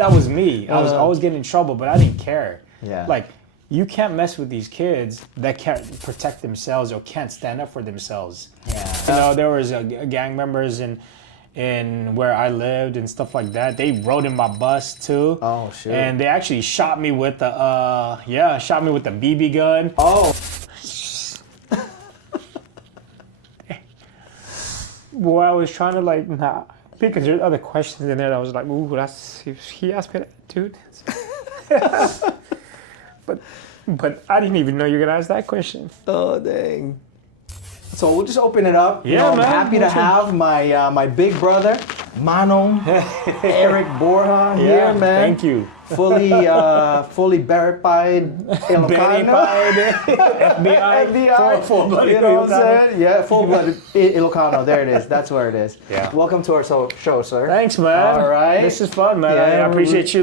that was me. I was always getting in trouble, but I didn't care. Yeah. Like, you can't mess with these kids that can't protect themselves or can't stand up for themselves. Yeah. You know, there was gang members in where I lived and stuff like that. They rode in my bus too. Oh shoot. And they actually shot me with the BB gun. Oh. Boy, I was trying to because there's other questions in there that I was like, ooh, he asked me that, dude. But I didn't even know you were gonna ask that question. Oh dang. So we'll just open it up. Yeah, I'm man. happy to have my big brother, Manong Eric Borja here, man. Thank you. Fully verified Ilocano. FBI. Full-blooded You know what I'm Ilocano. saying? Yeah, full-blooded Ilocano. There it is. That's where it is. Yeah. Welcome to our show, sir. Thanks, man. All right. This is fun, man. Yeah, I appreciate you,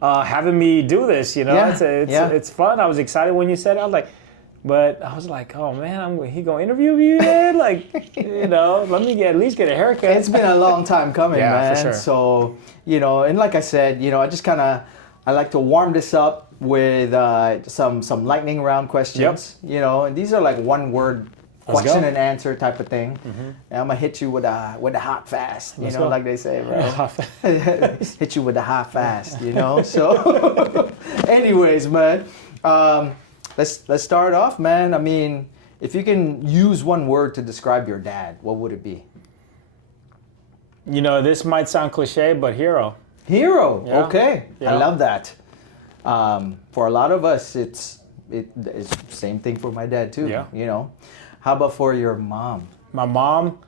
having me do this. You know, Yeah, it's fun. I was excited when you said it. I was like, oh man, he gonna interview you, man? Let me at least get a haircut. It's been a long time coming, man. For sure. So, and like I said, I just I like to warm this up with some lightning round questions. Yep. And these are like one word question and answer type of thing. Mm-hmm. And I'm gonna hit you with a hot fast, like they say, bro. Hit you with the hot fast, So, anyways, man. Let's start off, man. I mean, if you can use one word to describe your dad, what would it be? This might sound cliche, but hero. Hero. Yeah. Okay. Yeah. I love that. For a lot of us, it's same thing for my dad too. Yeah. How about for your mom? My mom,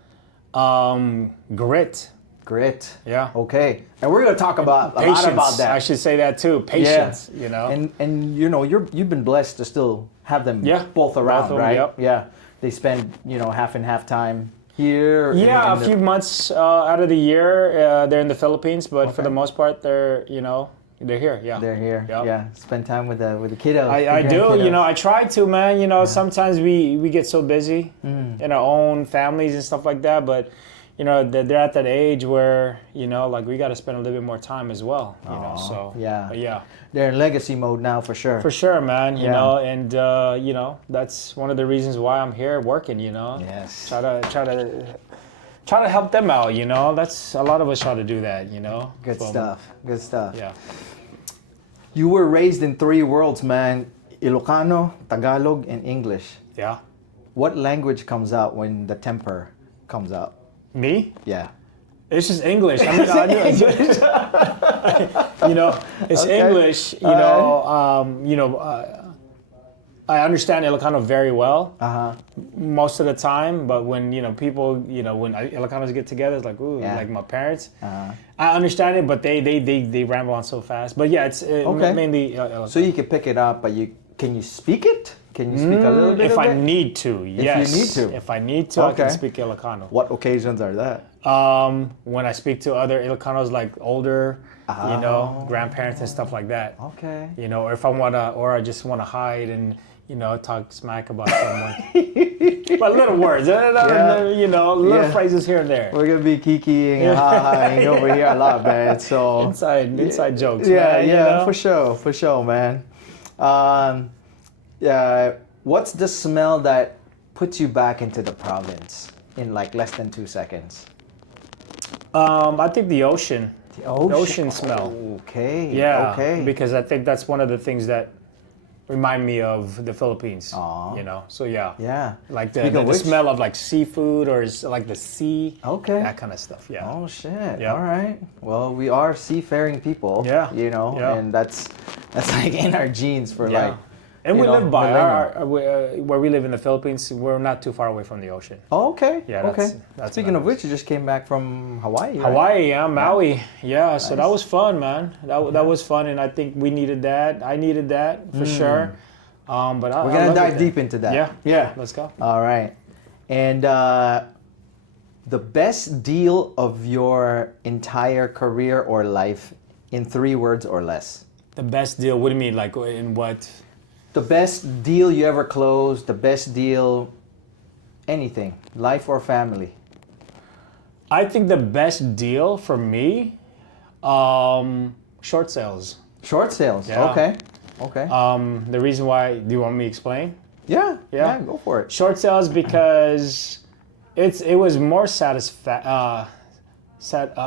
grit. Grit. Yeah. Okay. And we're gonna talk about a Patience. lot about that. I should say that too. Patience. And you've been blessed to still have them both around, both of them, right? yep. Yeah. They spend half and half time here. Yeah, a few months out of the year they're in the Philippines, but for the most part they're here. Yeah. They're here. Yep. Yeah. Spend time with the kiddos. I do. Kiddos. I try to, man. Sometimes we get so busy in our own families and stuff like that, but they're at that age where we got to spend a little bit more time as well. So yeah. but yeah. They're in legacy mode now for sure. For sure, man. And that's one of the reasons why I'm here working. Yes. Try to help them out. That's a lot of us try to do that. Good stuff. Yeah. You were raised in 3 worlds, man. Ilocano, Tagalog, and English. Yeah. What language comes out when the temper comes out? Me? Yeah. It's just English. I mean, it's Okay. English. I understand Ilocano very well most of the time, but when people when Ilocanos get together, it's like ooh, like my parents. I understand it, but they ramble on so fast. But yeah, it's mainly Ilocano. So you can pick it up, but can you speak it? Can you speak a little bit? If of I it? need to, yes. If you need to. If I need to, I can speak Ilocano. What occasions are that? When I speak to other Ilocanos, like older, grandparents and stuff like that. Okay. Or if I just wanna hide and talk smack about someone. But little words, little phrases here and there. We're gonna be kikiing and ha-haing over here a lot, man. So inside jokes. Yeah, man, for sure, man. What's the smell that puts you back into the province in like less than 2 seconds? I think the ocean. The ocean smell. Okay. Yeah. Okay. Because I think that's one of the things that remind me of the Philippines. So yeah. Yeah. Like the smell of like seafood or like the sea. Okay. That kind of stuff. Yeah. Oh shit. Yeah. All right. Well, we are seafaring people. Yeah. And that's like in our genes for like. And we live by where we live in the Philippines. We're not too far away from the ocean. Oh, okay. Yeah. That's Speaking of which, you just came back from Hawaii. Right? Hawaii, yeah, Maui. Yeah. So Nice. that was fun, man. That was fun, and I think we needed that. I needed that for sure. But we're gonna dive deep into that. Yeah. Yeah. Let's go. All right. And the best deal of your entire career or life in 3 words or less. The best deal. What do you mean? Like in what? The best deal you ever closed, the best deal, anything, life or family. I think the best deal for me Short sales. Short sales. Yeah. Okay. Okay. The reason why, do you want me to explain? Yeah. Go for it. Short sales because it was more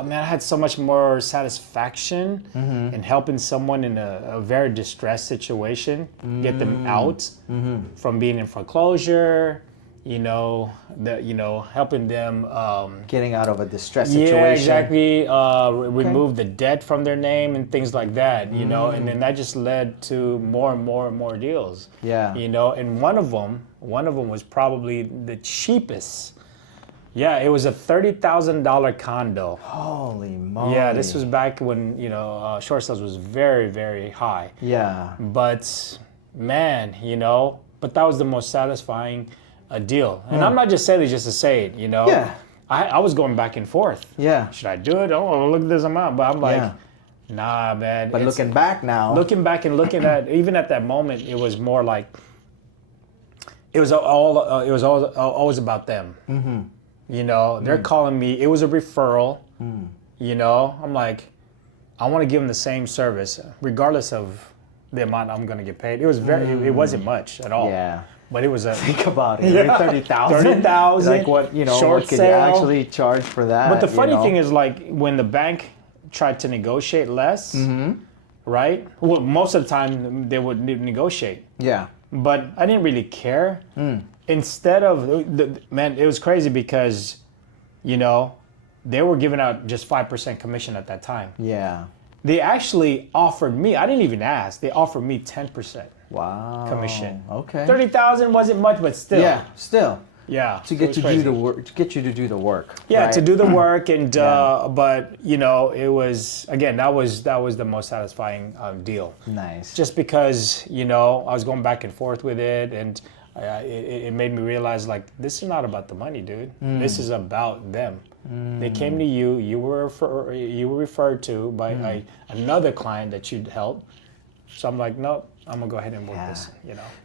man, I had so much more satisfaction in helping someone in a very distressed situation, get them out from being in foreclosure, helping them getting out of a distressed situation. Yeah, exactly. Remove the debt from their name and things like that, and then that just led to more and more and more deals. Yeah. And one of them was probably the cheapest. Yeah, it was a $30,000 condo. Holy moly. Yeah, this was back when, short sales was very, very high. Yeah. But, man, but that was the most satisfying deal. And I'm not just saying it just to say it, Yeah. I was going back and forth. Yeah. Should I do it? Oh, look at this amount. But I'm like, nah, man. But looking back now. Looking back and looking at, even at that moment, it was more like, it was always about them. Mm-hmm. They're calling me. It was a referral. I'm like, I want to give them the same service, regardless of the amount I'm going to get paid. It was it wasn't much at all. Yeah. But it was think about it. Yeah. 30,000. 30,000. Like what short what could sale. you actually charge for that? But the funny thing is, like, when the bank tried to negotiate less, right? Well, most of the time they would negotiate. Yeah. But I didn't really care. Instead of, man, it was crazy because, they were giving out just 5% commission at that time. Yeah. They actually offered me, I didn't even ask, they offered me 10%. Wow. Commission. Okay. 30,000 wasn't much, but still. Yeah, still. Yeah. To get you do the work, to get you to do the work. Yeah, right? to do the work, and but it was, again, that was the most satisfying deal. Nice. Just because I was going back and forth with it, and it made me realize, like, this is not about the money, dude. This is about them. They came to you. You were referred to by another client that you'd help. So I'm like, no, I'm gonna go ahead and work this.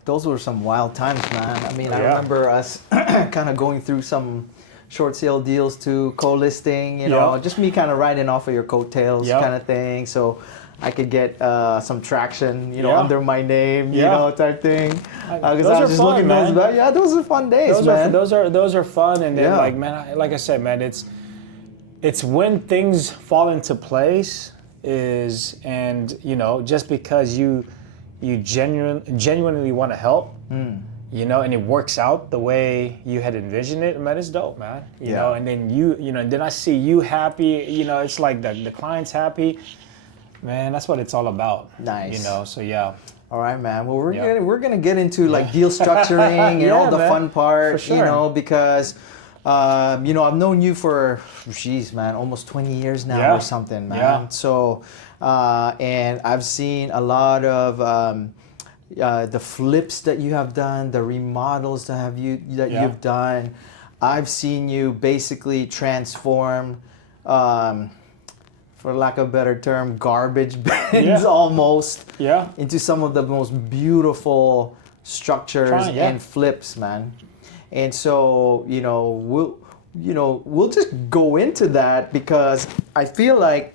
Those were some wild times, man. I mean, I remember us kind of going through some short sale deals too, co-listing. Just me kind of riding off of your coattails, kind of thing. So I could get some traction, under my name, type thing. Because I was just fun, looking man. those are fun days, man. Those are fun, and then like, man, like I said, man, it's when things fall into place just because you genuinely want to help, and it works out the way you had envisioned it, man, it's dope, man. You know, and then and then I see you happy, it's like the client's happy. Man, that's what it's all about. Nice. So yeah. All right, man. Well, we're gonna get into like deal structuring and all the fun part, sure. because I've known you for, almost 20 years now or something, man. Yeah. So, and I've seen a lot of the flips that you have done, the remodels that you've done. I've seen you basically transform, for lack of a better term, garbage bins almost into some of the most beautiful structures and flips, man. And so, we'll just go into that, because I feel like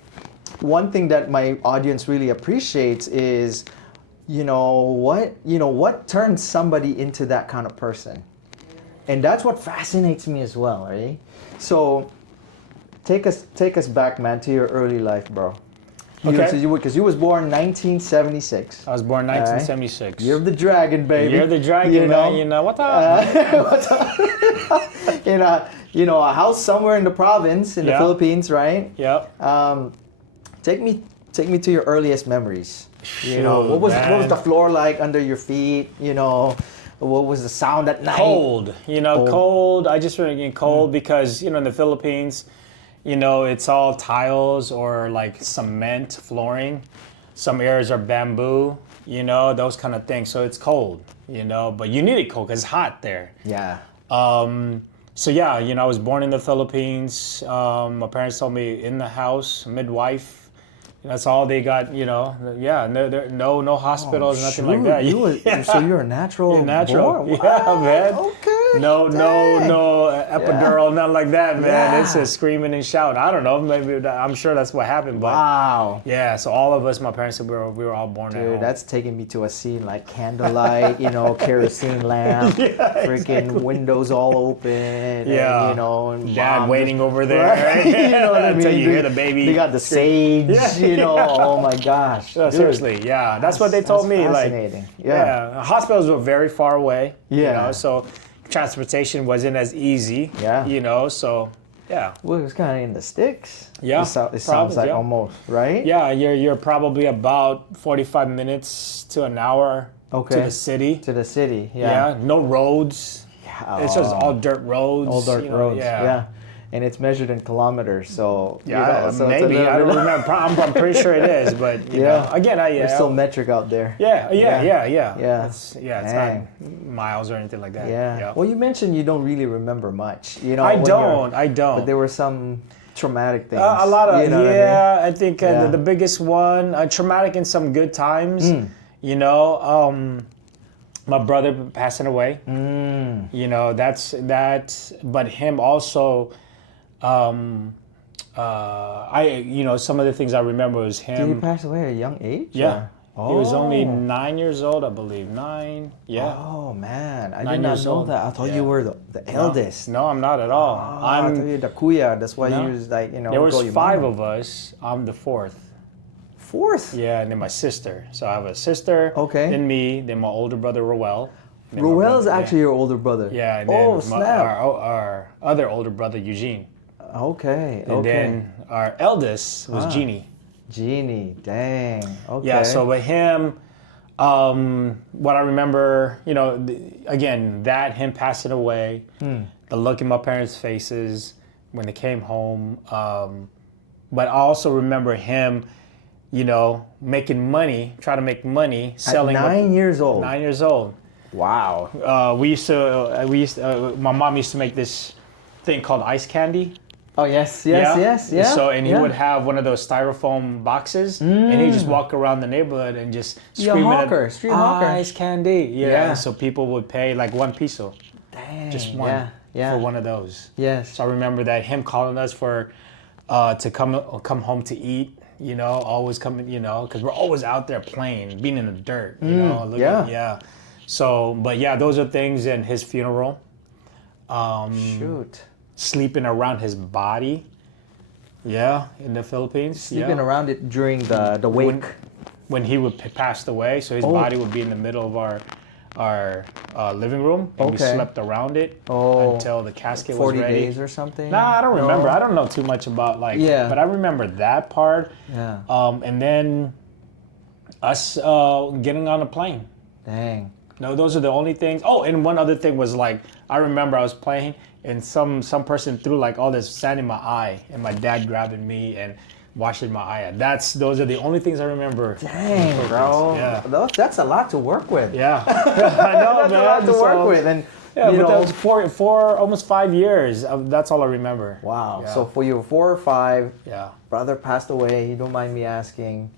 one thing that my audience really appreciates is, what turns somebody into that kind of person. And that's what fascinates me as well, right? So take us back, man, to your early life, bro. Because you was born 1976. I was born 1976. Year of the Dragon, baby. Year of the Dragon, man. What up? In a house somewhere in the province in the Philippines, right? Yep. Take me to your earliest memories. What was the floor like under your feet? What was the sound at night? Cold. Cold. I just remember getting cold because in the Philippines, it's all tiles or like cement flooring. Some areas are bamboo, those kind of things. So it's cold, but you need it cold because it's hot there. Yeah. So yeah, I was born in the Philippines. My parents told me in the house, midwife. That's all they got, no hospitals, nothing like that. So you're a natural Natural. born? Yeah, man. Okay. No epidural, nothing like that, man. Yeah. It's a screaming and shout. I don't know. Maybe I'm sure that's what happened. But wow. Yeah. So all of us, my parents, we were all born at home. That's taking me to a scene like candlelight, kerosene lamp, freaking windows all open. Yeah. And, and Dad waiting over there. Right? You know what I mean? Until you hear the baby. They got the sage. Oh my gosh. No, seriously, yeah. That's what they told me. Fascinating. Like, hospitals were very far away. Yeah. So transportation wasn't as easy. Yeah. So yeah. Well, it was kind of in the sticks. Yeah. It sounds like almost, right? Yeah, you're probably about 45 minutes to an hour to the city. To the city, Yeah, no roads. Yeah. It's just all dirt roads. All dirt roads, yeah. And it's measured in kilometers, so... so maybe, I don't remember. I'm pretty sure it is, but, again, There's still metric out there. Yeah. It's Dang. not miles or anything like that. Yeah. Well, you mentioned you don't really remember much. I don't. But there were some traumatic things. A lot of, what I mean? I think the biggest one, traumatic in some good times, my brother passing away, that's that, but him also, some of the things I remember was him. Did he pass away at a young age? Yeah. He was only 9 years old, I believe. 9, yeah. Oh, man. I 9 did not years know old. that. I thought you were the eldest. No, I'm not at all. I thought you were the kuya. That's why you was like, There was 5 of us. I'm the 4th. 4th? Yeah, and then my sister. So I have a sister, then me, then my older brother, Roel. Roel is actually your older brother? Yeah, and then our other older brother, Eugene. Okay, And then our eldest was Genie. Genie, dang. Okay. Yeah, so with him, what I remember, again, him passing away, the look in my parents' faces when they came home. But I also remember him, making money, trying to make money, selling. At 9 years old? 9 years old. Wow. My mom used to make this thing called ice candy. Oh, yes. So, and he would have one of those styrofoam boxes, and he'd just walk around the neighborhood and just scream street hawker. Ice candy. Yeah. So people would pay like $1. Dang. Just one. For one of those. Yes. So I remember that him calling us to come home to eat, always coming, because we're always out there playing, being in the dirt, looking, So, but those are things in his funeral. Sleeping around his body. Yeah, in the Philippines. Sleeping around it during the wake. When he would passed away, so his body would be in the middle of our living room, and we slept around it until the casket was ready. 40 days or something? Nah, I don't remember. I don't know too much about but I remember that part. Yeah. And then us getting on a plane. Dang. No, those are the only things. Oh, and one other thing was I remember I was playing and some person threw all this sand in my eye, and my dad grabbing me and washing my eye out. Those are the only things I remember. Dang, bro. Yeah. That's a lot to work with. Yeah. I know, that's a lot to work with. And but that was for almost 5 years. That's all I remember. Wow. Yeah. So for you, 4 or 5, brother passed away. You don't mind me asking.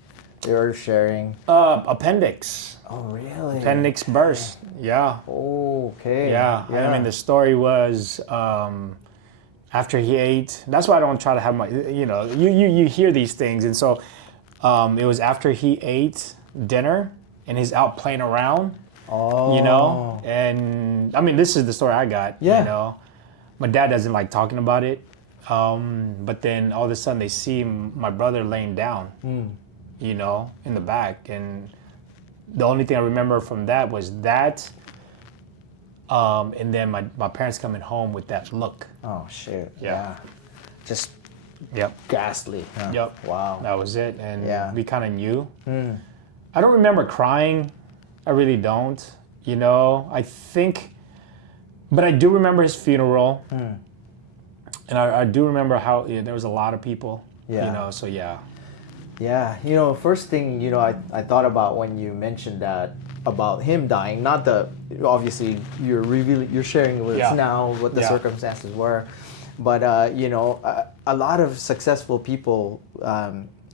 You're sharing. Appendix. Oh, really? Appendix burst. Yeah. Okay. Yeah. I mean, the story was after he ate. That's why I don't try to have my. You hear these things, and so it was after he ate dinner, and he's out playing around. Oh. And I mean, this is the story I got. Yeah. My dad doesn't like talking about it, but then all of a sudden they see my brother laying down. In the back, and the only thing I remember from that was that, and then my parents coming home with that look. Oh shit! Yeah. Just Yep. ghastly. Huh? Yep. Wow. That was it, and we kind of knew. I I don't remember crying. I really don't. I think, but I do remember his funeral, and I do remember how there was a lot of people. So yeah. Yeah, first thing, I thought about when you mentioned that about him dying, not obviously you're sharing with us now what the circumstances were, but a lot of successful people,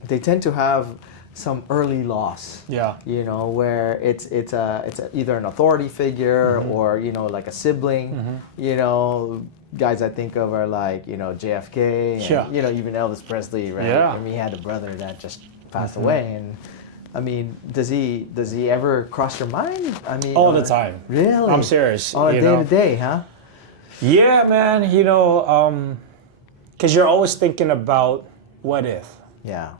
they tend to have some early loss. Yeah. You know, where it's either an authority figure or, you know, like a sibling. You know, guys I think of are like, you know, JFK and, you know, even Elvis Presley, right? Yeah. I mean, he had a brother that just passed away, and I mean, does he ever cross your mind? I mean, all the time. Really? I'm serious. On a day to day, huh? Yeah, man. You know, because you're always thinking about what if. Yeah.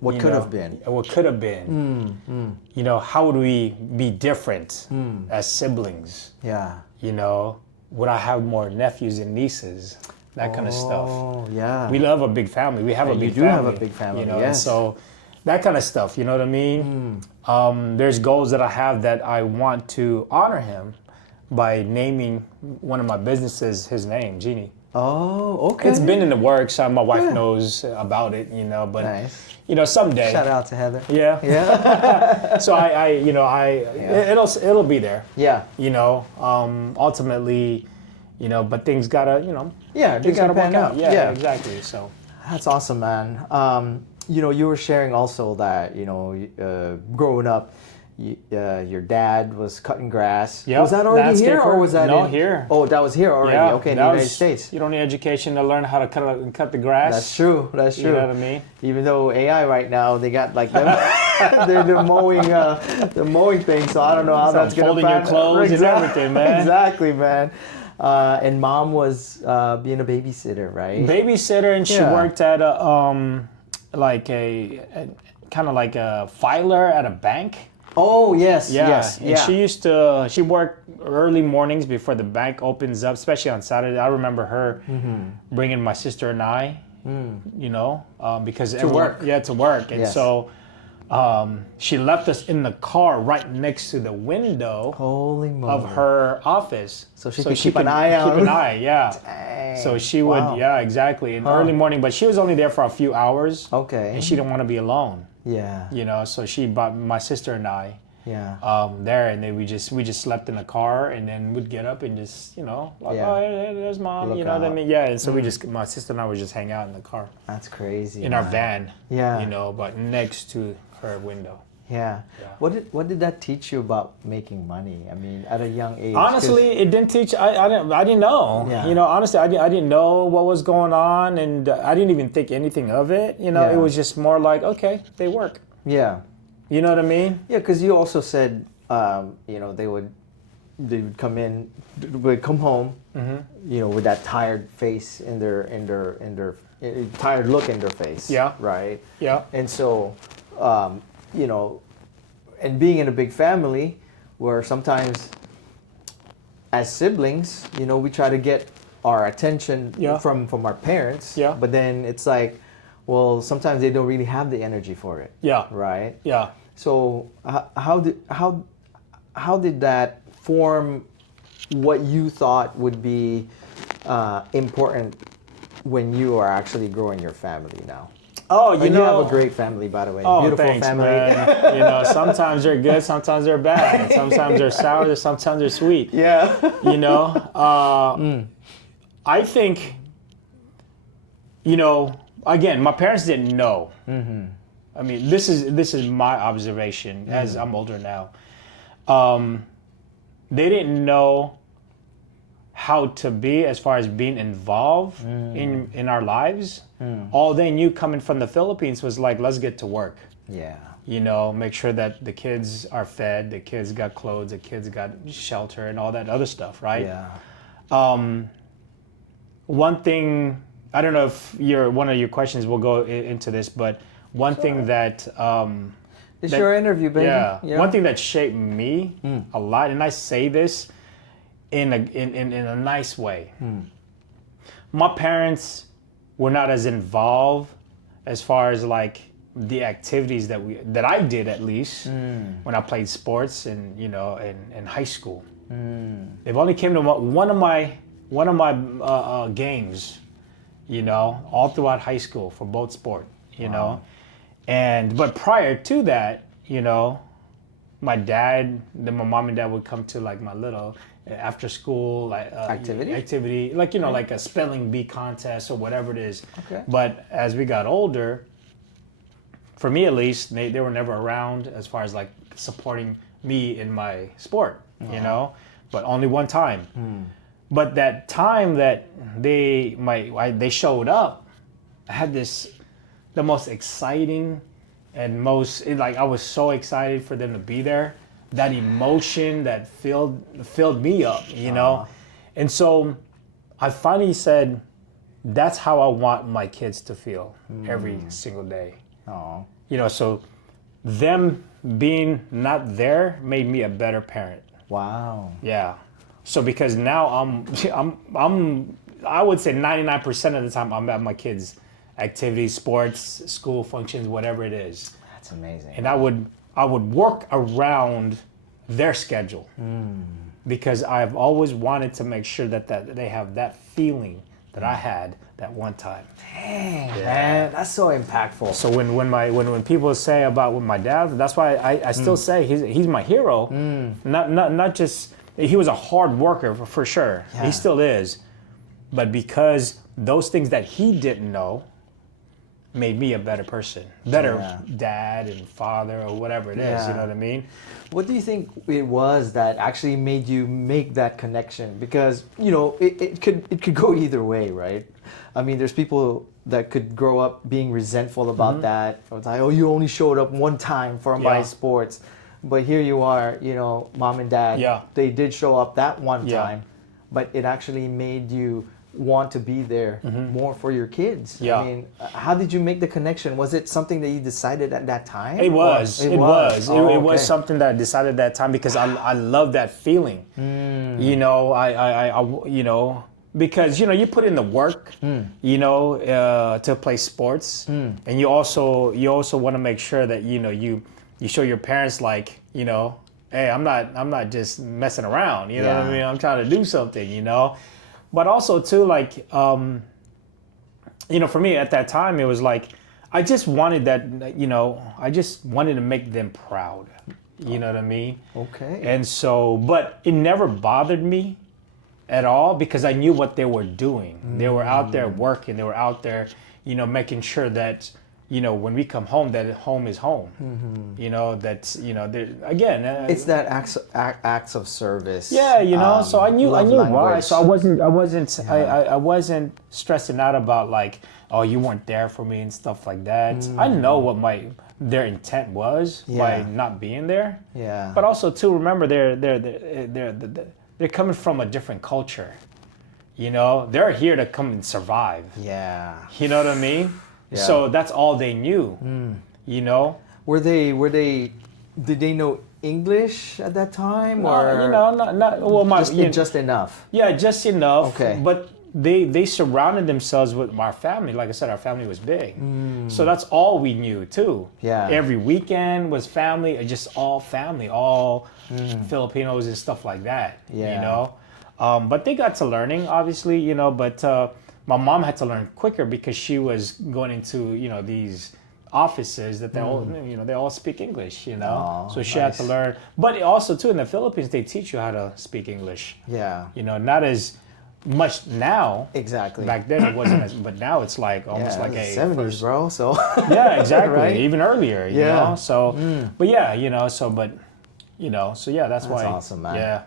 What could have been. What could have been. You know, how would we be different as siblings? Yeah. You know, would I have more nephews and nieces? That kind of stuff. Oh, yeah. We love a big family. We have a big family. You do have a big family, you know, yes. and so that kind of stuff, you know what I mean? There's goals that I have that I want to honor him by naming one of my businesses his name, Genie. Oh, okay. It's been in the works. My wife knows about it, you know, but nice. You know, someday. Shout out to Heather. Yeah. Yeah. So it'll be there. Yeah. You know, ultimately, you know, but things gotta, you know. Yeah, things gotta work pan out. Yeah, exactly. So. That's awesome, man. You know, you were sharing also that, you know, growing up, your dad was cutting grass. Yep. Was that already here, or was that here? Oh, that was here already. Yeah, okay, in the United States. You don't need education to learn how to cut the grass. That's true. That's true. You know what I mean? Even though AI right now, they got like them, they're mowing thing. So I don't know how that's gonna folding your clothes and everything, man. Exactly, man. And mom was being a babysitter, right? Babysitter, and she worked at a kind of like a filer at a bank. Oh, yes, yeah. yes. And she worked early mornings before the bank opens up, especially on Saturday. I remember her bringing my sister and I, you know, because to work. Yeah, to work. And so she left us in the car right next to the window of her office. So she could keep an eye out. Keep an eye, yeah. Dang. So she would, yeah, exactly. In the early morning, but she was only there for a few hours. Okay. And she didn't want to be alone. Yeah. You know, so she brought my sister and I there, and then we just slept in the car, and then we'd get up and just, you know, like, oh, hey, there's mom, Look you know out. what I mean? Yeah, and so my sister and I would just hang out in the car. That's crazy. In our van. Yeah. You know, but next to her window. Yeah. What did that teach you about making money? I mean, at a young age. Honestly, it didn't teach. I didn't know. Yeah. You know, honestly, I didn't know what was going on, and I didn't even think anything of it. You know, it was just more like, okay, they work. Yeah. You know what I mean? Yeah, because you also said, you know, they would come home, you know, with that tired face in their tired look in their face. Yeah. Right. Yeah. And so, you know, and being in a big family where sometimes as siblings, you know, we try to get our attention from our parents. Yeah. But then it's like, well, sometimes they don't really have the energy for it. Yeah. Right? Yeah. So how did that form what you thought would be important when you are actually growing your family now? Oh, you know, you have a great family, by the way. Oh, beautiful thanks, family. Man. You know, sometimes they're good, sometimes they're bad. Sometimes they're sour, sometimes they're sweet. Yeah. You know, I think, you know, again, my parents didn't know. I mean, this is my observation as I'm older now. They didn't know how to be as far as being involved in our lives. All they knew coming from the Philippines was like, let's get to work. Yeah. You know, make sure that the kids are fed, the kids got clothes, the kids got shelter and all that other stuff, right? Yeah. One thing, I don't know if one of your questions will go into this, but one thing that... it's your interview, baby. Yeah. You know? One thing that shaped me a lot, and I say this in a nice way. My parents were not as involved as far as like the activities that I did, at least when I played sports and, you know, in high school. They've only came to one of my games, you know, all throughout high school for both sport, you know. But prior to that, you know, my mom and dad would come to like my little after school like activity, like, you know, like a spelling bee contest or whatever it is. Okay. But as we got older, for me at least, they were never around as far as like supporting me in my sport, you know, but only one time. But that time that they showed up, I had the most exciting and I was so excited for them to be there. That emotion that filled me up, you know? And so I finally said, that's how I want my kids to feel every single day. You know, so them being not there made me a better parent. Wow. Yeah. So because now I would say 99% of the time I'm at my kids' activities, sports, school functions, whatever it is. That's amazing. And I would work around their schedule because I've always wanted to make sure that they have that feeling that I had that one time. Dang, man, that's so impactful. So when people say about with my dad, that's why I still say he's my hero. Not just he was a hard worker for sure. Yeah. He still is, but because those things that he didn't know made me a better person, better dad and father or whatever it is. You know what I mean? What do you think it was that actually made you make that connection? Because you know it could go either way, right? I mean, there's people that could grow up being resentful about that. It's like, oh, you only showed up one time for my sports, but here you are, you know, mom and dad. They did show up that one time, but it actually made you want to be there more for your kids. I mean, how did you make the connection? Was it something that you decided at that time? It was. It was something that I decided at that time because I love that feeling. You know, I you know, because you know you put in the work, you know, to play sports, and you also want to make sure that you know you show your parents like, you know, hey, I'm not just messing around. You know what I mean? I'm trying to do something. You know. But also too, like, you know, for me at that time, it was like, I just wanted that, you know, I just wanted to make them proud. You know what I mean? Okay. And so, but it never bothered me at all because I knew what they were doing. They were out there working. They were out there, you know, making sure that, you know, when we come home, that home is home. You know, that's, you know, again. It's that acts of service. Yeah, you know. So I knew why. So I wasn't stressing out about like, oh, you weren't there for me and stuff like that. I know what their intent was by not being there. Yeah. But also too, remember they're coming from a different culture. You know, they're here to come and survive. Yeah. You know what I mean? Yeah. So that's all they knew, you know. Did they know English at that time, or you know, not well, just enough? Yeah, just enough. Okay. But they surrounded themselves with our family. Like I said, our family was big, so that's all we knew too. Yeah. Every weekend was family, just all family, all Filipinos and stuff like that. Yeah. You know, but they got to learning, obviously, you know, but. My mom had to learn quicker because she was going into, you know, these offices that they all, you know, they all speak English, you know. So she had to learn. But also too in the Philippines, they teach you how to speak English. Yeah. You know, not as much now. Exactly. Back then it wasn't as, but now it's like almost like a 70s, bro. So. Yeah, exactly. Right? Even earlier, you know. So, but yeah, you know. So, but, you know. So yeah, that's why. That's awesome, man. Yeah.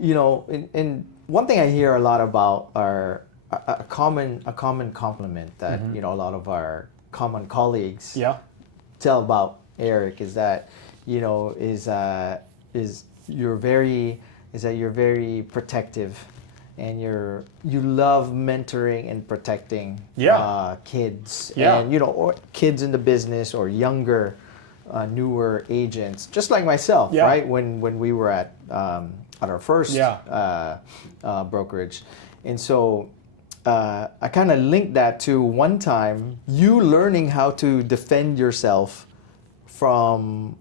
You know, and one thing I hear a lot about are. A common compliment that you know a lot of our common colleagues tell about Eric is that you know you're very protective and you love mentoring and protecting kids and you know or kids in the business or younger newer agents just like myself right when we were at our first brokerage and so. I kind of linked that to one time you learning how to defend yourself from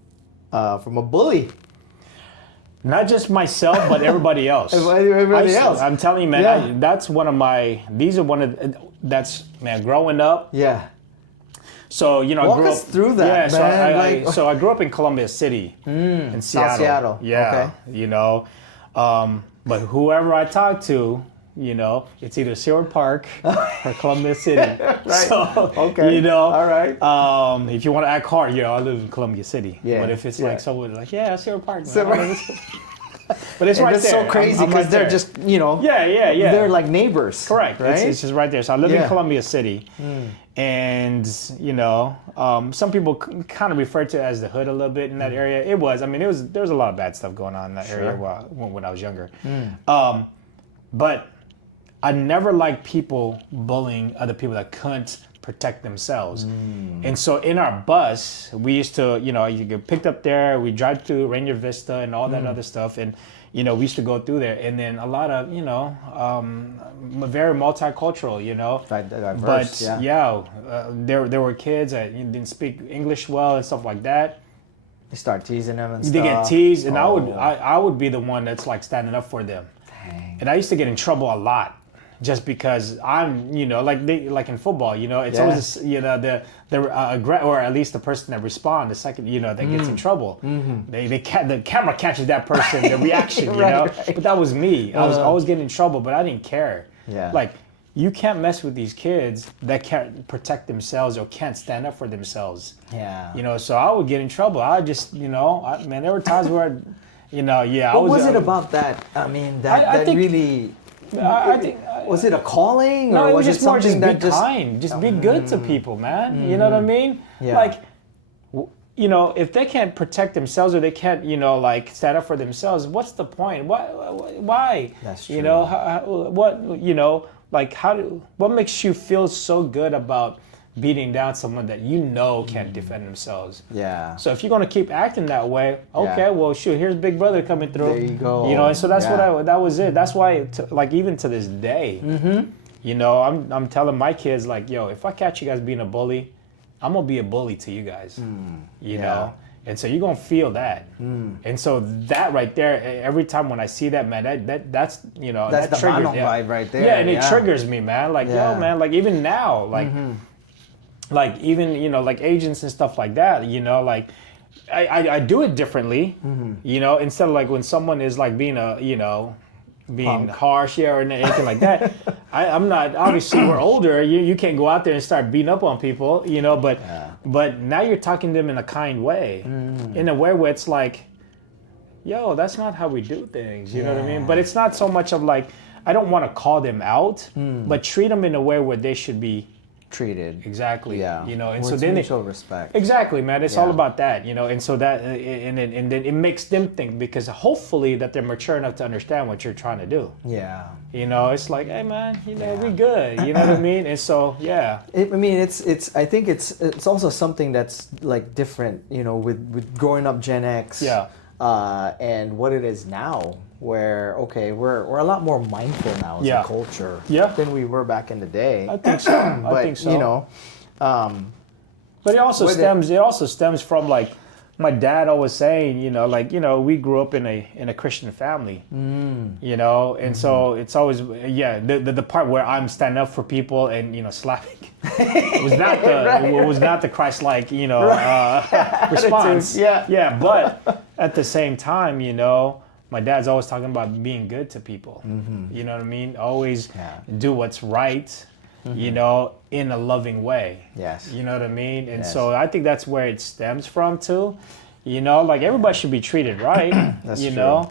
a bully. Not just myself, but everybody else. Everybody else. I'm telling you, man, that's one of my. These are one of. That's man, growing up. Yeah. So you know, walk us through that. Yeah. Man. So I grew up in Columbia City, in Seattle. South Seattle. Yeah. Okay. You know, but whoever I talked to. you know, it's either Seward Park or Columbia City. Right. So, okay. you know, all right. If you want to act hard, you know, I live in Columbia City. Yeah. But if it's like someone like, yeah, Seward Park, man. But it's right there. It's so crazy because they're just, you know, they're like neighbors. Correct. Right? It's just right there. So I live in Columbia City. And, you know, some people kind of refer to it as the hood a little bit in that area. It was. I mean, there was a lot of bad stuff going on in that area when I was younger. But I never liked people bullying other people that couldn't protect themselves. And so in our bus, we used to, you know, you get picked up there, we drive through Rainier Vista and all that other stuff. And, you know, we used to go through there. And then a lot of, you know, very multicultural, you know. Diverse, but there were kids that didn't speak English well and stuff like that. You start teasing them and stuff. They get teased, and I would be the one that's like standing up for them. Dang. And I used to get in trouble a lot. Just because I'm, you know, like in football, you know, it's always, you know, the or at least the person that responds, the second, you know, that gets in trouble. The camera catches that person, the reaction, you know. Right. But that was me. I was always getting in trouble, but I didn't care. Yeah. Like, you can't mess with these kids that can't protect themselves or can't stand up for themselves. Yeah. You know, so I would get in trouble. I just, you know, man, there were times where, you know, What was it about that? I mean, I think, really. I think was it a calling, or was it something that just be kind, just be good to people, man? You know what I mean? Yeah. Like, you know, if they can't protect themselves or they can't, you know, like stand up for themselves, what's the point? Why? That's true. You know, what? You know, like what makes you feel so good about beating down someone that you know can't defend themselves? Yeah. So if you're gonna keep acting that way, okay, well, shoot, here's Big Brother coming through. There you go. You know, and so that's that was it. That's why, like, even to this day, you know, I'm telling my kids, like, yo, if I catch you guys being a bully, I'm gonna be a bully to you guys. You know. And so you're gonna feel that, and so that right there, every time when I see that, man, that's you know, that's that the triggers, vibe right there. Yeah, and it triggers me, man. Like, yo, man, like even now, like. Like even, you know, like agents and stuff like that, you know, like I do it differently, you know, instead of like when someone is like being Punk. Harsh, or anything like that. I'm not, obviously we're older, you can't go out there and start beating up on people, you know, but now you're talking to them in a kind way, in a way where it's like, yo, that's not how we do things, you know what I mean? But it's not so much of like, I don't want to call them out, but treat them in a way where they should be treated. Exactly. Yeah. You know, and so then mutual respect. Exactly, man. It's all about that, you know, and so that and then it makes them think, because hopefully that they're mature enough to understand what you're trying to do. Yeah. You know, it's like, hey man, you know, we good. You know what I mean? And so I mean, it's I think it's also something that's like different, you know, with growing up Gen X. Yeah. And what it is now, where we're a lot more mindful now as a culture than we were back in the day. I think so. But, I think so. You know, but it also stems from like my dad always saying, you know, like, you know, we grew up in a Christian family, you know, and so it's always the part where I'm standing up for people and, you know, slapping was not the Christ-like, you know, response. But at the same time, you know, my dad's always talking about being good to people. You know what I mean? Always do what's right, you know, in a loving way. Yes. You know what I mean? And so I think that's where it stems from too. You know, like everybody should be treated right. That's true. You know.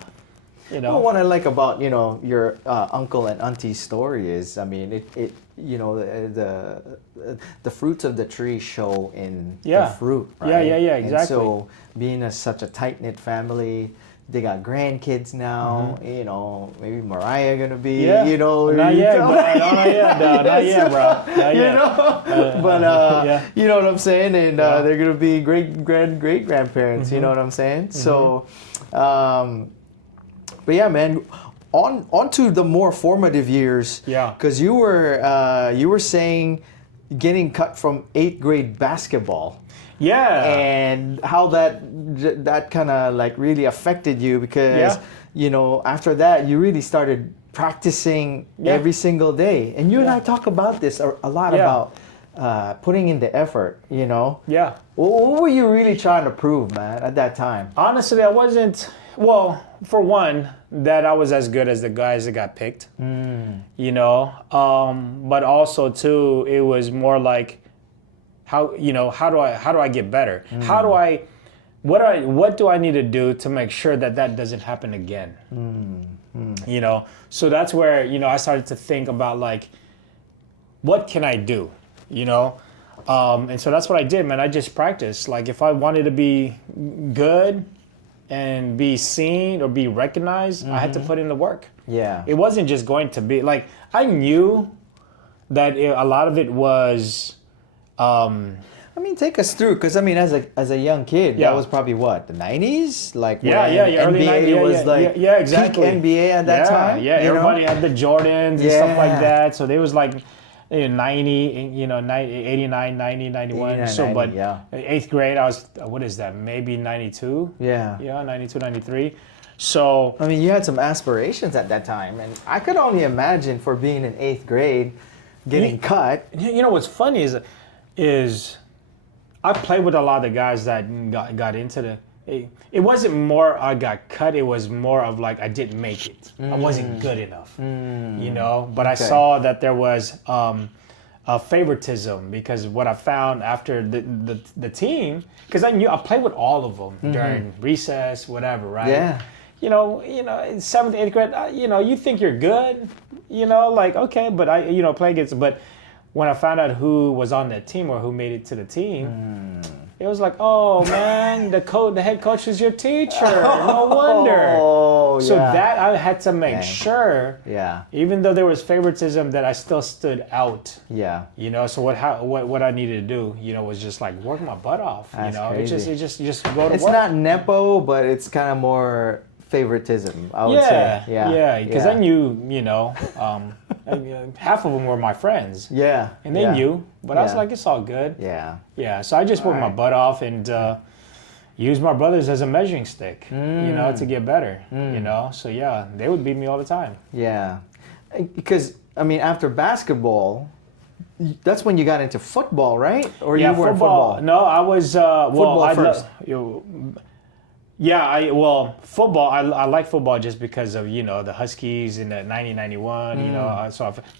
Well, what I like about, you know, your uncle and auntie's story is, I mean, it you know, the fruits of the tree show in the fruit, right? Yeah, exactly. And so being such a tight-knit family, they got grandkids now, you know, maybe Mariah gonna be, you know. Not yet, bro. Not yet, bro. Not you know, but you know what I'm saying? And they're gonna be great grandparents, you know what I'm saying? So, but yeah, man, on to the more formative years. Yeah. Because you were saying getting cut from 8th grade basketball. Yeah. And how that kind of like really affected you, because you know, after that you really started practicing every single day. And you and I talk about this a lot, about putting in the effort, you know? Yeah. What were you really trying to prove, man, at that time? Honestly, I wasn't. Well, for one, that I was as good as the guys that got picked. You know, but also too, it was more like, how do I get better? What do I need to do to make sure that doesn't happen again? You know, so that's where, you know, I started to think about like, what can I do? You know, and so that's what I did, man. I just practiced. Like if I wanted to be good and be seen or be recognized, I had to put in the work. Yeah. It wasn't just going to be like, I knew that a lot of it was. I mean, take us through, because I mean, as a young kid, that was probably what, the 90s, like when early NBA 90s, was like exactly. peak NBA at that time. Yeah, everybody had the Jordans and stuff like that. So there was like 90, you know, 89, 90, 91. 89, so, 90, but 8th grade, I was, what is that? Maybe 92. Yeah, 92, 93. So I mean, you had some aspirations at that time, and I could only imagine for being in 8th grade, getting cut. You know what's funny is I played with a lot of the guys that got into the. It wasn't more I got cut. It was more of like I didn't make it. I wasn't good enough, you know. But I saw that there was a favoritism, because what I found after the team, because I played with all of them during recess, whatever, right? Yeah. You know, in 7th, 8th grade, you know, you think you're good, you know, like okay, but I, you know, play against, but. When I found out who was on that team or who made it to the team, it was like, oh man, the head coach is your teacher. No wonder. So that I had to make sure. Yeah. Even though there was favoritism, that I still stood out. Yeah. You know, so what I needed to do, you know, was just like work my butt off. That's you know, crazy. it just go to work. It's not nepo, but it's kind of more favoritism, I would say. Yeah. Because I knew, you know. Half of them were my friends. Yeah. And they knew, but I was like, it's all good. Yeah. Yeah. So I just worked my butt off and used my brothers as a measuring stick, you know, to get better, you know. So yeah, they would beat me all the time. Yeah. Because, I mean, after basketball, that's when you got into football, right? Or you were football? No, I was, football first. Football. I like football just because of, you know, the Huskies in the 1991. You know,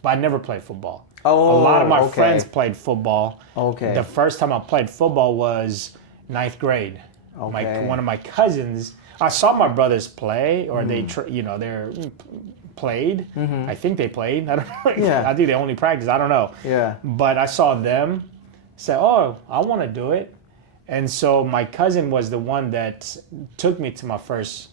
but I never played football. Oh, a lot of my friends played football. Okay. The first time I played football was 9th grade. Okay. One of my cousins. I saw my brothers play, or they played. I think they played. I don't know. Yeah. I think they only practiced. I don't know. Yeah. But I saw them say, "Oh, I want to do it." And so my cousin was the one that took me to my first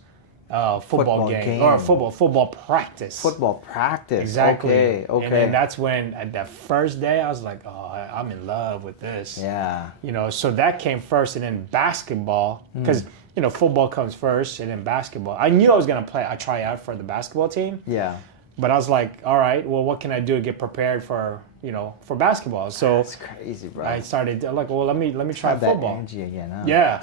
football game. Or football practice. Football practice. Exactly. Okay. And then that's when, at that first day, I was like, oh, I'm in love with this. Yeah. You know, so that came first, and then basketball, because, you know, football comes first, and then basketball. I knew I was going to try out for the basketball team. Yeah. But I was like, all right, well, what can I do to get prepared for, you know, for basketball? So that's crazy, bro. I started like, well, let me try football. That energy again, huh? Yeah.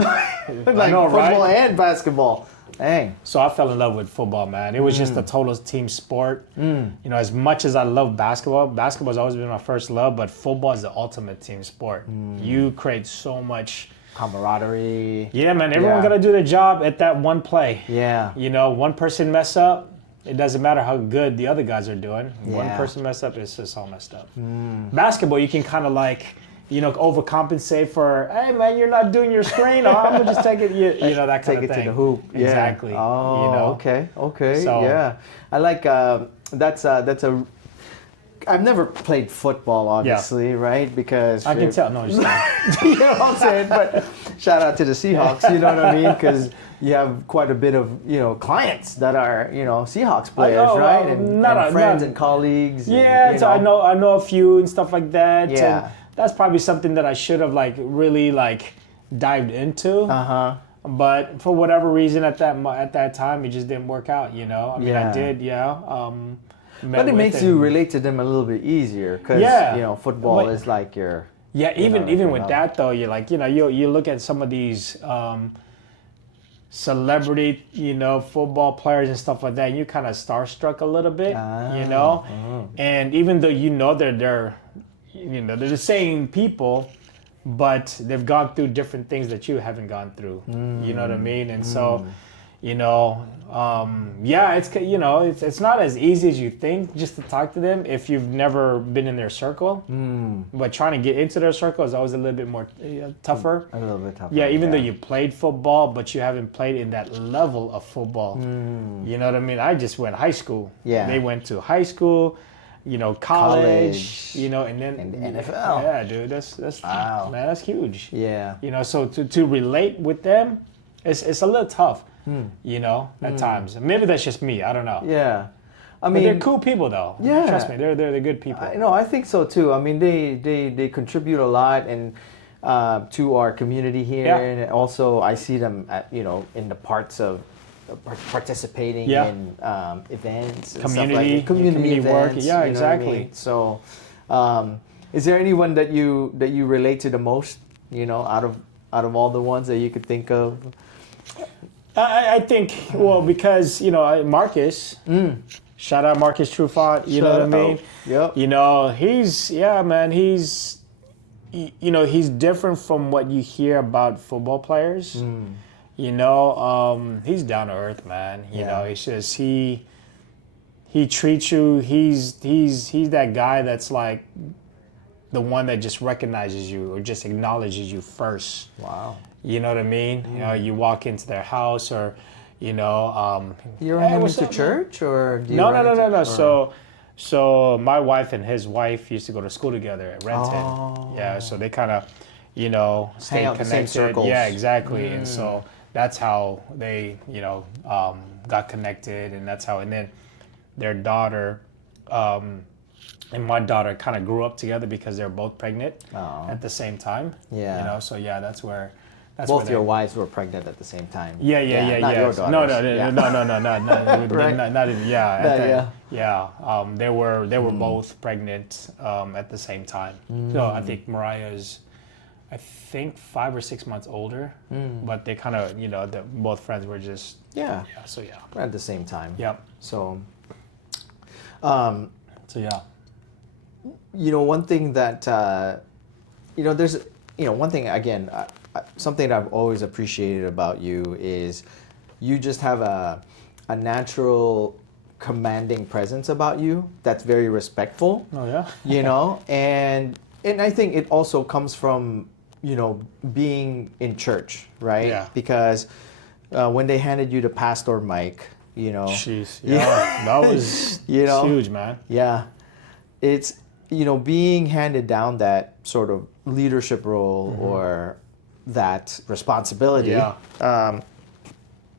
Like football and basketball. Dang. So I fell in love with football, man. It was just a total team sport. You know, as much as I love basketball's always been my first love, but football is the ultimate team sport. You create so much camaraderie. Yeah, man. Everyone got to do their job at that one play. Yeah. You know, one person mess up, it doesn't matter how good the other guys are doing. Yeah. One person mess up, it's just all messed up. Basketball, you can kind of like, you know, overcompensate for, hey man, you're not doing your screen. I'm gonna just take it, you know, that kind of thing. Take it to the hoop. Yeah. Exactly. Oh, you know? Okay. So, yeah, I like that's a. I've never played football, obviously, right? Because I can tell. No, you know what I'm saying. But shout out to the Seahawks. You know what I mean? Because you have quite a bit of, you know, clients that are, you know, Seahawks players, right? And friends and colleagues. Yeah, and, so I know a few and stuff like that. Yeah. And that's probably something that I should have like really like dived into. But for whatever reason at that time, it just didn't work out. You know, I mean, I did, but it makes you relate to them a little bit easier because you know, football is like your. Yeah, even with that though, you're like, you know, you look at some of these celebrity, you know, football players and stuff like that, and you kind of starstruck a little bit, you know, and even though you know they're they're the same people, but they've gone through different things that you haven't gone through. You know what I mean? And so, it's not as easy as you think just to talk to them if you've never been in their circle. But trying to get into their circle is always a little bit more tougher. A little bit tougher. Yeah, even though you played football, but you haven't played in that level of football. You know what I mean? I just went high school. Yeah. They went to high school, college, and then and the NFL. Yeah, dude, that's wow. Man, that's huge. Yeah. So to relate with them, it's a little tough. At times. Maybe that's just me. I don't know. Yeah. But they're cool people, though. Yeah. Trust me, they're good people. I think so too. I mean, they contribute a lot and to our community here, and also I see them in the parts of participating in events, and community, stuff like community events, work. Yeah, exactly. What I mean? So, is there anyone that you relate to the most? Out of all the ones that you could think of. I think, because, Marcus, shout out Marcus Truffaut, you know what I mean? Yep. He's different from what you hear about football players. He's down to earth, man. It's just, he treats you, he's that guy that's like the one that just recognizes you or just acknowledges you first. Wow. You know what I mean? You walk into their house, or you run them into church, or do you No. So my wife and his wife used to go to school together at Renton. Oh. Yeah, so they kind of, stay Hang out connected. the same circles. Yeah, exactly. And so that's how they, got connected, and that's how. And then their daughter. And my daughter kind of grew up together because they're both pregnant at the same time. Yeah. So yeah, that's where. Both your wives were pregnant at the same time. Yeah. Not your daughters. No, Right. not even. Yeah. Yeah. They were both pregnant at the same time. So I think Mariah's, 5 or 6 months older, but they kind of, both friends were just. Yeah. So yeah. At the same time. Yep. So. So yeah. One thing that there's one thing again. Something that I've always appreciated about you is you just have a natural commanding presence about you that's very respectful. Oh yeah. And I think it also comes from being in church, right? Yeah. Because when they handed you the pastor mic, Jeez. Yeah. That was huge, man. Yeah. It's being handed down that sort of leadership role or that responsibility. Yeah.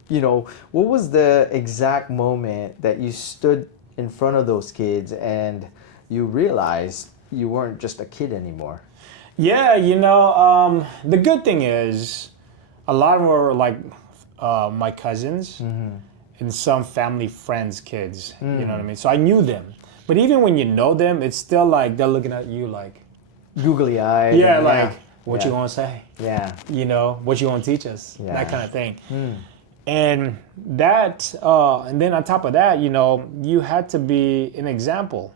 What was the exact moment that you stood in front of those kids and you realized you weren't just a kid anymore? Yeah, the good thing is a lot of them were like my cousins and some family friends' kids. You know what I mean? So I knew them. But even when you know them, it's still like they're looking at you like googly eyed. Yeah, like what you gonna say? Yeah. What you gonna teach us? Yeah. That kind of thing. And that, and then on top of that, you had to be an example.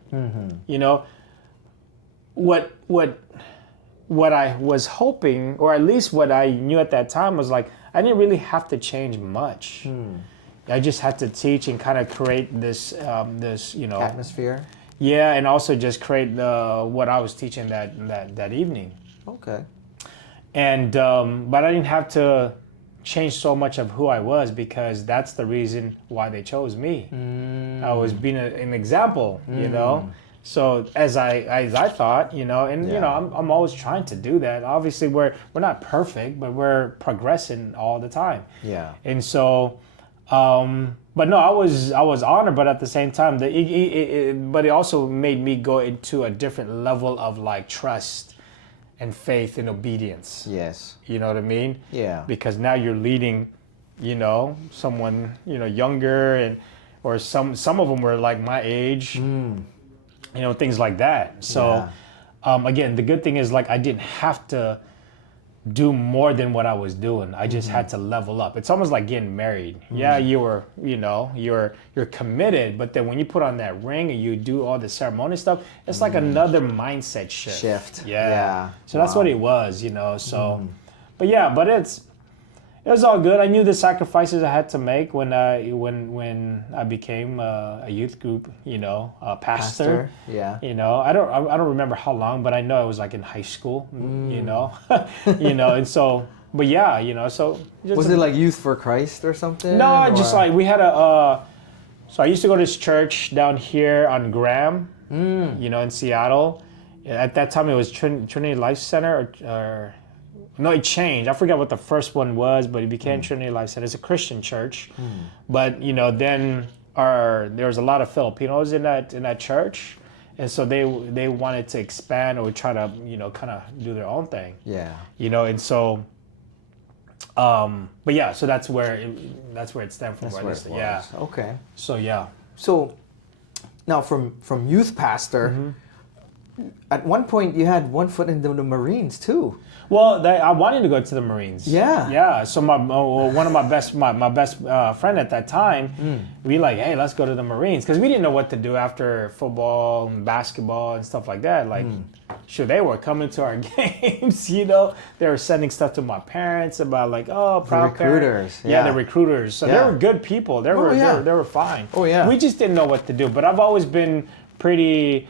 What I was hoping, or at least what I knew at that time, was like I didn't really have to change much. I just had to teach and kind of create this atmosphere. Yeah, and also just create what I was teaching that evening. Okay. And but I didn't have to change so much of who I was, because that's the reason why they chose me. I was being an example, So as I thought, I'm always trying to do that. Obviously, we're not perfect, but we're progressing all the time. Yeah. And so. But no, I was honored, but at the same time, but it also made me go into a different level of like trust and faith and obedience. Yes. You know what I mean? Yeah. Because now you're leading, someone, younger, or some of them were like my age, things like that. So, again, the good thing is like I didn't have to do more than what I was doing. I just had to level up. It's almost like getting married. Yeah, you're committed, but then when you put on that ring and you do all the ceremony stuff, it's like another mindset shift. Yeah. So that's what it was, so but it was all good. I knew the sacrifices I had to make when I became a youth group, pastor. Yeah. I don't remember how long, but I know it was like in high school, and so, but yeah, so. Was it like Youth for Christ or something? No, just like we had so I used to go to this church down here on Graham, in Seattle. At that time it was Trinity Life Center or no, it changed. I forgot what the first one was, but it became Trinity Life Center. It's a Christian church, but then there was a lot of Filipinos in that church, and so they wanted to expand or try to kind of do their own thing. Yeah. And so, but yeah, so that's where it stemmed from. Yeah. Okay. So yeah. So now from youth pastor, at one point you had one foot in the Marines too. Well, I wanted to go to the Marines. Yeah. Yeah. So one of my best friend at that time, we like, hey, let's go to the Marines, because we didn't know what to do after football and basketball and stuff like that. Like, sure, they were coming to our games. They were sending stuff to my parents about like, oh, proud recruiters. Parents. Yeah, the recruiters. So they were good people. They were fine. Oh yeah. We just didn't know what to do. But I've always been pretty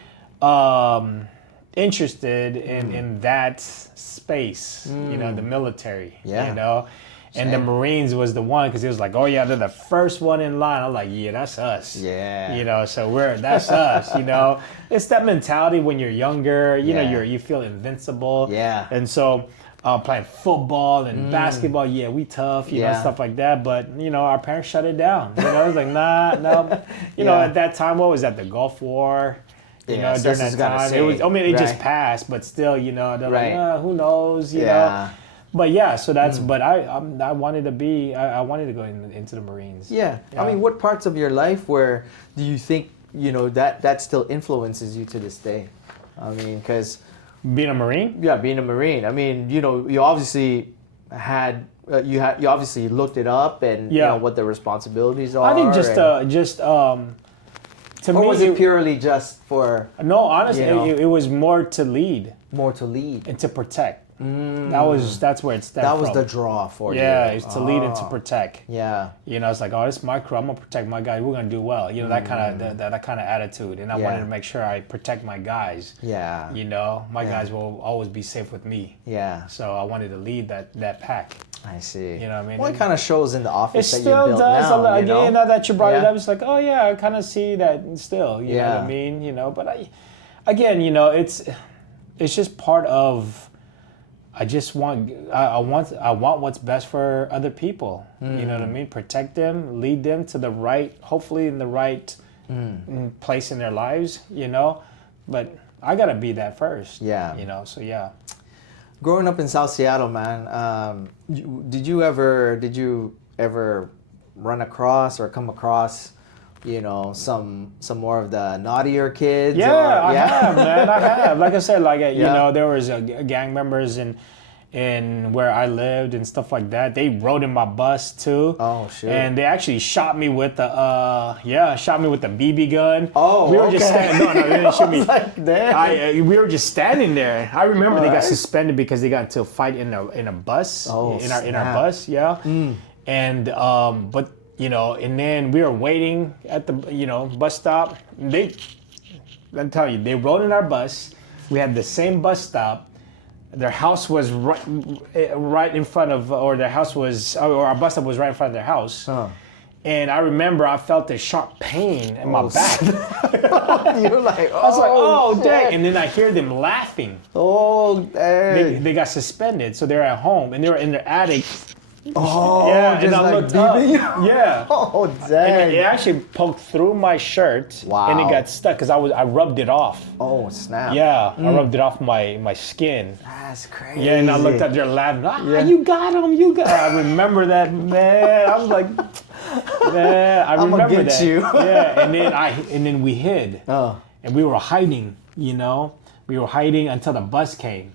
interested in that space, the military, and the Marines was the one, because it was like, oh yeah, they're the first one in line. I'm like, yeah, that's us. Yeah. So that's us. It's that mentality when you're younger. You feel invincible. Yeah. And so playing football and basketball, yeah, we tough, stuff like that. But our parents shut it down. It was like, nah, no. At that time, what was that? The Gulf War. During that time, it just passed, but still, they're like, who knows, know. But yeah, so that's. But I wanted to be. I wanted to go into the Marines. Yeah. I mean, what parts of your life where do you think that still influences you to this day? I mean, because being a Marine. Yeah, being a Marine. I mean, you obviously had. You obviously looked it up and what the responsibilities are. I think just. To or me, was it purely just for? No, honestly, it was more to lead. More to lead and to protect. That's where it stemmed from. That was from. the draw for you. Yeah, it's to lead and to protect. Yeah. It's like, oh, this is my crew. I'm gonna protect my guys. We're gonna do well. That kind of that kind of attitude. And I wanted to make sure I protect my guys. Yeah. My guys will always be safe with me. Yeah. So I wanted to lead that pack. I see. You know what I mean? Well, it kind of shows in the office that you built now. Again, now that you brought it up, it's like, oh yeah, I kind of see that still. You know what I mean? But it's just part of. I want what's best for other people. You know what I mean? Protect them, lead them to the right, hopefully in the right place in their lives. But I gotta be that first. Yeah. So yeah. Growing up in South Seattle, man, did you ever run across or come across, some more of the naughtier kids? Yeah, I have, man. I have. Like I said, there was gang members in where I lived and stuff like that. They rode in my bus too. Oh shit! And they actually shot me with the BB gun. Oh, we were just standing. No, they didn't shoot me. We were just standing there. I remember they got suspended because they got into a fight in a bus. Oh, in our bus, yeah. And but and then we were waiting at the bus stop. Let me tell you, they rode in our bus. We had the same bus stop. Their house was right in front of, or our bus stop was right in front of their house. And I remember I felt a sharp pain in my back. You're like, I was like, oh, dang. And then I hear them laughing. Oh, dang. They got suspended, so they're at home, and they were in their attic. Oh, yeah, just and I looked up. Yeah. Oh, dang. And it actually poked through my shirt. Wow. And it got stuck because I rubbed it off. Oh, snap. Yeah, I rubbed it off my skin. That's crazy. Yeah, and I looked up there laughing. You got him, you got him. I remember that, man. I was like, man, I remember I'm gonna get that. you. Yeah, and then we hid. Oh. And we were hiding, we were hiding until the bus came.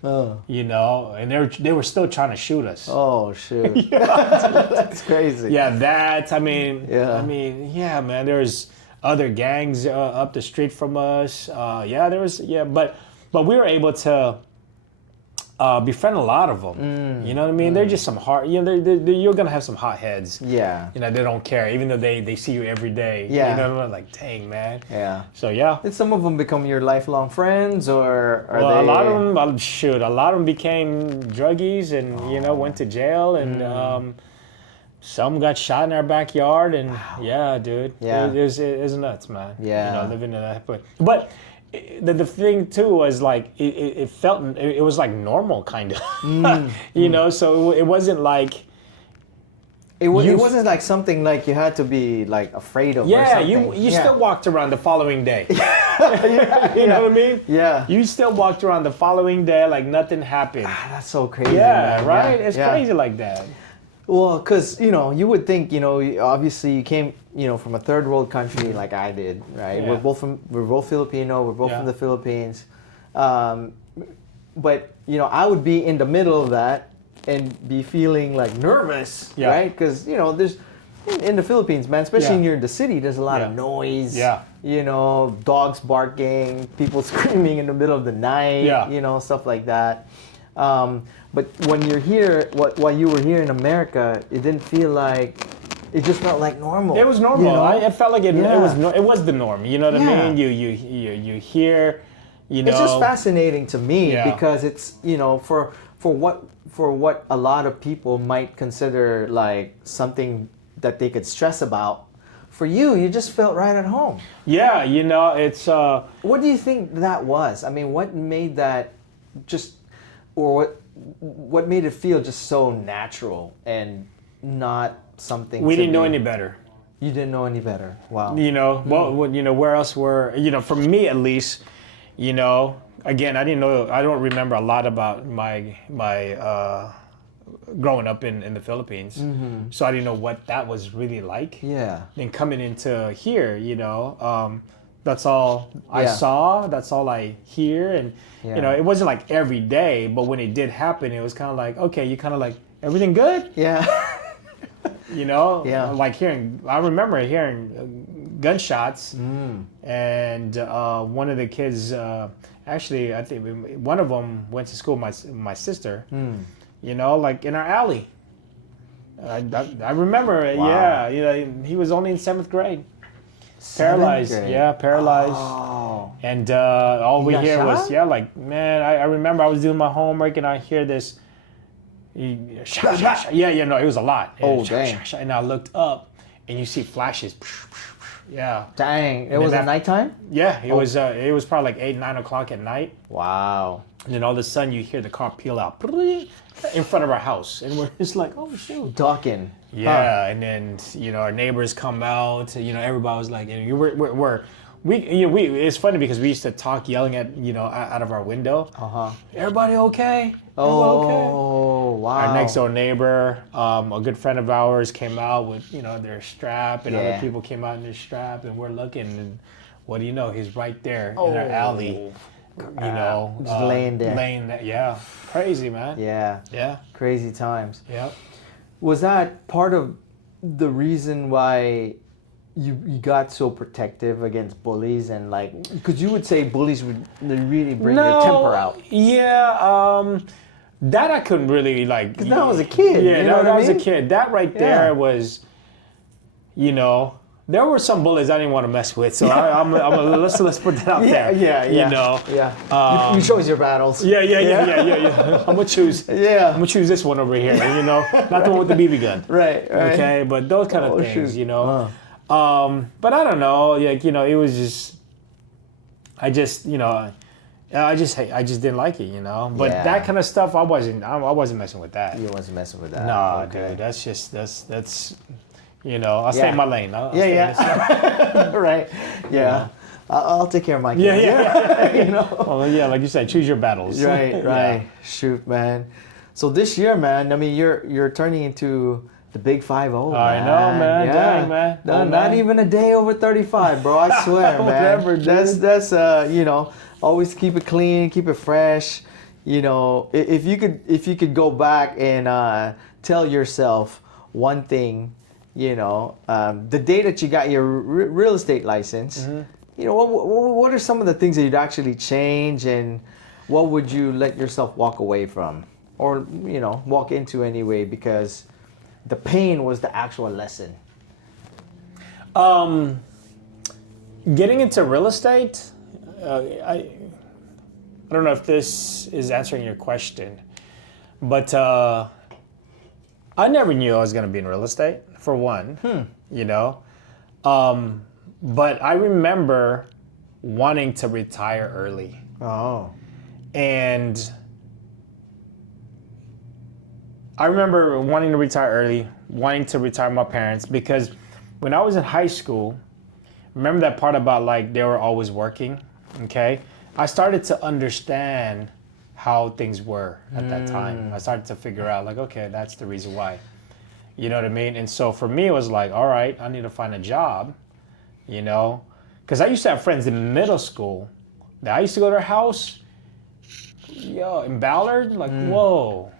You know, and they were still trying to shoot us. Oh shoot! That's crazy. Yeah, I mean, yeah, man. There's other gangs up the street from us. But we were able to befriend a lot of them. You know what I mean? They're just some hard. You know, you're gonna have some hot heads. Yeah. You know, they don't care, even though they see you every day. Yeah. You know what I mean? Like, dang, man. Yeah. So yeah. Did some of them become your lifelong friends, or are well, they? A lot of them, a lot of them became druggies and you know went to jail and. Some got shot in our backyard, and yeah, dude, it was nuts, man. Yeah, you know, living in that place. But the thing too was like it felt it was like normal kind of, you know. So it wasn't like it wasn't like something like you had to be like afraid of. Yeah, or something. you still walked around the following day. You know what I mean? Yeah. You still walked around the following day like nothing happened. That's so crazy. Yeah, man. right. It's crazy like that. Well, because, you know, you would think, you know, obviously you came, you know, from a third world country like I did, right? Yeah. We're both Filipino, we're both from the Philippines. But, you know, I would be in the middle of that and be feeling like nervous, right? Because, you know, there's, in the Philippines, man, especially near the city, there's a lot of noise. Yeah. You know, dogs barking, people screaming in the middle of the night, you know, stuff like that. But when you're here, while you were here in America, it didn't feel like, it just felt like normal. It was normal. You know? It felt like it was the norm. You know what I mean? You hear, you know. It's just fascinating to me because it's, you know, for what a lot of people might consider like something that they could stress about. For you just felt right at home. Yeah, you know, it's. What do you think that was? I mean, what made that just, or what made it feel just so natural and not something? We didn't know any better. You didn't know any better. Wow. You know, well, you know, where else were, you know, for me at least, you know, again, I don't remember a lot about my growing up in the Philippines. So I didn't know what that was really like. Yeah. Then coming into here, you know, that's all I saw, that's all I hear, and you know, it wasn't like every day, but when it did happen, it was kind of like, okay, you kind of like, everything good? Yeah. You know, like I remember hearing gunshots, and one of the kids, actually, I think one of them went to school with my sister, you know, like in our alley. I remember, you know, he was only in 7th grade. Paralyzed, paralyzed. Oh. And all we hear was, like, man, I remember I was doing my homework and I hear this, shot. Yeah, no, it was a lot. Oh, dang. And I looked up and you see flashes. Yeah. Dang, it was at nighttime? Yeah, it was probably like 8, 9 o'clock at night. Wow. And then all of a sudden you hear the car peel out in front of our house. And we're just like, oh, shoot. Talking. Yeah, and then, you know, our neighbors come out, you know, everybody was like, and it's funny because we used to talk yelling at, you know, out of our window. Everybody okay? Oh, wow. Our next door neighbor, a good friend of ours came out with, you know, their strap, and other people came out in their strap, and we're looking, and what do you know, he's right there in our alley. You know, just laying there. Yeah. Crazy, man. Yeah. Crazy times. Yeah. Was that part of the reason why you got so protective against bullies, and like, because you would say bullies would really bring your temper out? Yeah, that I couldn't really like. Because that was a kid. Yeah, you know that was a kid. That right there was, you know, there were some bullies I didn't want to mess with. So let's put that out there. Yeah. You know. Yeah. You chose your battles. Yeah. I'm gonna choose. I'm gonna choose this one over here. You know, not the one with the BB gun. Right. Okay, but those kind of things, you know. But I don't know. Like, you know, it was just, I just didn't like it, you know. But that kind of stuff, I wasn't messing with that. You wasn't messing with that. No, dude. That's. You know, I'll stay in my lane. Right. Yeah. You know. I'll take care of my kids. Yeah. You know. Well, yeah, like you said, choose your battles. Right. Shoot, man. So this year, man, I mean, you're turning into The big 5-0. I know, man. Yeah. Dang, man. Not even a day over 35, bro. I swear, man. Whatever, dude. That's always keep it clean, keep it fresh. If you could go back and tell yourself one thing, the day that you got your real estate license, what are some of the things that you'd actually change, and what would you let yourself walk away from, or walk into anyway, because the pain was the actual lesson? Getting into real estate, I don't know if this is answering your question, but I never knew I was going to be in real estate, for one, but I remember wanting to retire early. Oh. And I remember wanting to retire early, wanting to retire my parents, because when I was in high school, remember that part about like they were always working, okay? I started to understand how things were at that time. I started to figure out like, okay, that's the reason why. You know what I mean? And so for me, it was like, all right, I need to find a job, Because I used to have friends in middle school that I used to go to their house, in Ballard, like, whoa.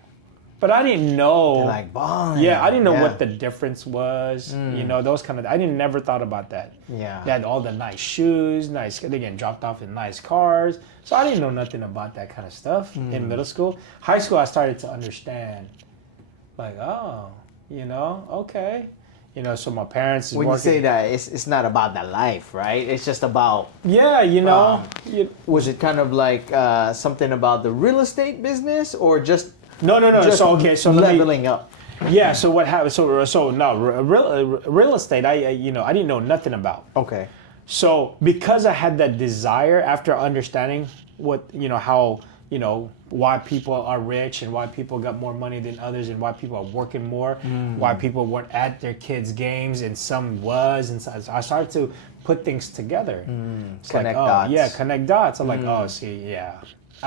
But I didn't know. They're like, bond. Yeah, I didn't know what the difference was. Those kind of. I never thought about that. Yeah. They had all the nice shoes, they getting dropped off in nice cars. So I didn't know nothing about that kind of stuff in middle school. High school, I started to understand. Like, okay. So my parents. When you say that, it's not about the life, right? It's just about. Yeah, was it kind of like something about the real estate business, or just? No. Just So leveling up. Yeah. So what happened? So no, real estate. I didn't know nothing about. Okay. So because I had that desire after understanding what how why people are rich and why people got more money than others and why people are working more, why people weren't at their kids' games and some was, and so I started to put things together. It's connect dots. Yeah, connect dots. I'm like, I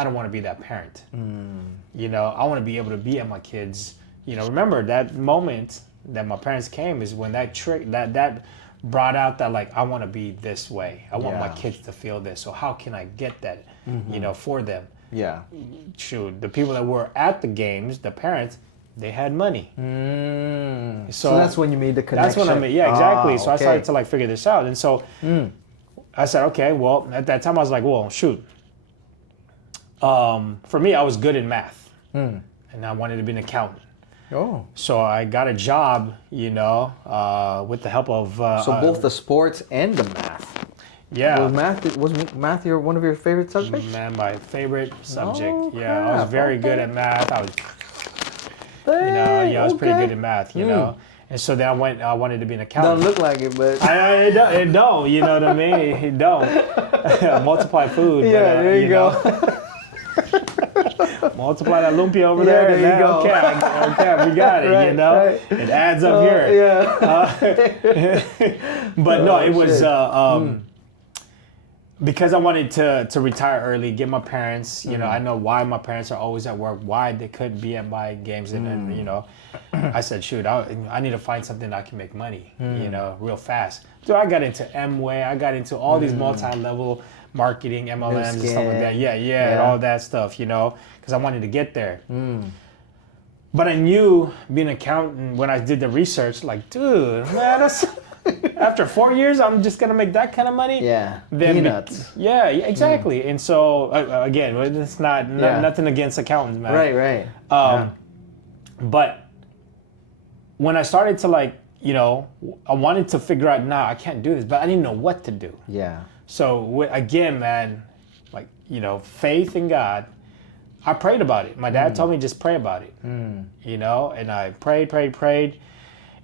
don't want to be that parent. I want to be able to be at my kids. Remember that moment that my parents came is when that brought out that like I want to be this way. I want my kids to feel this. So how can I get that? For them. Yeah. Shoot, the people that were at the games, the parents, they had money. So that's when you made the connection. That's when I made. Yeah, exactly. So I started to like figure this out, and so I said, okay. Well, at that time I was like, well, shoot. For me, I was good in math, and I wanted to be an accountant. Oh. So I got a job, with the help of. So both the sports and the math. Yeah. Was math one of your favorite subjects? Man, my favorite subject. Oh, yeah, I was very good at math. I was. I was pretty good at math. And so then I wanted to be an accountant. Doesn't look like it, but it don't. You know what I mean? It don't. Multiply food. Yeah, but, there you go. Multiply that lumpia over there. There you go. Okay, we got it. Right. It adds up here. Yeah. But no, it was because I wanted to retire early, get my parents. I know why my parents are always at work, why they couldn't be at my games, and I said, shoot, I need to find something that I can make money, real fast. So I got into Amway, I got into all these multi-level marketing, MLMs and stuff like that. Yeah, and all that stuff, because I wanted to get there. But I knew being an accountant, when I did the research, like, dude, man, that's... After 4 years, I'm just gonna make that kind of money. Yeah, then peanuts. Yeah, exactly. And so again, it's not nothing against accountants, man. Right. But when I started to I wanted to figure out, I can't do this, but I didn't know what to do. Yeah. So again, man, faith in God. I prayed about it. My dad told me just pray about it. And I prayed.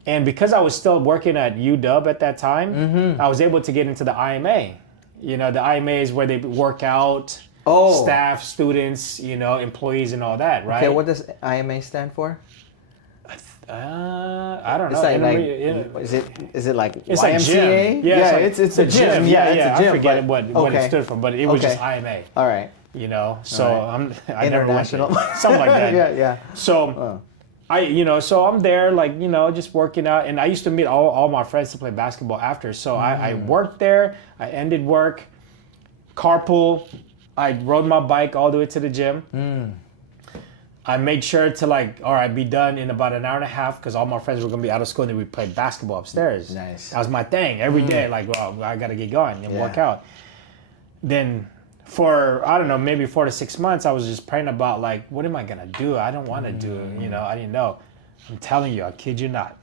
And because I was still working at UW at that time, I was able to get into the IMA. The IMA is where they work out staff, students, employees and all that, right? Okay, what does IMA stand for? I don't know. Is it like it's YMCA? Like gym. Yeah, it's a gym. Yeah, it's a gym, I forget what it stood for, but it was just IMA. All right. So I never went International. something like that. Yeah. So so I'm there, like, just working out. And I used to meet all my friends to play basketball after. So I worked there. I ended work, carpool. I rode my bike all the way to the gym. I made sure to be done in about an hour and a half because all my friends were going to be out of school and then we played basketball upstairs. Nice. That was my thing. Every day, I got to get going and work out. Then for, I don't know, maybe 4 to 6 months, I was just praying about, what am I going to do? I don't want to do it. I didn't know. I'm telling you, I kid you not.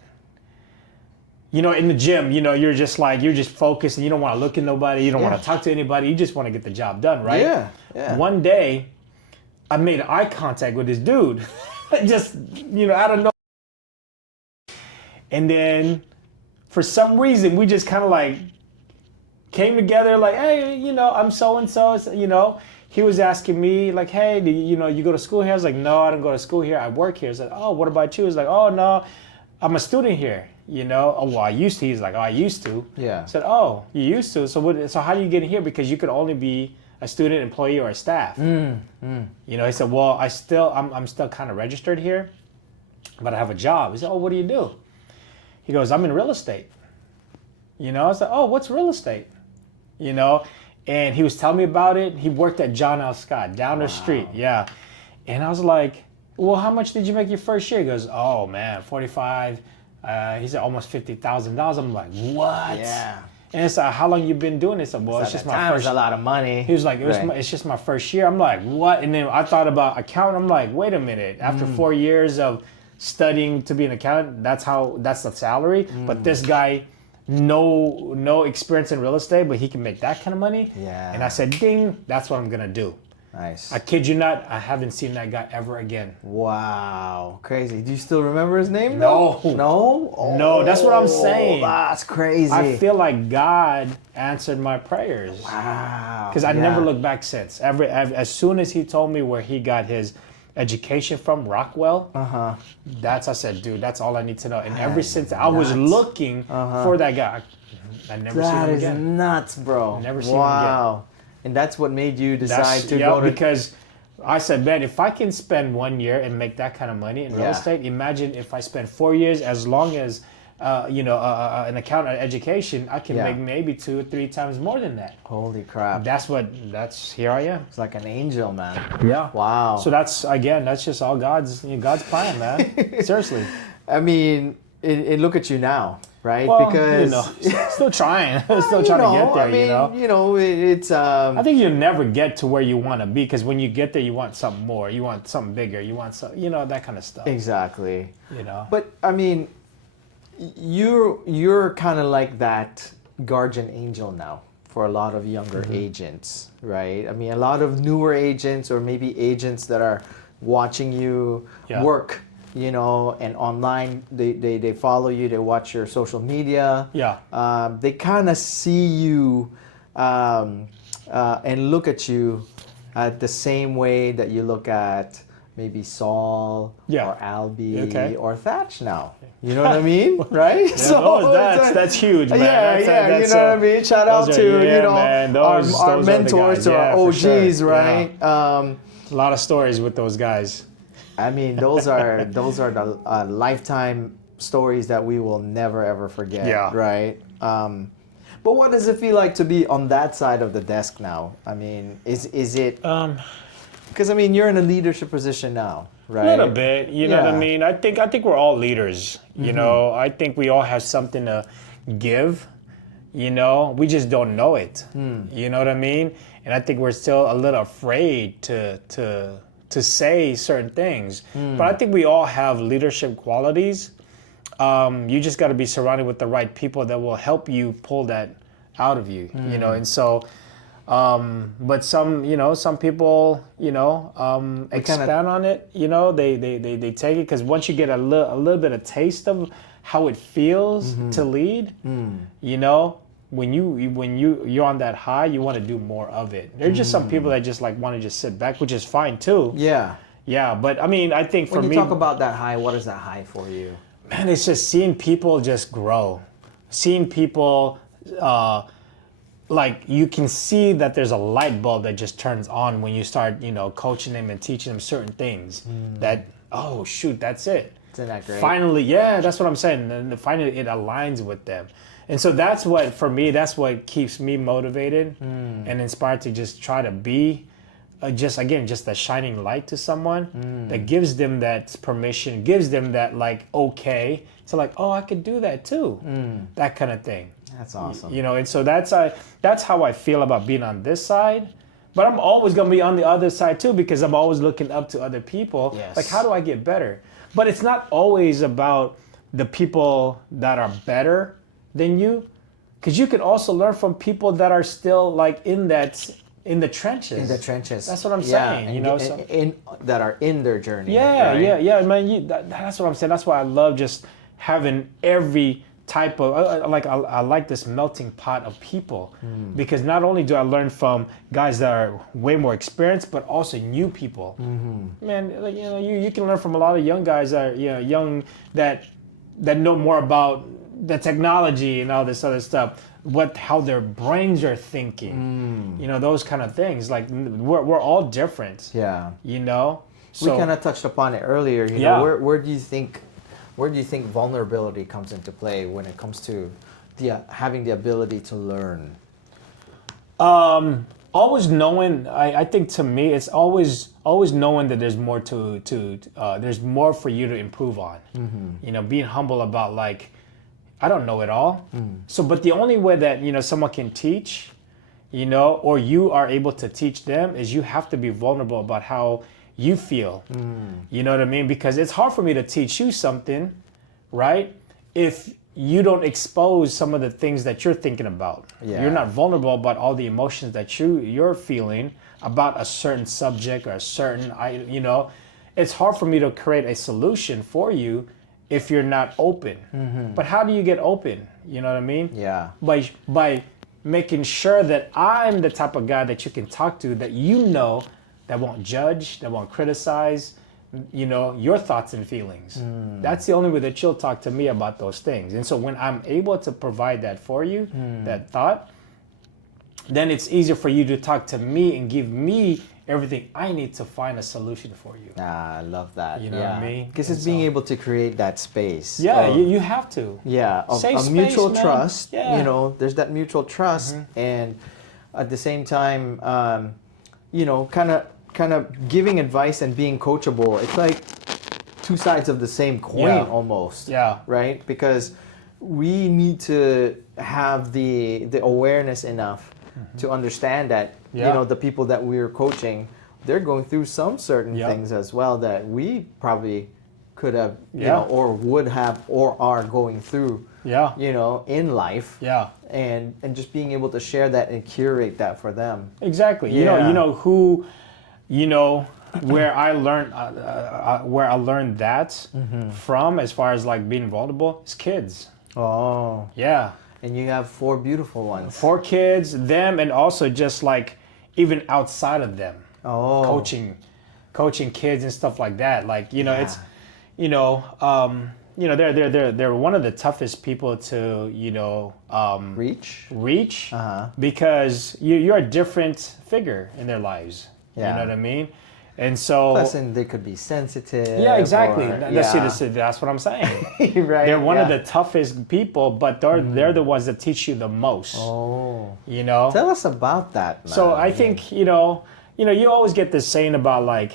In the gym, you're just focused and you don't want to look at nobody. You don't want to talk to anybody. You just want to get the job done, right? Yeah. One day, I made eye contact with this dude. Just, out of nowhere. And then, for some reason, we just kind of came together hey, I'm so-and-so, He was asking me, hey, you go to school here? I was like, no, I don't go to school here. I work here. I was like, oh, what about you? He was like, oh, no, I'm a student here, Oh, well, I used to. He's like, oh, I used to. Yeah. I said, oh, you used to? So how do you get in here? Because you could only be a student, employee, or a staff. He said, well, I'm still kind of registered here, but I have a job. He said, oh, what do you do? He goes, I'm in real estate. I said, oh, what's real estate? And he was telling me about it. He worked at John L. Scott down the street. Yeah. And I was like, well, how much did you make your first year? He goes, oh man, 45. He said almost $50,000. I'm like, what? Yeah. And it's like, how long you been doing this? Well, it's just my first. It was a lot of money. He was like, it's just my first year. I'm like, what? And then I thought about accounting. I'm like, wait a minute. After 4 years of studying to be an accountant, that's the salary. But this guy, no experience in real estate, but he can make that kind of money. Yeah. And I said, ding, that's what I'm gonna do. Nice. I kid you not, I haven't seen that guy ever again. Wow. Crazy. Do you still remember his name? No. No? Oh, no, that's what I'm saying. That's crazy. I feel like God answered my prayers. Wow. Because I never looked back since. As soon as he told me where he got his education from, Rockwell, I said, dude, that's all I need to know. And ever since I was looking for that guy, I never seen him again. That is nuts, bro. Never seen him again. And that's what made you decide to go to... because I said, man, if I can spend 1 year and make that kind of money in real estate, imagine if I spend 4 years, as long as, an accountant education, I can make maybe 2 or 3 times more than that. Holy crap. Here I am. It's like an angel, man. Yeah. Wow. So that's just all God's plan, man. Seriously. I mean, look at you now. Right, well, because still trying, to get there. It's. I think you'll never get to where you want to be because when you get there, you want something more, you want something bigger, you want some, that kind of stuff. Exactly. But I mean, you're kind of like that guardian angel now for a lot of younger agents, right? I mean, a lot of newer agents or maybe agents that are watching you work. And online, they follow you, they watch your social media. Yeah. They kind of see you and look at you the same way that you look at maybe Saul or Albie or Thach now. You know what I mean? Right? That's huge, man. You know what I mean? Shout out to our mentors, to our OGs, right? A lot of stories with those guys. I mean, those are the lifetime stories that we will never ever forget. Yeah. Right. But what does it feel like to be on that side of the desk now? I mean, is it? Because I mean, you're in a leadership position now, right? A little bit. You know what I mean? I think we're all leaders. I think we all have something to give. We just don't know it. You know what I mean? And I think we're still a little afraid to say certain things. But I think we all have leadership qualities. You just got to be surrounded with the right people that will help you pull that out of you, and so, but some people, expand on it, they take it because once you get a little bit of taste of how it feels to lead, when you're on that high, you want to do more of it. There's just some people that just want to just sit back, which is fine too. Yeah. Yeah, but I mean, I think for me, when you talk about that high, what is that high for you? Man, it's just seeing people just grow, seeing people, you can see that there's a light bulb that just turns on when you start, coaching them and teaching them certain things. That, oh shoot, that's it. Isn't that great? Finally, yeah, that's what I'm saying. And finally, it aligns with them. And so that's what, for me, that's what keeps me motivated and inspired to just try to be just a shining light to someone that gives them that permission, gives them that like, okay, to like, oh, I could do that too. That kind of thing. That's awesome. You know, and so that's how I feel about being on this side. But I'm always going to be on the other side too, because I'm always looking up to other people. Yes. Like, how do I get better? But it's not always about the people that are better than you, because you can also learn from people that are still like in the trenches. In the trenches. That's what I'm saying. You know, that are in their journey. Yeah, right? yeah, man. That's what I'm saying. That's why I love just having every type of I like this melting pot of people, because not only do I learn from guys that are way more experienced, but also new people. Man, like, you know, you can learn from a lot of young guys that are, you know, young that know more about the technology and all this other stuff, how their brains are thinking, you know, those kind of things. Like we're all different. Yeah. You know, so we kind of touched upon it earlier. You know, where do you think vulnerability comes into play when it comes to having the ability to learn? Always knowing. I think to me, it's always knowing that there's more there's more for you to improve on. You know, being humble about like, I don't know it all. So, but the only way that, you know, someone can teach, you know, or you are able to teach them is you have to be vulnerable about how you feel. You know what I mean? Because it's hard for me to teach you something, right? If you don't expose some of the things that you're thinking about. Yeah. You're not vulnerable about all the emotions that you're feeling about a certain subject or a certain, you know, it's hard for me to create a solution for you if you're not open. But how do you get open? You know what I mean? Yeah. By making sure that I'm the type of guy that you can talk to, that you know, that won't judge, that won't criticize, you know, your thoughts and feelings. That's the only way that you'll talk to me about those things. And so when I'm able to provide that for you, that thought, then it's easier for you to talk to me and give me everything I need to find a solution for you. I love that. You know what I mean? Because it's being able to create that space. Yeah, you have to. Yeah, of mutual trust. Yeah. You know, there's that mutual trust, and at the same time, you know, kind of giving advice and being coachable. It's like two sides of the same coin almost. Yeah. Right? Because we need to have the awareness enough to understand that, you know, the people that we're coaching, they're going through some certain things as well that we probably could have, you know, or would have, or are going through, you know, in life. Yeah. And just being able to share that and curate that for them. Exactly. Yeah. You know who, you know, where I learned that from, as far as like being vulnerable, is kids. Oh. Yeah. And you have 4 beautiful ones. 4 kids, them, and also just like even outside of them. Oh. Coaching kids and stuff like that. Like, you know, it's, you know, they're one of the toughest people to, you know, reach because you're a different figure in their lives. Yeah. You know what I mean? And so, plus, and they could be sensitive. Yeah, exactly. That's what I'm saying. Right. They're one of the toughest people, but they're the ones that teach you the most. Oh. You know. Tell us about that, man. So I think you always get this saying about like,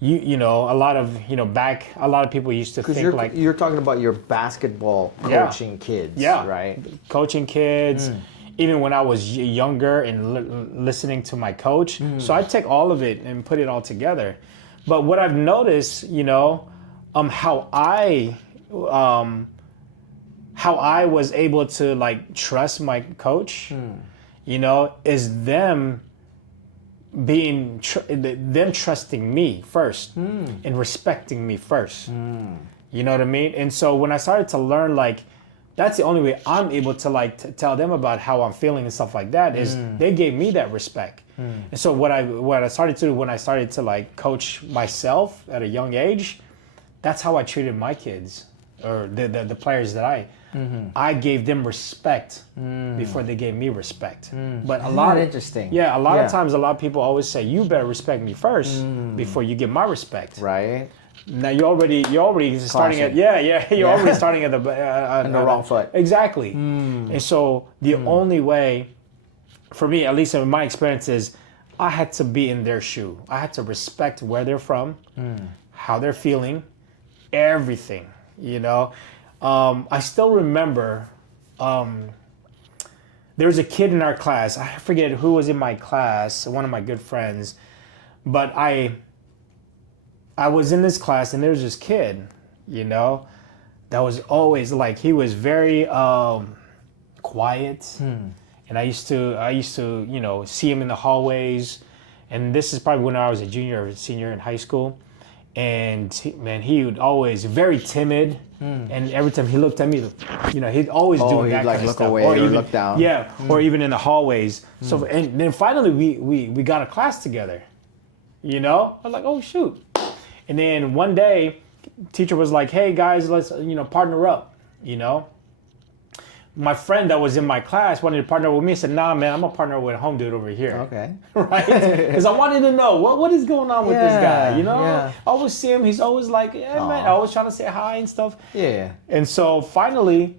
you know, a lot of people used to think like you're talking about your basketball coaching kids, right? Coaching kids. Even when I was younger and listening to my coach. So I take all of it and put it all together. But what I've noticed, you know, how I was able to like trust my coach, you know, is them trusting me first and respecting me first. You know what I mean? And so when I started to learn like, that's the only way I'm able to like tell them about how I'm feeling and stuff like that is they gave me that respect. And so what I started to do when I started to like coach myself at a young age, that's how I treated my kids or the players that I gave them respect before they gave me respect. But a lot of times a lot of people always say you better respect me first before you get my respect. Right. now you're already starting at you're already starting at the wrong foot. Exactly. And so the only way, for me, at least in my experience, is I had to be in their shoe. I had to respect where they're from, how they're feeling, everything. You know, I still remember. There was a kid in our class. I forget who was in my class. One of my good friends, but I was in this class, and there was this kid, you know, that was always like, he was very quiet, and I used to, you know, see him in the hallways, and this is probably when I was a junior or senior in high school, and he would always very timid, and every time he looked at me, you know, he'd always do that like kind of look stuff, away or even look down, or even in the hallways. So and then finally we got a class together, you know. I was like, oh shoot. And then one day, teacher was like, hey guys, let's, you know, partner up, you know. My friend that was in my class wanted to partner with me. I said, nah, man, I'm going to partner with a home dude over here. Okay. Right? Because I wanted to know, what is going on with this guy, you know? I always see him, he's always like, yeah, man, always trying to say hi and stuff. Yeah. And so finally,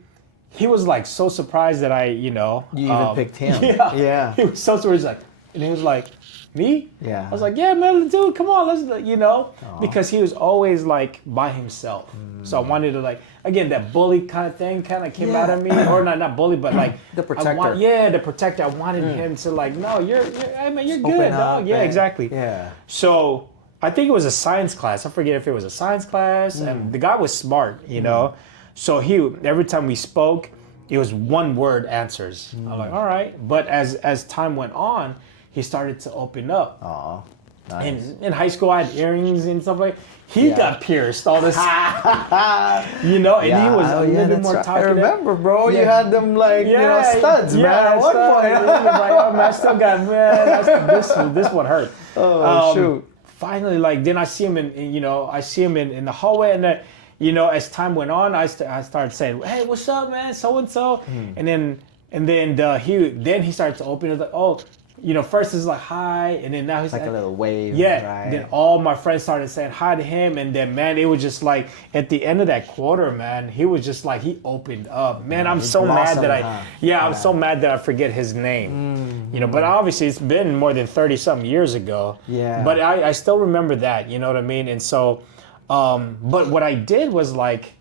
he was like so surprised that you know. You even picked him. Yeah. He was so surprised, like, and he was like, me? Yeah. I was like, yeah, man, dude, come on, let's, you know, because he was always like by himself. So I wanted to, like, again, that bully kind of thing kind of came out of me, or not bully, but like the protector. The protector. I wanted him to, like, no, you're hey man, you're just good, dog. Yeah, exactly. Yeah. So I think it was a science class. I forget if it was a science class, and the guy was smart, you know. So every time we spoke, it was one word answers. I'm like, all right, but as time went on, he started to open up. Oh, nice. In high school, I had earrings and stuff like that. He got pierced all this, you know, and he was a little bit more talkative. I remember, bro, you had them like, you know, studs, man, at one point. I still got, man, this one hurt. Oh, shoot. Finally, like, then I see him in the hallway, and then, you know, as time went on, I started saying, hey, what's up, man, so-and-so, and then he started to open it, like, oh, you know, first it's like hi, and then now he's like a little wave. Yeah. Right? Then all my friends started saying hi to him, and then, man, it was just like at the end of that quarter, man, he was just like, he opened up. Man, I'm so mad that I'm so mad that I forget his name. You know, but obviously it's been more than 30-something years ago. Yeah. But I still remember that, you know what I mean? And so, but what I did was, like,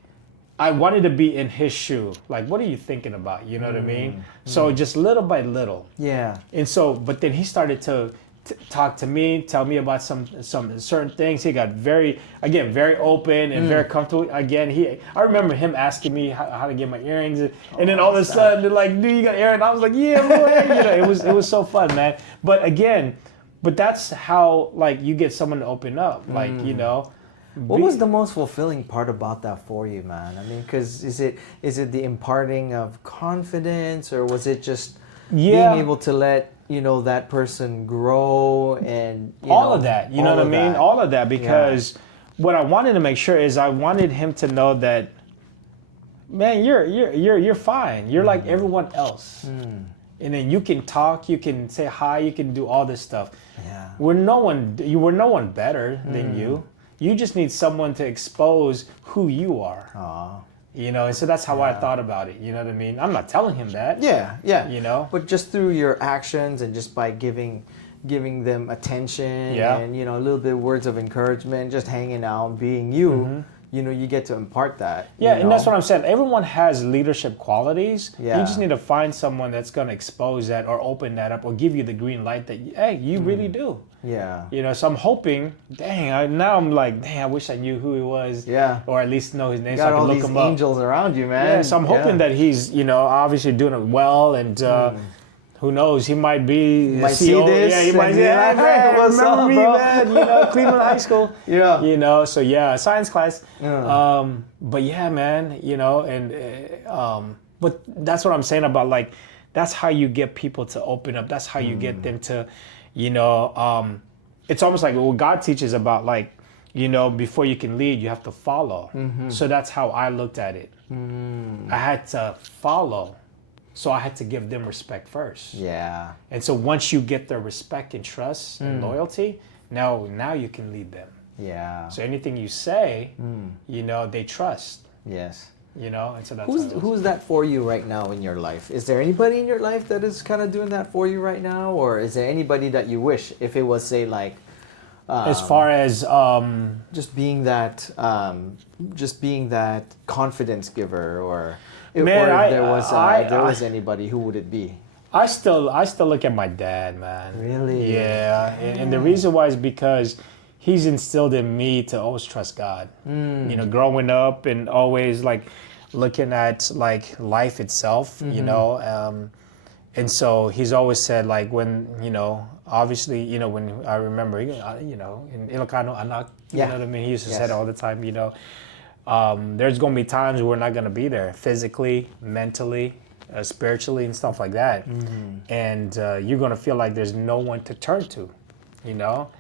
I wanted to be in his shoe. Like, what are you thinking about? You know what I mean? So just little by little. Yeah. And so, but then he started to talk to me, tell me about some certain things. He got very open and very comfortable. Again, I remember him asking me how to get my earrings, and then all of a sudden they're like, "Dude, you got earrings?" I was like, "Yeah, boy." You know, it was so fun, man. But that's how, like, you get someone to open up, like, you know. What was the most fulfilling part about that for you, man? I mean, because is it the imparting of confidence, or was it just being able to let, you know, that person grow and all of that? You know what I mean? All of that, because what I wanted to make sure is I wanted him to know that, man, you're fine. You're like everyone else. And then you can talk, you can say hi, you can do all this stuff. Yeah. We're no one better than you. You just need someone to expose who you are. You know, and so that's how I thought about it. You know what I mean? I'm not telling him that. Yeah. You know? But just through your actions and just by giving them attention and, you know, a little bit of words of encouragement, just hanging out, being you, you know, you get to impart that. Yeah, and that's what I'm saying. Everyone has leadership qualities. Yeah. You just need to find someone that's going to expose that or open that up or give you the green light that, hey, you really do. Yeah. You know, so I'm hoping, I wish I knew who he was. Yeah. Or at least know his name so I can look him up. You got all these angels around you, man. Yeah, so I'm hoping that he's, you know, obviously doing it well, and who knows, he might be might see this. Yeah, he might see that. Hey, what's up, me, bro? Man, you know, Cleveland High School. Yeah. You know, so science class. Yeah. But yeah, man, you know, and but that's what I'm saying about, like, that's how you get people to open up. That's how you get them to, you know, it's almost like what God teaches about, like, you know, before you can lead, you have to follow. So that's how I looked at it. I had to follow. So I had to give them respect first. Yeah. And so once you get their respect and trust and loyalty, now you can lead them. Yeah. So anything you say, you know, they trust. Yes. You know, and so that's who's that for you right now in your life? Is there anybody in your life that is kind of doing that for you right now, or is there anybody that you wish, if it was, say, like, as far as just being that confidence giver, or man, if there was anybody, who would it be? I still look at my dad, man. Really? Yeah, and the reason why is because he's instilled in me to always trust God. You know, growing up and always like looking at like life itself, you know, and so he's always said, like, when, you know, obviously, you know, when I remember, you know, in Ilocano, anak, you know what I mean? He used to say it all the time, you know, there's going to be times we're not going to be there physically, mentally, spiritually, and stuff like that. And you're going to feel like there's no one to turn to, you know?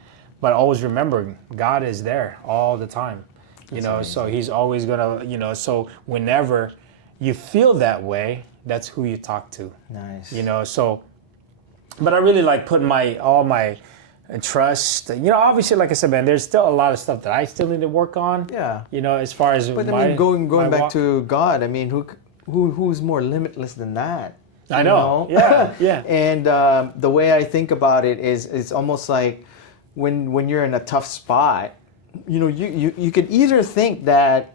But always remember, God is there all the time, you know, amazing. So he's always going to, you know, so whenever you feel that way, that's who you talk to. Nice. You know, so, but I really like putting all my trust, you know, obviously, like I said, man, there's still a lot of stuff that I still need to work on. Yeah. You know, as far as but I mean, going back to God, I mean, who's more limitless than that? I know. Yeah, yeah. And the way I think about it is, it's almost like when you're in a tough spot, you know, you could either think that,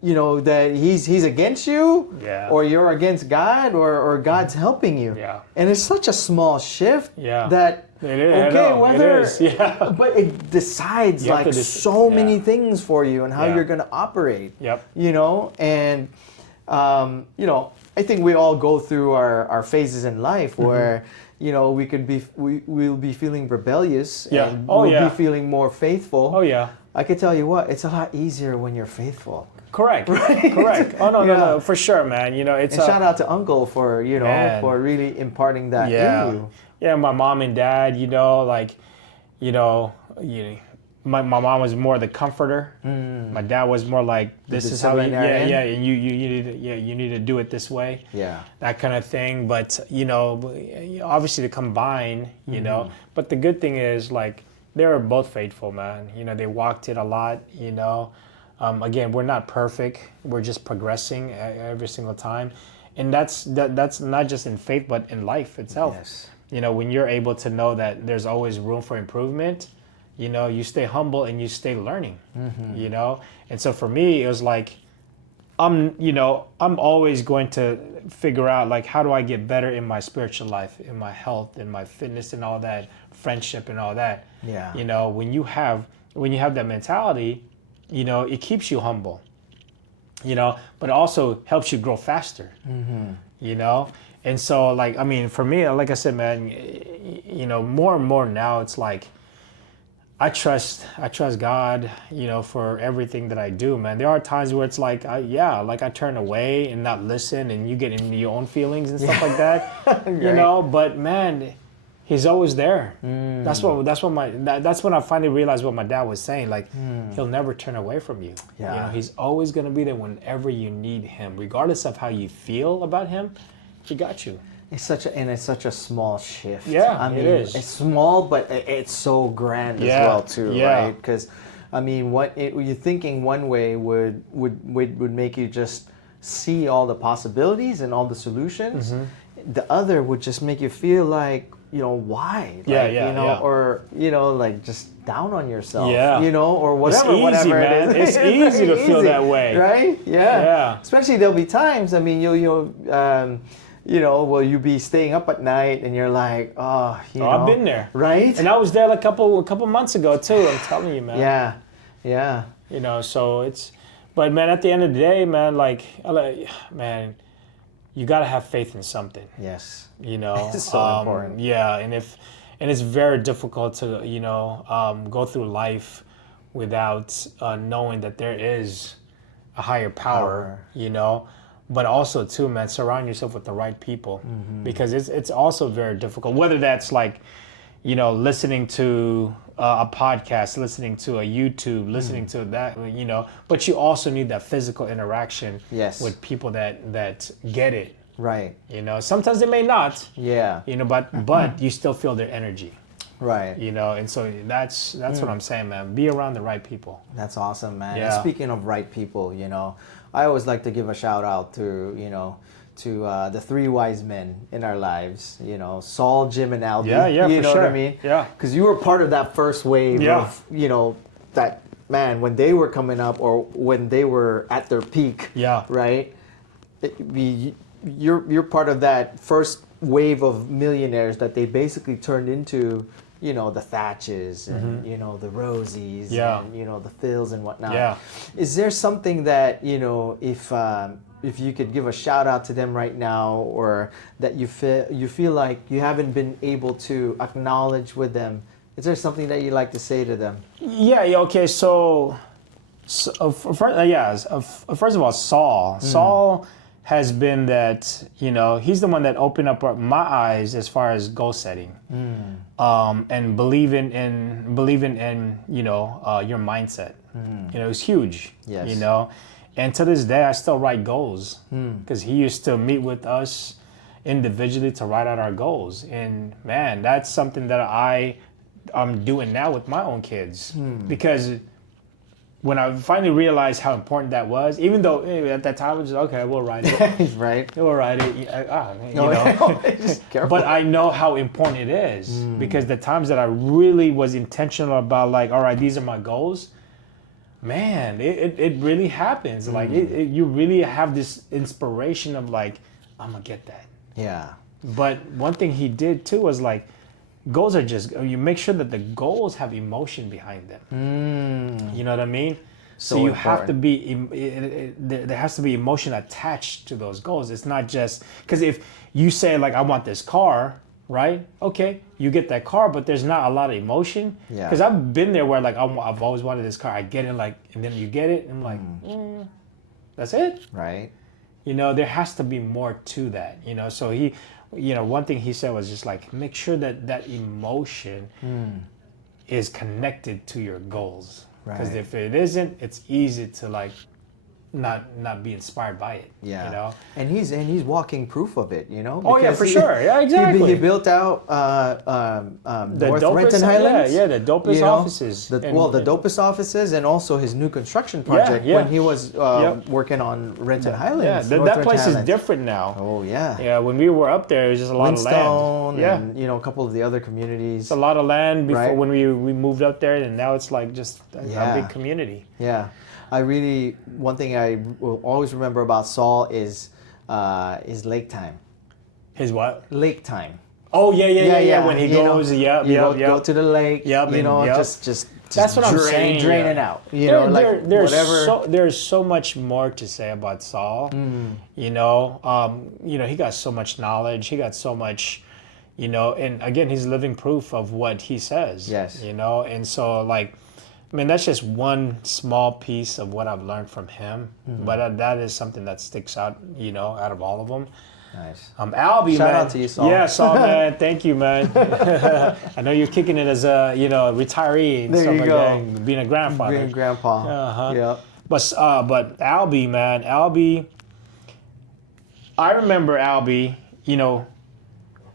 you know, that he's against you, or you're against God, or God's helping you. Yeah. And it's such a small shift that it is, whether it is. Yeah. but it decides so many things for you and how you're going to operate. Yep. You know, and you know, I think we all go through our phases in life where, you know, we'll be feeling rebellious, and we'll be feeling more faithful. Oh yeah. I can tell you what, it's a lot easier when you're faithful. Correct. Right? Correct. Oh no, for sure, man. You know, it's and shout out to Uncle for, you know, for really imparting that in you. Yeah, my mom and dad, you know, like, my mom was more the comforter. My dad was more like, this is how you, and you need to do it this way. Yeah. That kind of thing. But, you know, obviously to combine, you know, but the good thing is, like, they were both faithful, man. You know, they walked it a lot, you know. Again, we're not perfect. We're just progressing every single time. And that's not just in faith, but in life itself. Yes. You know, when you're able to know that there's always room for improvement, you know, you stay humble and you stay learning, you know? And so for me, it was like, I'm always going to figure out, like, how do I get better in my spiritual life, in my health, in my fitness and all that, friendship and all that. Yeah. You know, when you have that mentality, you know, it keeps you humble, you know, but it also helps you grow faster, you know? And so, like, I mean, for me, like I said, man, you know, more and more now, it's like, I trust God, you know, for everything that I do, man. There are times where it's like, I turn away and not listen, and you get into your own feelings and stuff like that, right. You know, but man, he's always there. That's when I finally realized what my dad was saying. Like, he'll never turn away from you. Yeah. You know, he's always going to be there whenever you need him, regardless of how you feel about him. He got you. It's such a small shift. Yeah, I mean, it is. It's small, but it's so grand as well too, right? Because, I mean, you're thinking one way would make you just see all the possibilities and all the solutions. The other would just make you feel like, you know, why? Like, you know, or, you know, like, just down on yourself. Yeah. You know, or whatever. It's easy, man. It's easy to feel that way. Right? Yeah. Especially there'll be times. I mean, you know, will you be staying up at night and you're like, you know. I've been there. Right? And I was there a couple months ago too, I'm telling you, man. Yeah. You know, so but man, at the end of the day, man, like, man, you got to have faith in something. Yes. You know. It's so important. Yeah, and it's very difficult to, you know, go through life without knowing that there is a higher power. You know. But also too, man, surround yourself with the right people, because it's also very difficult. Whether that's like, you know, listening to a podcast, listening to a YouTube, listening to that, you know. But you also need that physical interaction with people that get it. Right. You know, sometimes they may not. Yeah. You know, but you still feel their energy. Right. And so that's what I'm saying, man. Be around the right people. That's awesome, man. Yeah. And speaking of right people, I always like to give a shout out to, to the three wise men in our lives, Saul, Jim, and Albie. Yeah, you know sure. what I mean? Yeah. Because you were part of that first wave of, that, man, when they were coming up or when they were at their peak, right? You're part of that first wave of millionaires that they basically turned into, the Thaches and, the Rosies and, the Phils and whatnot. Yeah. Is there something that, if you could give a shout out to them right now, or that you feel like you haven't been able to acknowledge with them, is there something that you'd like to say to them? Yeah. Okay. So first of all, Saul. Saul has been that, he's the one that opened up my eyes as far as goal setting, and believing in your mindset. It's huge. Yes. And to this day, I still write goals because he used to meet with us individually to write out our goals. And man, that's something that I'm doing now with my own kids, because when I finally realized how important that was, even though at that time I was just, okay, we'll write it. Right. We'll write it. Just careful. But I know how important it is, because the times that I really was intentional about, like, all right, these are my goals, man, it really happens. Like, you really have this inspiration of, like, I'm going to get that. Yeah. But one thing he did too was, like, goals are just, you make sure that the goals have emotion behind them. You know what I mean? So you have to be, there has to be emotion attached to those goals. It's not just, because if you say, like, I want this car, right? Okay, you get that car, but there's not a lot of emotion. Yeah. Because I've been there where, like, I've always wanted this car. I get it, like, and then you get it, and I'm like, that's it? Right. There has to be more to that, So he, one thing he said was just like, make sure that emotion is connected to your goals. Because if it isn't, it's easy to, like, not be inspired by it. Yeah. And he's walking proof of it, Oh yeah, for sure. Yeah, exactly. He built out North Renton Highlands. Yeah, the dopest offices. The dopest offices, and also his new construction project when he was working on Renton Highlands. Yeah, that place is different now. Oh yeah. Yeah, when we were up there, it was just a lot of land. And a couple of the other communities. It's a lot of land before when we moved up there, and now it's like just a big community. Yeah. One thing I will always remember about Saul is lake time. His what? Lake time. Oh yeah. When he goes, go to the lake. Just that's what I'm saying. Drain it out. There's so much more to say about Saul. He got so much knowledge. He got so much, and again, he's living proof of what he says. Yes. And so, like, I mean, that's just one small piece of what I've learned from him, but that is something that sticks out, out of all of them. Nice. Albie, Shout man. out to you, Saul. Yeah, Saul, man. Thank you, man. I know you're kicking it as a, retiree and there stuff you like go. that, being a grandfather. Being a grandpa. Yeah. But Albie, man, I remember Albie,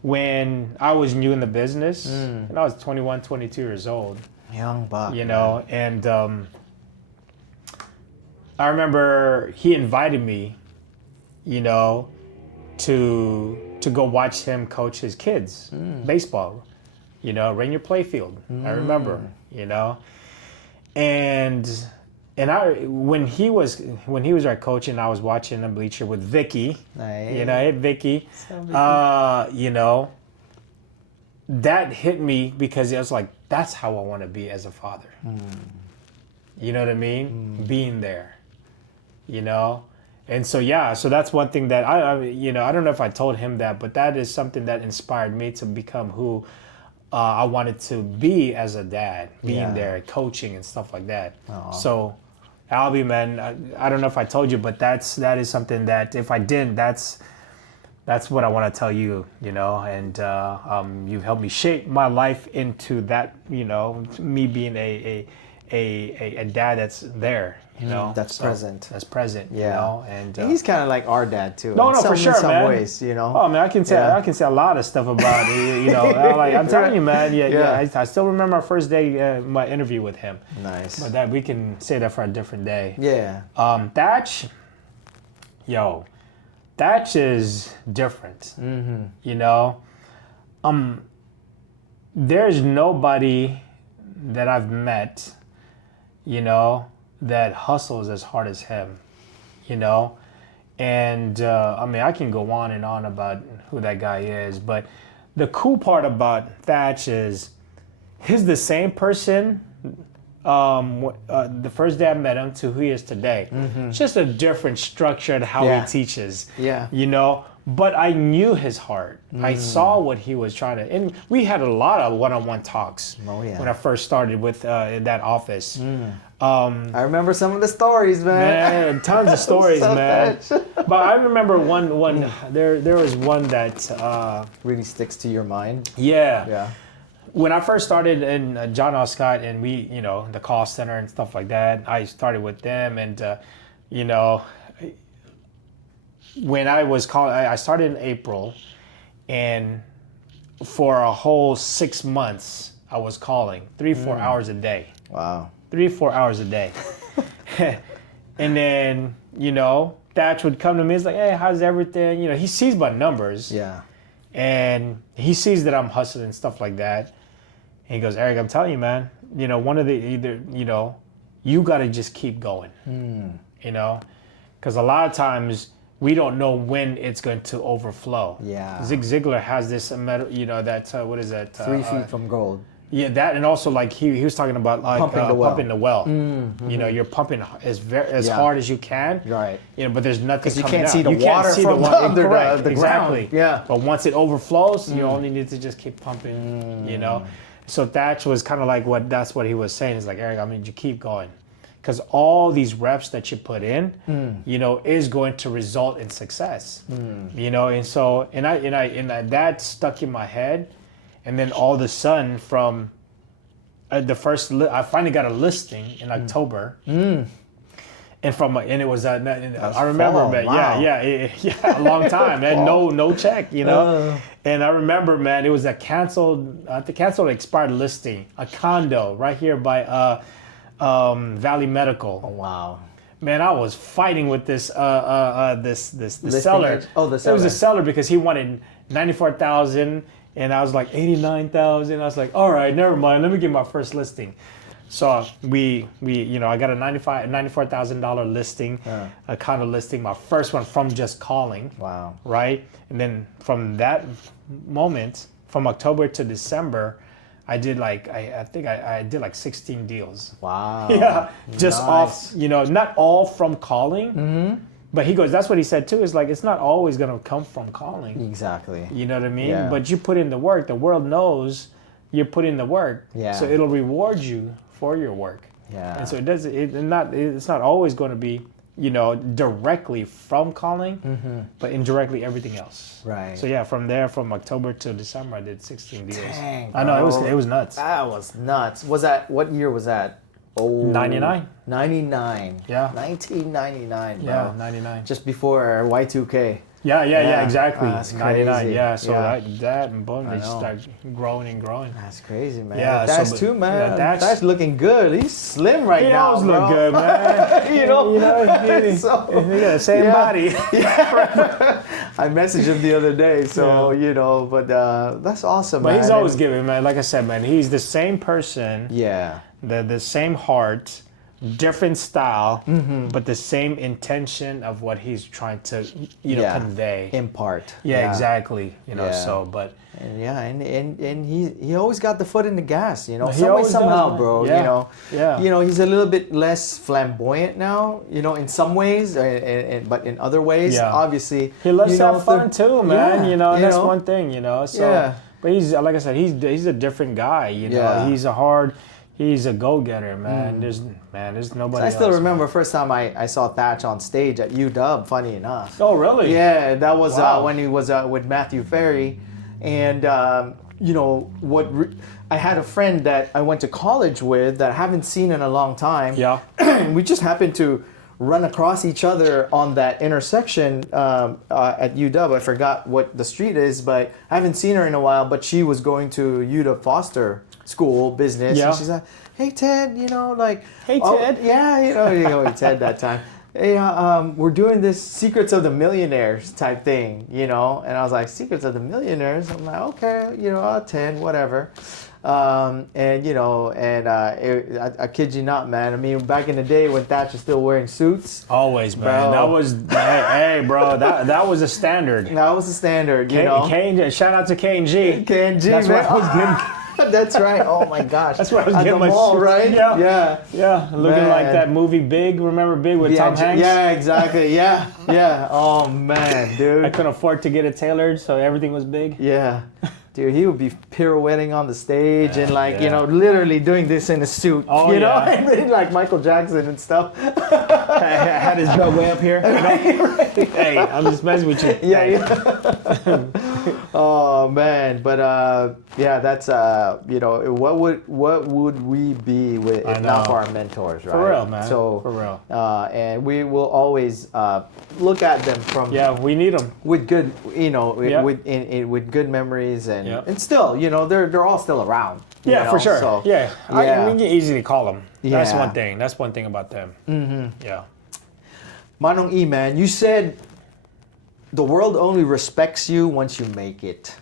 when I was new in the business, and I was 21, 22 years old. Young buck. And I remember he invited me, to go watch him coach his kids baseball, Rainier Playfield. I remember, and I when he was our coach, and I was watching the bleacher with Vicky. Nice. Vicky. That hit me because I was like, that's how I want to be as a father. You know what I mean? Being there, And so that's one thing that I don't know if I told him that, but that is something that inspired me to become who I wanted to be as a dad, being there, coaching and stuff like that. Aww. So, Albie, man, I don't know if I told you, but that is something that if I didn't, that's what I want to tell you, and you've helped me shape my life into that, me being a dad that's there, you know, that's present. That's present, Yeah. you know, and he's kind of like our dad too. No, for sure, in some man. ways, you know. Oh man, I can say a lot of stuff about it, you know. I'm telling you, man. I still remember our first day, my interview with him. Nice. But that we can say that for a different day. Yeah. Thach, Thach is different. You know, there's nobody that I've met, you know, that hustles as hard as him, you know. And I mean, I can go on and on about who that guy is, but the cool part about Thach is he's the same person the first day I met him to who he is today. It's just a different structure to how he teaches. Yeah. You know, but I knew his heart. I saw what he was trying to, and we had a lot of one-on-one talks when I first started with in that office. I remember some of the stories, man. Tons of stories, man. But I remember one. There was one that really sticks to your mind. Yeah. When I first started in John L. Scott and we, you know, the call center and stuff like that, I started with them and, you know, when I was calling, I started in April and for a whole 6 months, I was calling 3-4 hours a day. Wow. 3-4 hours a day. And then, you know, Thach would come to me, he's like, hey, how's everything? You know, he sees my numbers. Yeah. And he sees that I'm hustling and stuff like that. And he goes, Eric, I'm telling you, man, you know, you got to just keep going, you know, because a lot of times we don't know when it's going to overflow. Yeah. Zig Ziglar has this, you know, that, what is that? 3 feet from gold. Yeah, that, and also like he was talking about like pumping the well. You know, you're pumping as hard as you can. Right. You know, but there's nothing because you coming can't out. see the water from under the exactly. ground. Yeah. But once it overflows, you only need to just keep pumping. You know, so Thach was kind of like that's what he was saying. Is like, Eric, I mean, you keep going, because all these reps that you put in, you know, is going to result in success. You know, and so and that stuck in my head. And then all of a sudden, from I finally got a listing in October, and it was I remember, fall. man, wow. a long time, and no check, you know. And I remember, man, it was a canceled expired listing, a condo right here by Valley Medical. Oh, wow. Man, I was fighting with this seller. Oh, the seller. It was a seller because he wanted $94,000. And I was like, 89,000. I was like, all right, never mind. Let me get my first listing. So we you know, I got a $94,000 listing, a condo listing, my first one from just calling. Wow. Right? And then from that moment, from October to December, I did like, I think I did like 16 deals. Wow. Yeah. Just nice. off, you know, not all from calling. But he goes, that's what he said too, is like, it's not always going to come from calling. Exactly. You know what I mean? Yeah. But you put in the work. The world knows you put in the work. Yeah. So it'll reward you for your work. Yeah. And so it's not always going to be, you know, directly from calling, but indirectly everything else. Right. So yeah, from October to December, I did 16 deals. Dang, I know, bro. it was nuts. That was nuts. What year was that? Oh, 99. 99. Yeah. 1999, bro. Yeah, 99. Just before Y2K. Yeah, exactly. That's 99, crazy. yeah. So Yeah. that and boom, they just start growing and growing. That's crazy, man. Yeah, That's so, too, man. yeah, That's looking good. He's slim right He now, always bro. look good, man. you know, he so, got the same body. Yeah. I messaged him the other day, so you know, but that's awesome, But man. he's always giving, man. Like I said, man, he's the same person. Yeah. The same heart, different style, but the same intention of what he's trying to, you know, convey. Impart. Yeah, exactly. You know, Yeah. so, but. And he always got the foot in the gas, you know, He some way, always somehow, does, bro. yeah. You know, you know, he's a little bit less flamboyant now, you know, in some ways, but in other ways, obviously, he loves to have fun too, man. You know, that's one thing, you know. So, but he's like I said, he's a different guy. You know, he's a go-getter, man. There's nobody. I still remember first time I saw Thach on stage at UW. Funny enough. Oh, really? Yeah, that was when he was with Matthew Ferry. And I had a friend that I went to college with that I haven't seen in a long time. Yeah. We just happened to run across each other on that intersection at UW. I forgot what the street is, but I haven't seen her in a while. But she was going to UW Foster School business, and she's like, "Hey Ted, hey Ted, you know, hey Ted that time. Hey, we're doing this Secrets of the Millionaires type thing, And I was like, Secrets of the Millionaires? I'm like, okay, I'll attend, whatever. I kid you not, man. I mean, back in the day when Thach was still wearing suits. Always, man. That was, hey, bro, that was a standard. That was a standard, Shout out to K&G. K&G, That's man. what I was getting. That's right. Oh my gosh. That's where I was getting my mall, shit. Right? Yeah. Looking like that movie Big. Remember Big with Tom Hanks? Yeah, exactly. Yeah. Oh man, dude. I couldn't afford to get it tailored, so everything was big. Yeah. Dude, he would be pirouetting on the stage and literally doing this in a suit. Oh, and like Michael Jackson and stuff. I had his belt way up here. Hey, I'm just messing with you. Yeah. Oh man, but that's what would we be with if not for our mentors, right? For real, man. So for real. And we will always look at them from we need them with good, with good memories and still, they're all still around. Yeah, for sure. So, we can easily call them. That's Yeah. one thing. That's one thing about them. Mm-hmm. Yeah. Manong E, man, you said the world only respects you once you make it.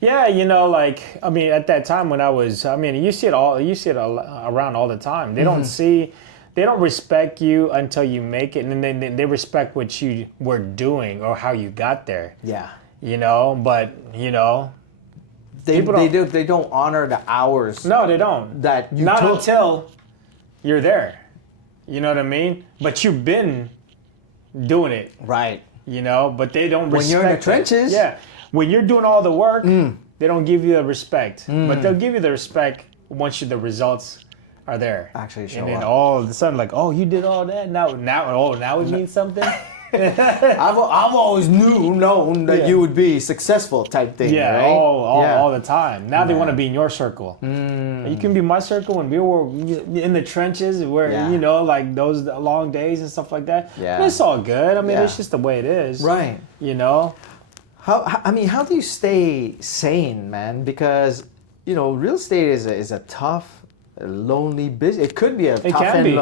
Yeah, at that time when you see it around all the time. They don't respect you until you make it, and then they respect what you were doing or how you got there. Yeah. They don't honor the hours. No, they don't. That you not until you're there. You know what I mean? But you've been doing it. Right. But they don't respect when you're in the trenches. Yeah. When you're doing all the work, they don't give you the respect. But they'll give you the respect once the results are there. Actually show up. And then up. all of a sudden, like, oh, you did all that? Now it means something? I've always known that you would be successful type thing, right? All the time. Now they want to be in your circle. You can be my circle when we were in the trenches where, like those long days and stuff like that. Yeah. But it's all good. I mean, it's just the way it is. Right. How do you stay sane, man? Because, real estate is a tough, lonely business. It could be a tough and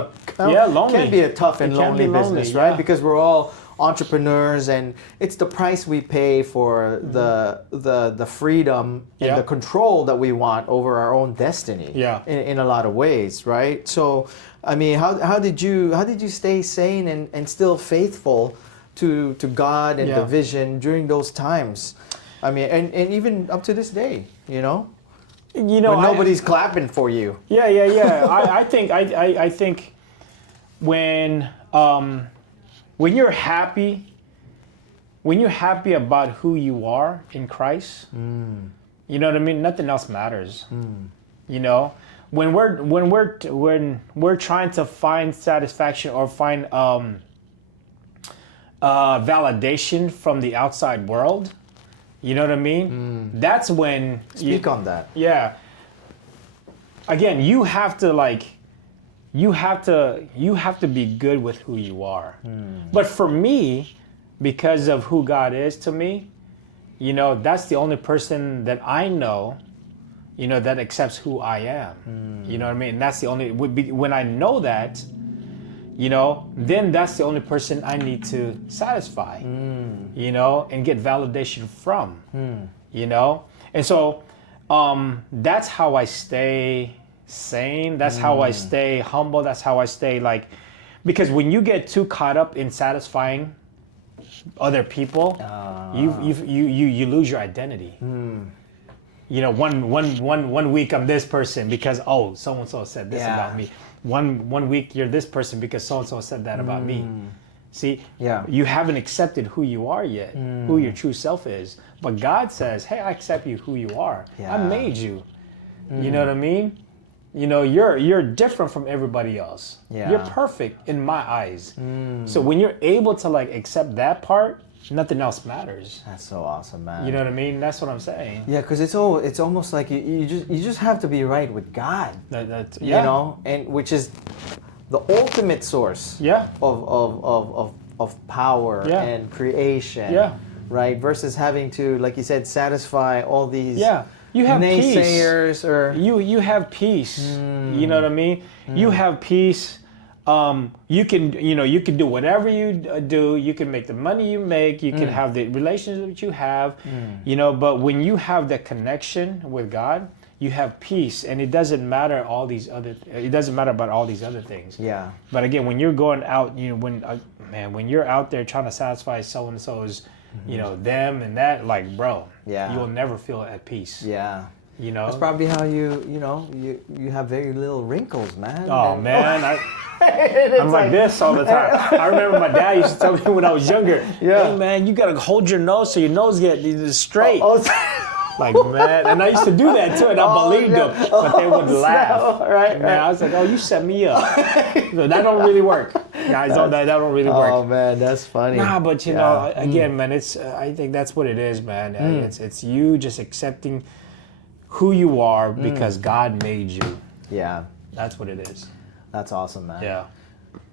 lonely. Can be a tough and lonely business, right? Because we're all entrepreneurs, and it's the price we pay for the freedom and the control that we want over our own destiny. Yeah. In a lot of ways, right? So, I mean, how did you stay sane and still faithful to God and the vision during those times? I mean, and even up to this day, when nobody's clapping for you. Yeah. I think when you're happy about who you are in Christ, you know what I mean? Nothing else matters. When we're trying to find satisfaction or find validation from the outside world, you know what I mean? That's when Speak on that. Yeah. Again, you have to be good with who you are. But for me, because of who God is to me, that's the only person that I know, that accepts who I am. You know what I mean? That's the only, when I know that, then that's the only person I need to satisfy, and get validation from, And so that's how I stay sane. That's how I stay humble. That's how I stay because when you get too caught up in satisfying other people, you lose your identity. One week I'm this person because so-and-so said this about me. One week you're this person because so-and-so said that about me. See, you haven't accepted who you are yet, who your true self is. But God says, hey, I accept you who you are. I made you. You know what I mean? You're different from everybody else. You're perfect in my eyes. So when you're able to accept that part, nothing else matters. That's so awesome, man. You know what I mean? That's what I'm saying. Yeah, because it's almost like you just have to be right with God. Yeah. You know, and which is the ultimate source. Yeah. Of power and creation. Yeah. Right. Versus having to, like you said, satisfy all these. Yeah. You have naysayers peace. Or you have peace. You know what I mean? You have peace. You can do whatever you do. You can make the money you make. You can have the relationships you have. You know, but when you have that connection with God, you have peace, and it doesn't matter It doesn't matter about all these other things. Yeah. But again, when you're going out, when you're out there trying to satisfy so and so's, them and that, like, bro, you'll never feel at peace. Yeah. You know, that's probably how you have very little wrinkles, man. Oh, man, I'm like this all the time. I remember my dad used to tell me when I was younger, hey, man, you gotta hold your nose so your nose gets straight. Like, man, and I used to do that too, and I believed them, but they would laugh. Right. I was like, oh, you set me up. So that don't really work, guys. That don't really work. Oh man, that's funny. Nah, but again, man, it's I think that's what it is, man. It's you just accepting who you are because God made you. Yeah, that's what it is. That's awesome, man. Yeah.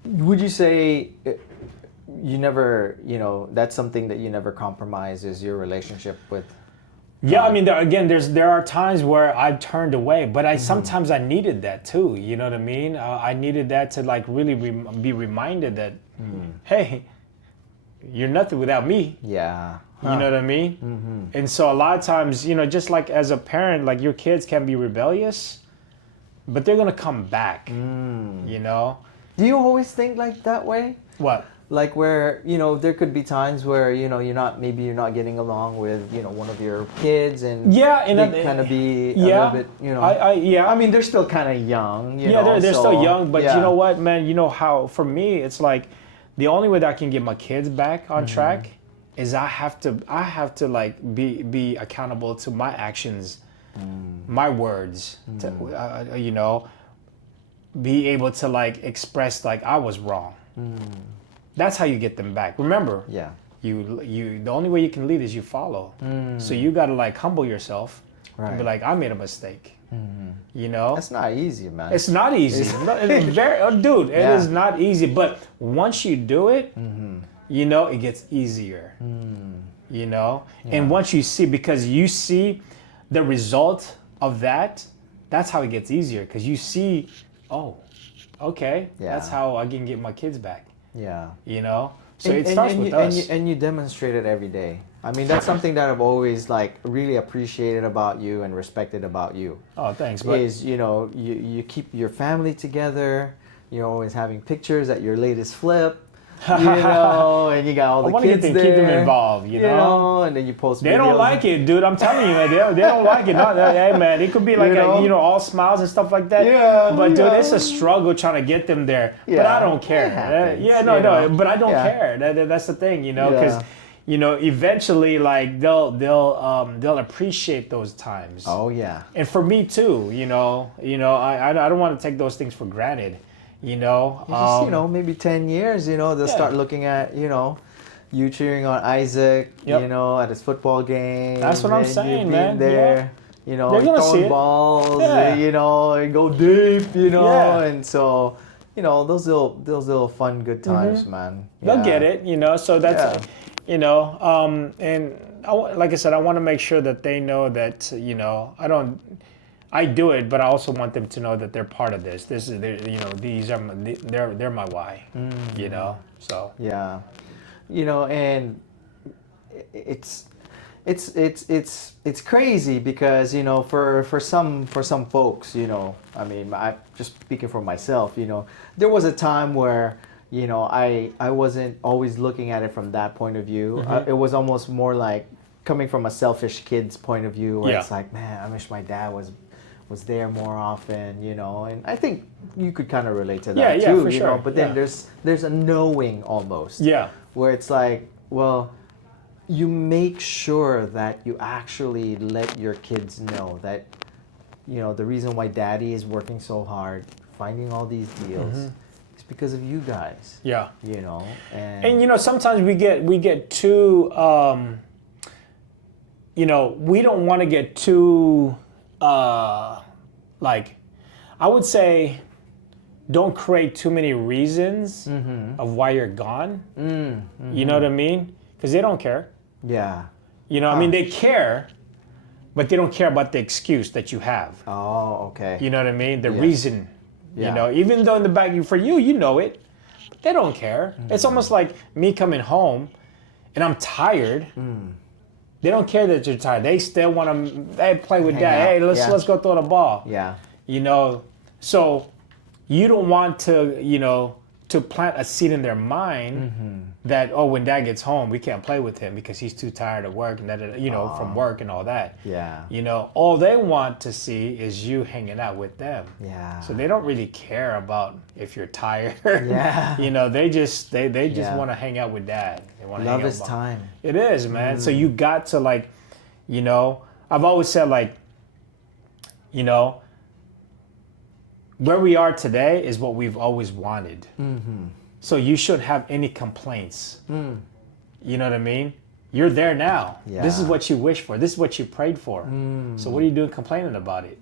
Would you say you never, that's something that you never compromise is your relationship with? Yeah, I mean, there are times where I've turned away, but sometimes I needed that too. You know what I mean? I needed that to like really be reminded that, hey, you're nothing without me. Yeah. You know what I mean? And so a lot of times, just like as a parent, like your kids can be rebellious, but they're gonna come back. Do you always think like that way? What? Like where, there could be times where, you're not getting along with, one of your kids and they kind of be a little bit, I mean, they're still kind of young, they're still young, but you know what, man, how, for me, it's like the only way that I can get my kids back on track is I have to like be accountable to my actions, my words, to, be able to like express like I was wrong. That's how you get them back. Remember, you the only way you can lead is you follow. So you got to like humble yourself and be like, I made a mistake. That's not easy, man. It's not easy. Dude, it is not easy. But once you do it, it gets easier. And once you see, because you see the result of that, that's how it gets easier. Because you see, oh, okay, that's how I can get my kids back. Yeah. So it starts with us. And you demonstrate it every day. I mean, that's something that I've always like really appreciated about you and respected about you. Oh, thanks. Is, you keep your family together. You're always having pictures at your latest flip. And you got all the kids there. Keep them involved, and then you post videos. They don't like it, dude. I'm telling you, man. They don't like it. Hey, man, it could be like, all smiles and stuff like that. Yeah. But, dude, it's a struggle trying to get them there. Yeah. But I don't care. But I don't care. That's the thing, because, eventually, like, they'll appreciate those times. Oh, yeah. And for me, too, I don't want to take those things for granted. Maybe 10 years, they'll start looking at, you cheering on Isaac, at his football game. That's what I'm saying, man. There, throwing balls, and go deep, and so, those little fun, good times, man. They'll get it, so that's, and like I said, I want to make sure that they know that, I do it, but I also want them to know that they're part of this. This is, these are, they're my why, so. Yeah, and it's crazy because, for some folks, I mean, I just speaking for myself, there was a time where, I wasn't always looking at it from that point of view. It was almost more like coming from a selfish kid's point of view where it's like, man, I wish my dad was there more often, and I think you could kind of relate to that too, for sure. But then there's a knowing almost, where it's like, well, you make sure that you actually let your kids know that, the reason why daddy is working so hard, finding all these deals, is because of you guys. Yeah. You know, and you know, sometimes we get too, you know, we don't want to get too, like, I would say, don't create too many reasons of why you're gone. You know what I mean? Because they don't care. Yeah. You know, I mean, they care, but they don't care about the excuse that you have. Oh, okay. You know what I mean? The reason. Yeah. You know, even though in the back for you, you know it, but they don't care. It's almost like me coming home, and I'm tired. They don't care that you're tired. They still want to play with dad. Hey, let's go throw the ball. Yeah. You know, so you don't want to, you know, to plant a seed in their mind that, oh, when dad gets home, we can't play with him because he's too tired of work and that, you know, from work and all that. Yeah. You know, all they want to see is you hanging out with them. Yeah. So they don't really care about if you're tired. Yeah. You know, they just want to hang out with dad. They want to Love hang out is with time. It is, man. So you got to, like, you know, I've always said, like, you know, where we are today is what we've always wanted. So you shouldn't have any complaints. You know what I mean? You're there now. Yeah. This is what you wish for. This is what you prayed for. So what are you doing complaining about it?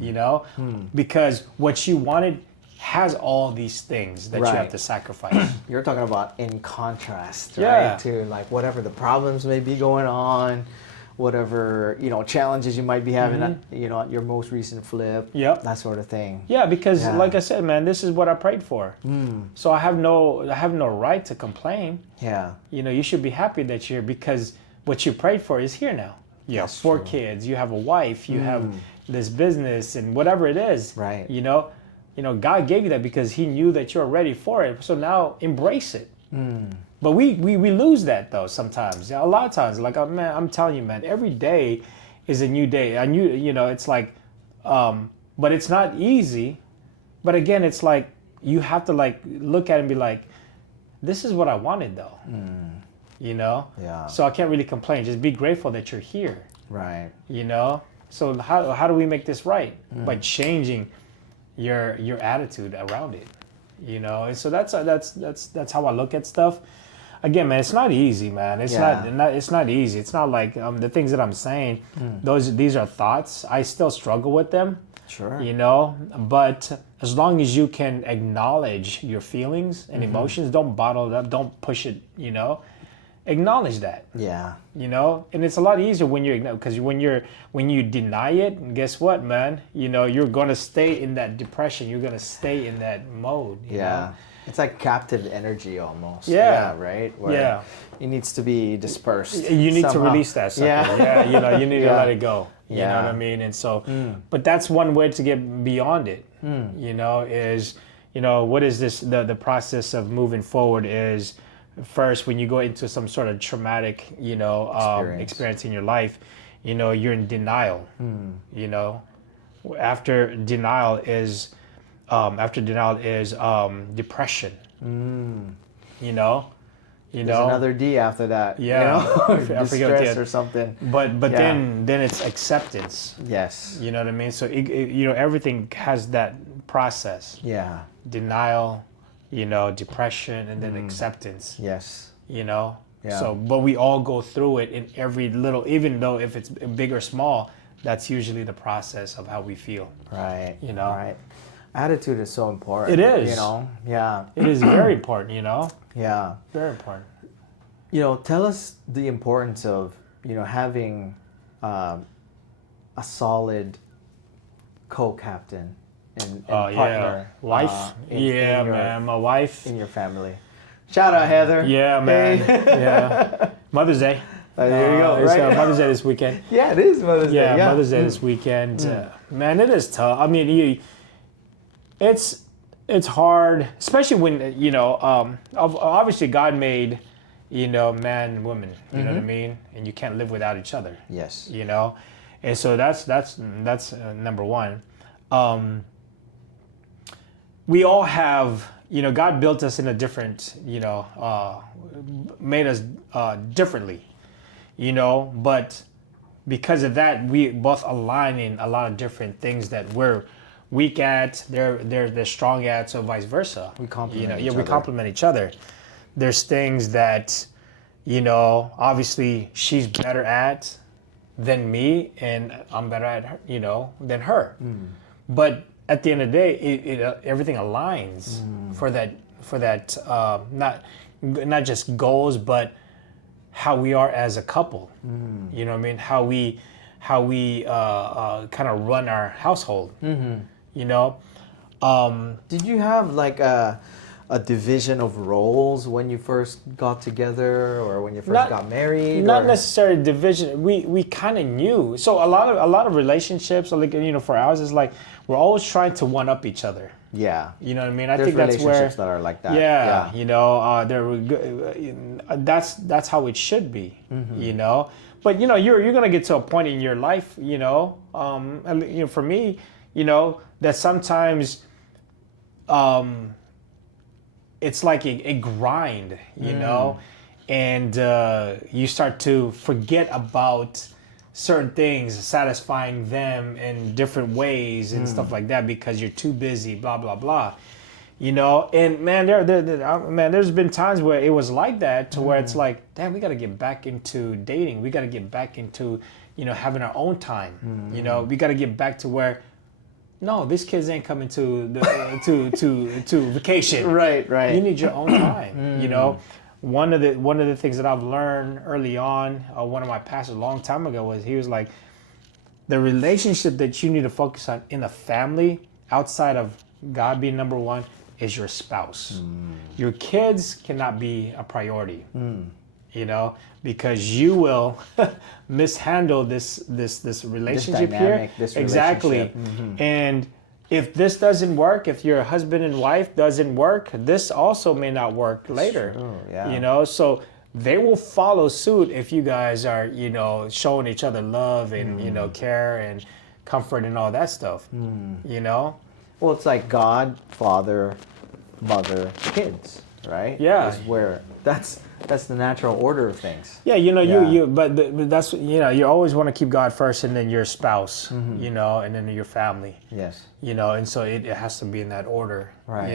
You know? Because what you wanted has all these things that you have to sacrifice. You're talking about in contrast, right? Yeah. To like whatever the problems may be going on, whatever, you know, challenges you might be having at, you know, at your most recent flip. Yep. That sort of thing. Yeah, because like I said, man, this is what I prayed for. So I have no right to complain. Yeah. You know, you should be happy that you're, because what you prayed for is here now. You have 4 kids, you have a wife, you have this business and whatever it is. Right. You know, God gave you that because he knew that you're ready for it. So now embrace it. But we lose that though sometimes. A lot of times, like, man, I'm telling you, man, every day is a new day. You know, it's like, but it's not easy. But again, it's like you have to like look at it and be like, this is what I wanted though. You know? Yeah. So I can't really complain. Just be grateful that you're here. Right. You know? So how do we make this right? By changing your attitude around it. You know? And so that's how I look at stuff. Again, man, it's not easy, man. It's not easy. It's not like the things that I'm saying. These are thoughts. I still struggle with them. Sure. You know, but as long as you can acknowledge your feelings and emotions, don't bottle it up, don't push it. You know, acknowledge that. Yeah. You know, and it's a lot easier when you because when you deny it, guess what, man? You know, you're gonna stay in that depression. You're gonna stay in that mode. You know? It's like captive energy almost. Yeah. Right? Where it needs to be dispersed. You need somehow. to release that sucker. Yeah. You know, you need to let it go. You know Yeah. what I mean? And so, but that's one way to get beyond it, you know, is, you know, what is this, the process of moving forward is first, when you go into some sort of traumatic, you know, experience in your life, you know, you're in denial, you know, after denial is depression, you know. There's another D after that. Yeah, you know? I forget Distress or something. But then it's acceptance. Yes. You know what I mean? So you know, everything has that process. Yeah. Denial, you know, depression, and then acceptance. Yes. You know. Yeah. So, but we all go through it in every little, even though if it's big or small, that's usually the process of how we feel. Right. You know. Right. Attitude is so important. It is. You know. Yeah. It is very important. You know. Yeah. Very important. You know, tell us the importance of, you know, having a solid co-captain and partner. Wife. Man, my wife. In your family. Shout out, Heather. Yeah, man. Hey. Yeah. Mother's Day. There you go. It's Right? Mother's Day this weekend. Yeah, it is Mother's Day. Yeah, Mother's Day this weekend. Man, it is tough. I mean, it's hard, especially when, you know, obviously God made, you know, man and woman, you know what I mean? And you can't live without each other. Yes. You know? And so that's number one. We all have, you know, God built us in a different, you know, made us differently, you know, but because of that, we both align in a lot of different things that we're weak at, they're strong at, so vice versa. We complement we complement each other. There's things that, obviously she's better at than me, and I'm better at her, than her. But at the end of the day, everything aligns for that not just goals, but how we are as a couple. You know what I mean? How we kind of run our household. Did you have like a division of roles when you first got together or when you first got married? Not necessarily division. We kind of knew. So a lot of relationships, like for ours, is like we're always trying to one up each other. Yeah. You know what I mean? I There's think that's where relationships that are like that. Yeah. That's how it should be. But you're gonna get to a point in your life, for me, that sometimes it's like a grind, and you start to forget about certain things, satisfying them in different ways and stuff like that because you're too busy, blah, blah, blah. And man, there's been times where it was like that to where it's like, damn, we got to get back into dating. We got to get back into, having our own time. We got to get back to where, no, these kids ain't coming to to vacation. Right. You need your own time. One of the things that I've learned early on, one of my pastors a long time ago he was like, the relationship that you need to focus on in a family outside of God being number one is your spouse. Your kids cannot be a priority. Because you will mishandle this relationship here. Exactly. And if this doesn't work, if your husband and wife doesn't work, this also may not work later. True, yeah. So they will follow suit if you guys are, showing each other love and, care and comfort and all that stuff. Well, it's like God, Father, Mother, kids, right? Yeah. Is where that's the natural order of things. Yeah, but that's you always want to keep God first, and then your spouse, and then your family. Yes. And so it has to be in that order. Right.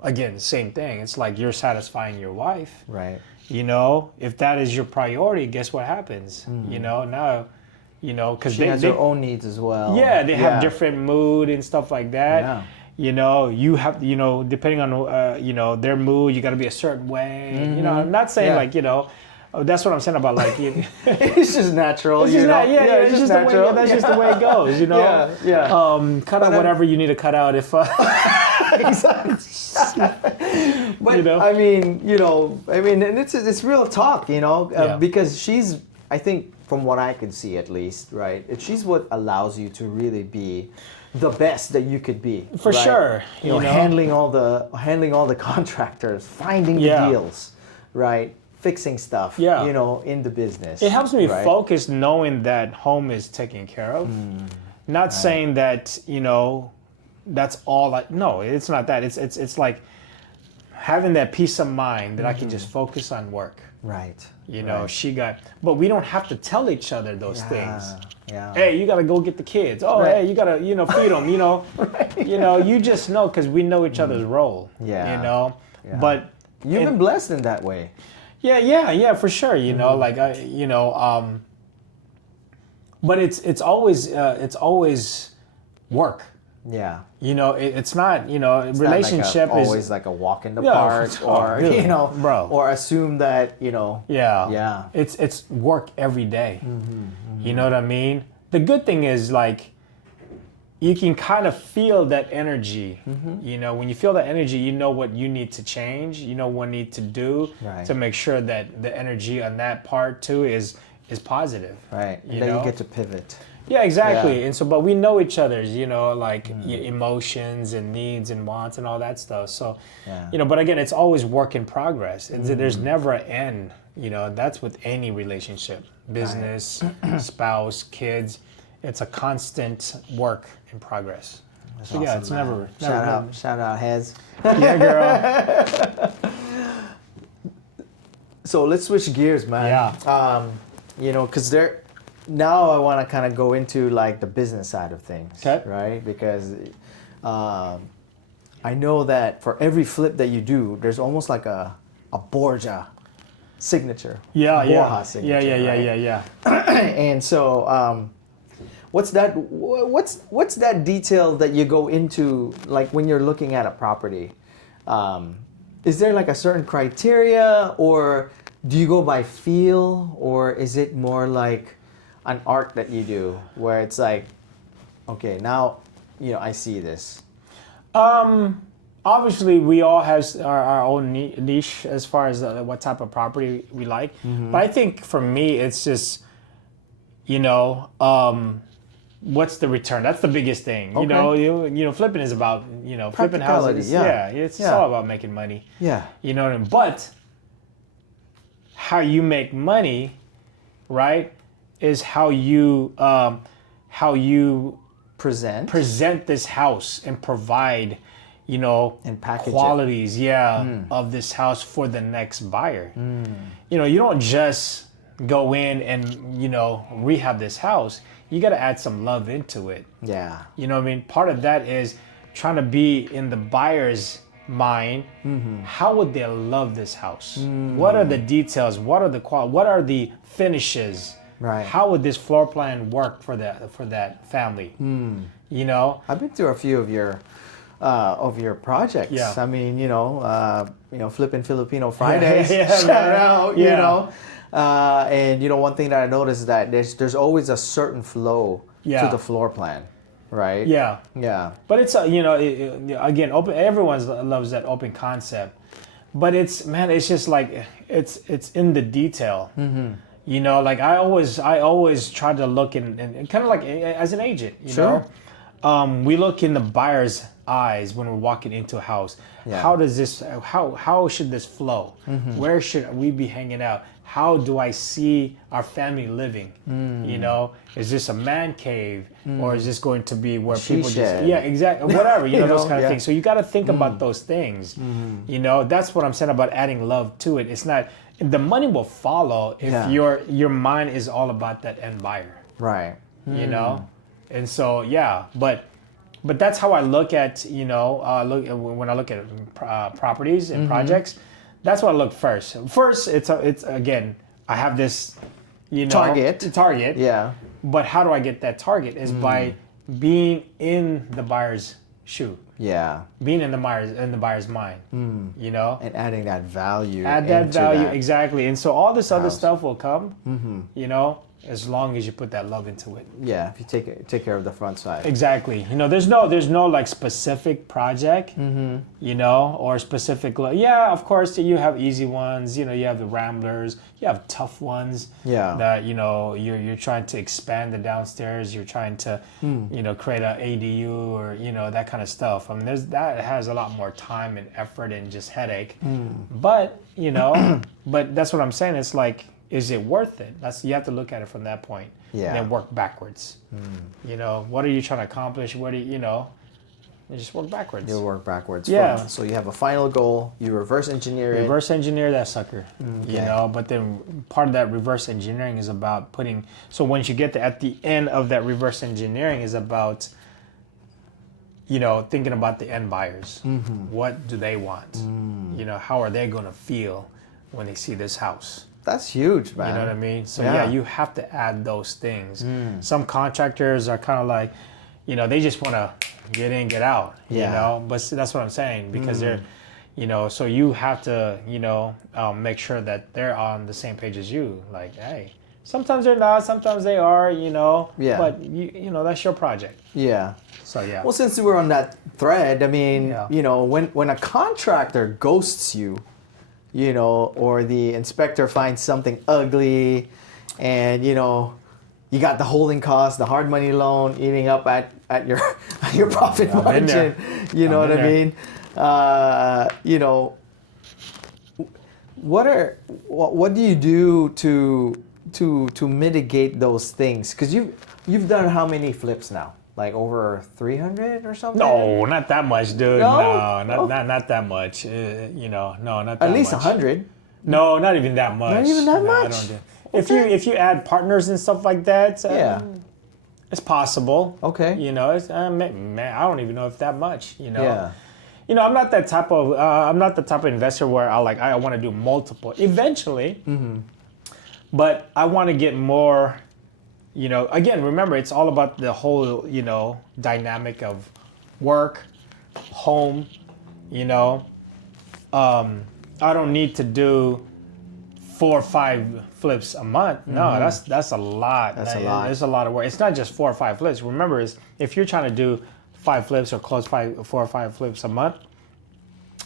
Again, same thing. It's like you're satisfying your wife. Right. If that is your priority, guess what happens? Now. Because she has her own needs as well. Yeah, they have different mood and stuff like that. Yeah. You have, depending on, their mood, you got to be a certain way. I'm not saying that's what I'm saying about like. It's just natural. It's just it's just natural. The way. That's just the way it goes. Yeah. Cut out whatever you need to cut out if. Exactly. But I mean, and it's real talk, because she's, I think, from what I can see at least, right? She's what allows you to really be the best that you could be. For right? sure. Handling all the contractors, finding the deals, right? Fixing stuff, in the business. It helps me focus knowing that home is taken care of. Not saying that, that's all no, it's not that. It's like having that peace of mind that I can just focus on work. Right. But we don't have to tell each other those things. Yeah. Hey, you gotta go get the kids. Oh, hey, you gotta, feed them. Right. You just know because we know each other's role. Yeah. Yeah. But you've been blessed in that way. Yeah, for sure. But it's always work. Yeah. It's not, it's relationship not is always like a walk in the park or, bro. Or assume that, Yeah. It's work every day. You know what I mean? The good thing is like, you can kind of feel that energy. When you feel that energy, you know what you need to change, what you need to do to make sure that the energy on that part too is positive. Right. And then you get to pivot. Yeah, exactly. Yeah. And so, but we know each other's, emotions and needs and wants and all that stuff. So, but again, it's always work in progress. There's never an end. That's with any relationship, business, spouse, kids. It's a constant work in progress. That's so awesome, yeah, it's man. never. Shout out, Hez. Yeah, girl. So let's switch gears, man. Yeah. Because now I want to kind of go into like the business side of things, right? Because I know that for every flip that you do, there's almost like a Borja signature. Borja signature. Yeah. And so, what's that detail that you go into, like when you're looking at a property? Is there like a certain criteria, or do you go by feel, or is it more like an art that you do where it's like, okay, now, I see this? Obviously, we all have our own niche as far as what type of property we like. But I think for me, it's just, what's the return? That's the biggest thing. Okay. Flipping is about, flipping houses. Yeah, it's all about making money. Yeah. You know what I mean? But how you make money, right, is how you present this house and provide, and package qualities, of this house for the next buyer. You don't just go in and, rehab this house. You got to add some love into it. Yeah. You know what I mean? Part of that is trying to be in the buyer's mind. How would they love this house? What are the details? What are the what are the finishes? Right. How would this floor plan work for that family? I've been through a few of your projects. Yeah. I mean, flipping Filipino Fridays. Shout out. And one thing that I noticed is that there's always a certain flow to the floor plan, right? Yeah. Yeah. But it's again, open. Everyone loves that open concept, but it's just like it's in the detail. Like I always try to look in kind of like as an agent, you know, we look in the buyer's eyes when we're walking into a house. Yeah. How should this flow? Where should we be hanging out? How do I see our family living? Is this a man cave, or is this going to be where people just exactly, whatever, those kind of things. So you got to think about those things. That's what I'm saying about adding love to it. It's not, the money will follow if your mind is all about that end buyer. Right. And so but that's how I look at when I look at properties and projects. That's what I look first. First, it's again, I have this target. Yeah. But how do I get that target? Is by being in the buyer's shoe. Yeah. Being in the buyer's mind. And adding that value. Exactly. And so all this other stuff will come. As long as you put that love into it. Yeah, if you take care of the front side. Exactly. There's no like specific project, or specific. Yeah, of course you have easy ones. You have the ramblers. You have tough ones. Yeah. That you're trying to expand the downstairs. You're trying to create a ADU or that kind of stuff. I mean, that has a lot more time and effort and just headache. But but that's what I'm saying. It's like, is it worth it? You have to look at it from that point. Yeah. And then work backwards. What are you trying to accomplish? What do you just work backwards. You work backwards. Yeah. So you have a final goal. You reverse engineer it. Reverse engineer that sucker. Okay. But then part of that reverse engineering is about so once you get at the end of that reverse engineering is about, thinking about the end buyers. What do they want? How are they going to feel when they see this house? That's huge, man. You know what I mean? So you have to add those things. Some contractors are kind of like, they just want to get in, get out, but that's what I'm saying, because they're, so you have to, make sure that they're on the same page as you. Like, hey, sometimes they're not, sometimes they are, but that's your project. Yeah. So, yeah. Well, since we're on that thread, I mean, when a contractor ghosts you, or the inspector finds something ugly, and you got the holding cost, the hard money loan eating up at your profit margin. You know what I mean? What do you do to mitigate those things? Because you've done how many flips now? Like over 300 or something? No, not that much, dude. No, not that much. No, not that much. At least 100. No, not even that much. Not even that much? I don't do. if you add partners and stuff like that, Yeah. it's possible. Okay. You know, it's man, I don't even know if that much. You know. Yeah. You know, I'm not the type of investor where I want to do multiple eventually. But I want to get more. You know, again, remember, it's all about the whole, you know, dynamic of work, home, you know. I don't need to do 4 or 5 flips a month. No, that's a lot. That's a lot. It's a lot of work. It's not just 4 or 5 flips. Remember, if you're trying to do 5 flips or close 4 or 5 flips a month,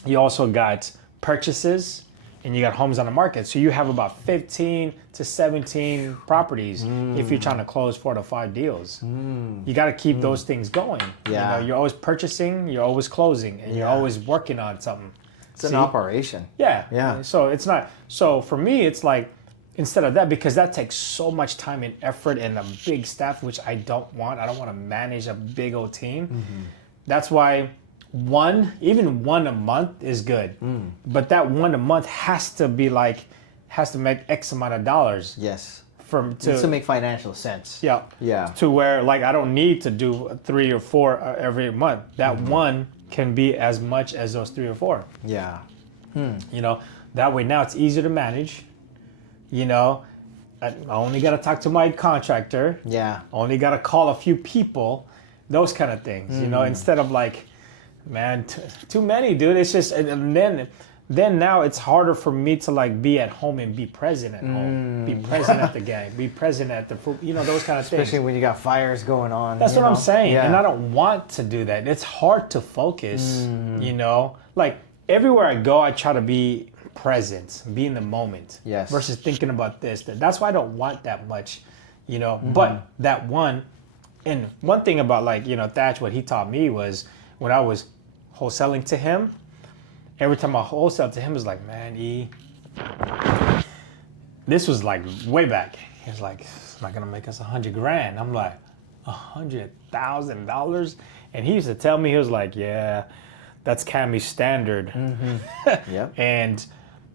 you also got purchases. And you got homes on the market. So you have about 15 to 17 properties if you're trying to close 4 to 5 deals. You got to keep those things going. Yeah. You know, you're always purchasing, you're always closing, and you're always working on something. It's an operation. Yeah. Yeah. So it's not. So for me, it's like, instead of that, because that takes so much time and effort and a big staff, which I don't want. I don't want to manage a big old team. That's why even one a month is good. But that one a month has to make X amount of dollars. Yes. To make financial sense. Yeah. Yeah. To where I don't need to do 3 or 4 every month. That one can be as much as those 3 or 4. Yeah. You know, that way now it's easier to manage. You know, I only got to talk to my contractor. Yeah. Only got to call a few people. Those kind of things. You know, instead of man, too many, dude. It's just, and then now it's harder for me to be at home and be present at home, be present at the game, be present at the, you know, those kind of things. Especially when you got fires going on. That's what I'm saying, Yeah. and I don't want to do that. It's hard to focus, you know. Everywhere I go, I try to be present, be in the moment, Yes. versus thinking about this. That's why I don't want that much, you know. But that one thing about Thach, what he taught me was, when I was wholesaling to him, every time I wholesale to him, it was like, man, this was way back. He was like, it's not gonna make us $100,000. I'm like, $100,000? And he used to tell me, he was like, yeah, that's Cammy's standard. Yep. And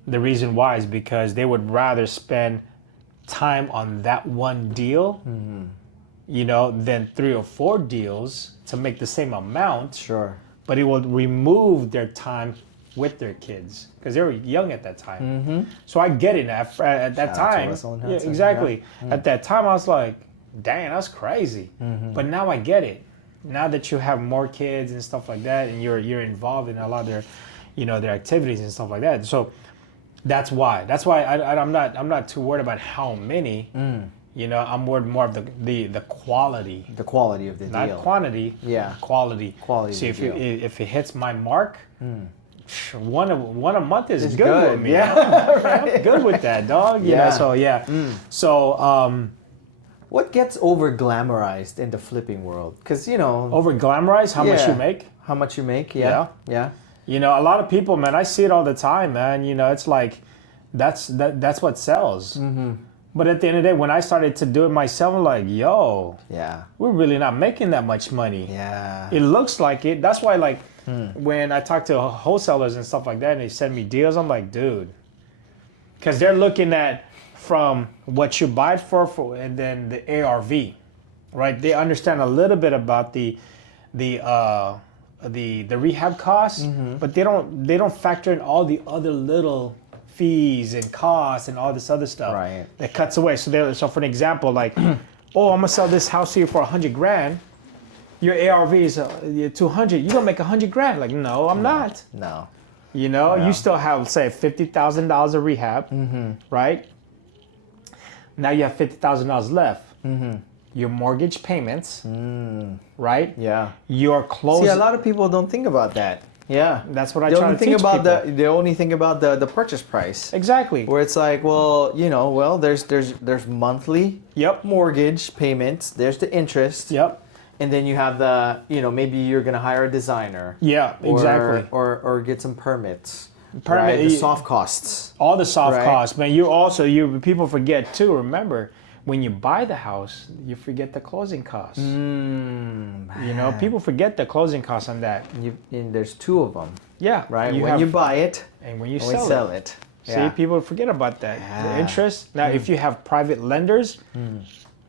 the reason why is because they would rather spend time on that one deal, you know, than 3 or 4 deals to make the same amount. Sure. But it will remove their time with their kids because they were young at that time. So I get it. At that time, yeah, exactly. Yeah. At that time, I was like, dang, that's crazy. But now I get it. Now that you have more kids and stuff like that, and you're involved in a lot of their, you know, their activities and stuff like that. So that's why. I'm not too worried about how many. You know, I'm worried more of the quality. The quality of the deal. Not quantity. Yeah. Quality. Quality. See, if it hits my mark, one a month is good with me. Yeah. I'm good with that, dog. You know, so yeah. So what gets over-glamorized in the flipping world? Because, you know, over-glamorized how much you make. How much you make? Yeah. You know, a lot of people, man, I see it all the time, man. You know, it's like that's what sells. But at the end of the day, when I started to do it myself, I'm like, yo, we're really not making that much money. Yeah. It looks like it. That's why, when I talk to wholesalers and stuff like that, and they send me deals, I'm like, dude, because they're looking at from what you buy it for, and then the ARV, right? They understand a little bit about the rehab costs, but they don't factor in all the other little fees and costs and all this other stuff that cuts away. So for an example, I'm gonna sell this house here for $100,000. Your ARV is 200. You gonna make $100,000? Like, no, I'm not. No. You know, you still have, say, $50,000 of rehab, right? Now you have $50,000 left. Your mortgage payments, right? Yeah. Your closing. See, a lot of people don't think about that. Yeah, that's what I try to teach people. They only think about the purchase price. Exactly. Where it's like, well, you know, there's monthly mortgage payments. There's the interest. And then you have the, you know, maybe you're gonna hire a designer. Yeah, exactly. Or get some permits. Right? The soft costs. All the soft costs, man. People forget too. Remember, when you buy the house, you forget the closing costs. You know, people forget the closing costs on that. And there's 2 of them. Yeah. Right. When you buy it and when you sell it. See, people forget about that. The interest. Now, if you have private lenders,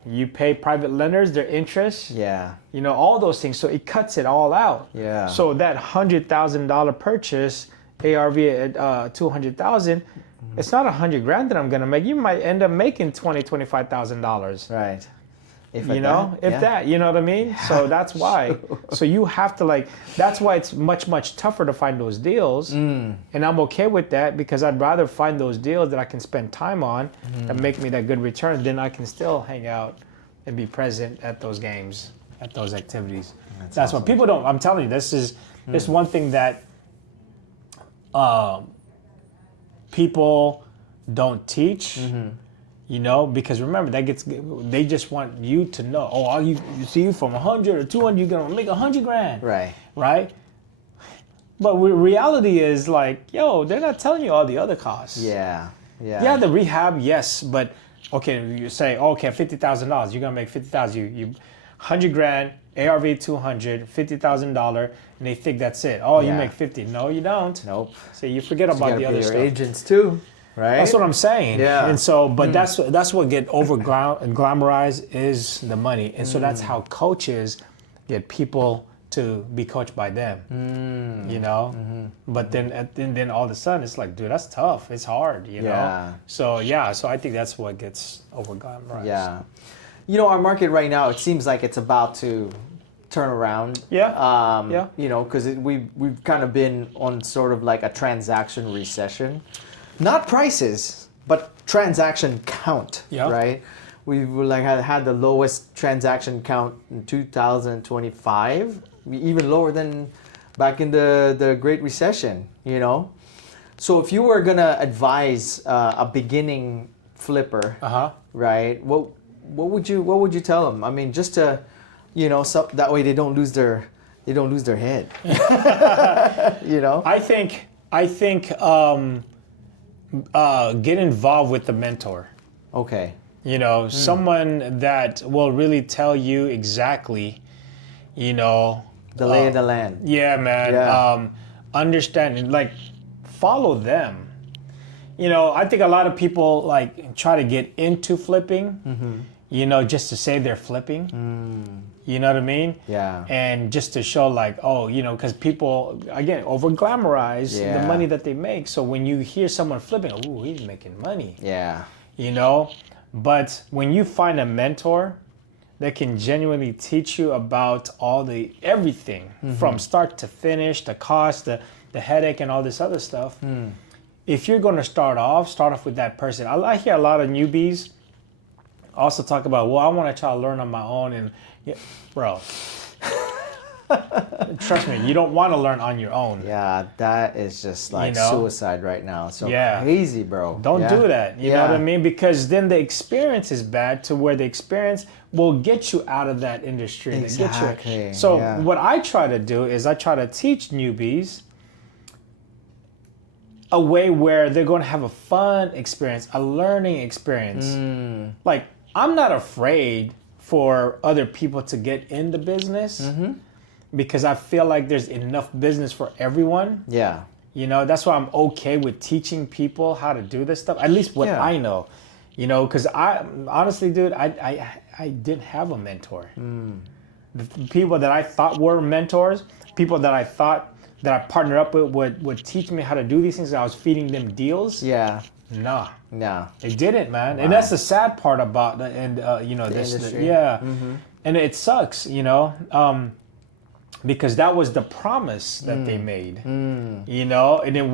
you pay private lenders their interest. Yeah. You know, all those things. So it cuts it all out. Yeah. So that $100,000 purchase, ARV at $200,000, it's not $100,000 that I'm gonna make. You might end up making $25,000. Right. If you know what I mean? Yeah. So that's why. So you have to that's why it's much, much tougher to find those deals. And I'm okay with that because I'd rather find those deals that I can spend time on and make me that good return than I can still hang out and be present at those games, at those activities. That's awesome. What people don't, I'm telling you, this is one thing that people don't teach. You know, because remember they just want you to know. Oh, you see, from 100 or 200, you're gonna make $100,000. Right. Right. But reality is they're not telling you all the other costs. Yeah. Yeah. Yeah, the rehab, yes, but okay, you say, okay, $50,000, you're gonna make $50,000. You $100,000, ARV 200, $50,000, and they think that's it. Oh, you make 50. No, you don't. Nope. See, you forget about the other stuff. Your agents too. Right. That's what I'm saying. Yeah. And so, but that's what get over-glamorized is the money. And so that's how coaches get people to be coached by them. You know? But then all of a sudden it's like, dude, that's tough. It's hard, you know? So I think that's what gets over-glamorized. Yeah. You know, our market right now, it seems like it's about to turn around. Yeah. You know, because we've kind of been on sort of like a transaction recession. Not prices, but transaction count, right? We've had the lowest transaction count in 2025, even lower than back in the Great Recession, you know? So if you were gonna advise a beginning flipper, right? What would you tell them? I mean, just to, you know, so that way they don't lose their head. You know? I think get involved with the mentor. Okay. You know, someone that will really tell you exactly, you know, the lay of the land. Yeah, man. Yeah. Understand, follow them. You know, I think a lot of people try to get into flipping, you know, just to say they're flipping. You know what I mean? Yeah. And just to show you know, because people, again, over-glamorize the money that they make. So when you hear someone flipping, ooh, he's making money. Yeah. You know? But when you find a mentor that can genuinely teach you about everything from start to finish, the cost, the headache, and all this other stuff, if you're going to start off with that person. I hear a lot of newbies also talk about, well, I want to try to learn on my own. And bro, trust me, you don't want to learn on your own. Yeah, that is just suicide right now. So crazy, bro. Don't do that. You know what I mean? Because then the experience is bad to where the experience will get you out of that industry. Exactly. So what I try to do is I try to teach newbies a way where they're going to have a fun experience, a learning experience. I'm not afraid for other people to get in the business because I feel like there's enough business for everyone. Yeah. You know, that's why I'm okay with teaching people how to do this stuff, at least what I know. You know, because honestly, dude, I didn't have a mentor. The people that I thought were mentors, people that I thought that I partnered up with would teach me how to do these things. I was feeding them deals. Yeah. Nah. No. They didn't, man. Wow. And that's the sad part about you know, this industry. And it sucks, you know, because that was the promise that they made. You know, and then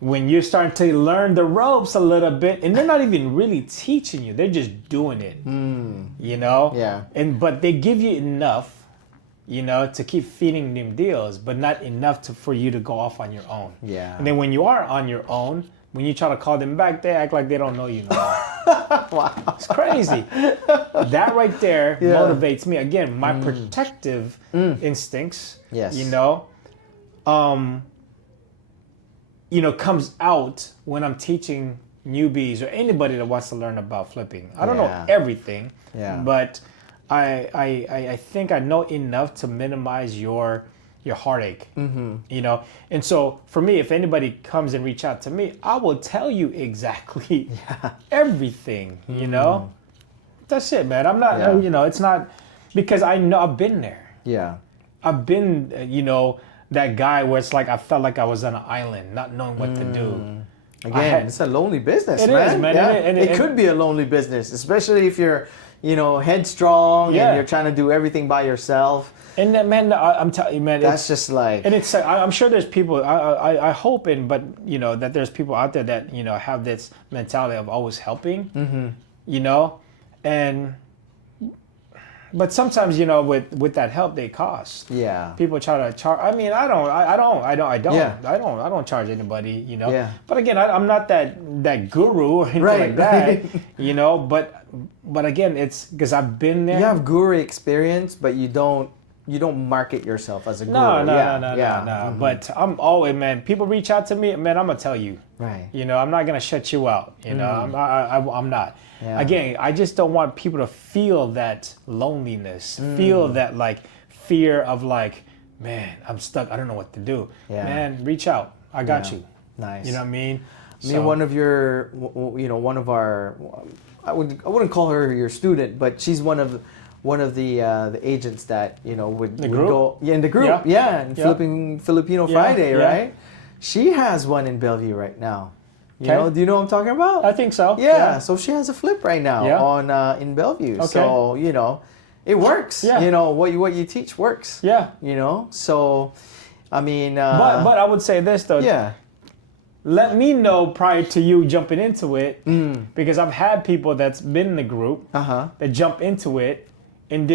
when you're starting to learn the ropes a little bit, and they're not even really teaching you, they're just doing it. You know? Yeah. But they give you enough, you know, to keep feeding them deals, but not enough for you to go off on your own. Yeah. And then when you are on your own, when you try to call them back, they act like they don't know you no more. Wow. It's crazy. That right there motivates me. Again, my protective instincts, you know, comes out when I'm teaching newbies or anybody that wants to learn about flipping. I don't know everything, but I think I know enough to minimize your your heartache, you know? And so for me, if anybody comes and reach out to me, I will tell you exactly everything, you know? That's it, man. I'm not, you know, it's not, because I know I've been there. Yeah. I've been, you know, that guy where it's like I felt like I was on an island, not knowing what to do. Again, it's a lonely business, It man. is, man. Yeah. It could be a lonely business, especially if you're, you know, headstrong and you're trying to do everything by yourself. And that, man, I'm telling you, man, that's just like. And it's, I'm sure there's people. I hope, but you know, that there's people out there that, you know, have this mentality of always helping. You know, but sometimes, you know, with that help, they cost. Yeah. People try to charge. I mean, I don't charge anybody, you know. Yeah. But again, I'm not that guru or anything like that, you know. But again, it's because I've been there. You have guru experience, but you don't market yourself as a guru. No. But I'm always, man. People reach out to me, man. I'm gonna tell you. Right. You know, I'm not gonna shut you out. You know, I'm not. Yeah. Again, I just don't want people to feel that loneliness, feel that like fear of like, man, I'm stuck. I don't know what to do. Yeah. Man, reach out. I got you. Nice. You know what I mean? One of your, you know, one of our, I wouldn't call her your student, but she's one of the agents that, you know, would go in the group. Yeah. And Filipino Friday, right? She has one in Bellevue right now. You know, do you know what I'm talking about? I think so. Yeah. So she has a flip right now on in Bellevue. Okay. So, you know, it works. Yeah. You know, what you teach works. Yeah. You know, so I mean, but I would say this though. Yeah. Let me know prior to you jumping into it, because I've had people that's been in the group that jump into it, and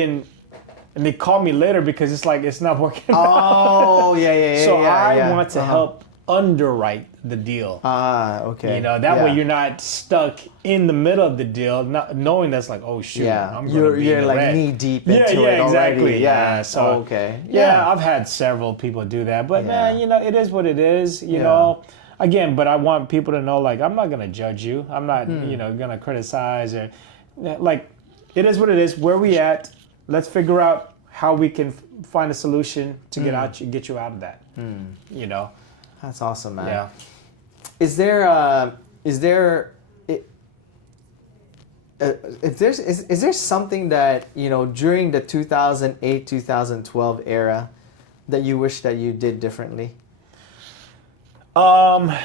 they call me later because it's like it's not working out. Oh, yeah. So I want to help underwrite the deal. Okay. You know, that way you're not stuck in the middle of the deal, not knowing that's like, oh shoot, I'm gonna be you're like red. knee deep into it exactly. already. Yeah. So okay. Yeah, I've had several people do that, but man, you know, it is what it is. You know, again, but I want people to know, like, I'm not gonna judge you. I'm not, you know, gonna criticize or like. It is what it is. Where we at? Let's figure out how we can find a solution to get you out of that. You know. That's awesome, man. Yeah. Is there something that, you know, during the 2008 2012 era that you wish that you did differently? I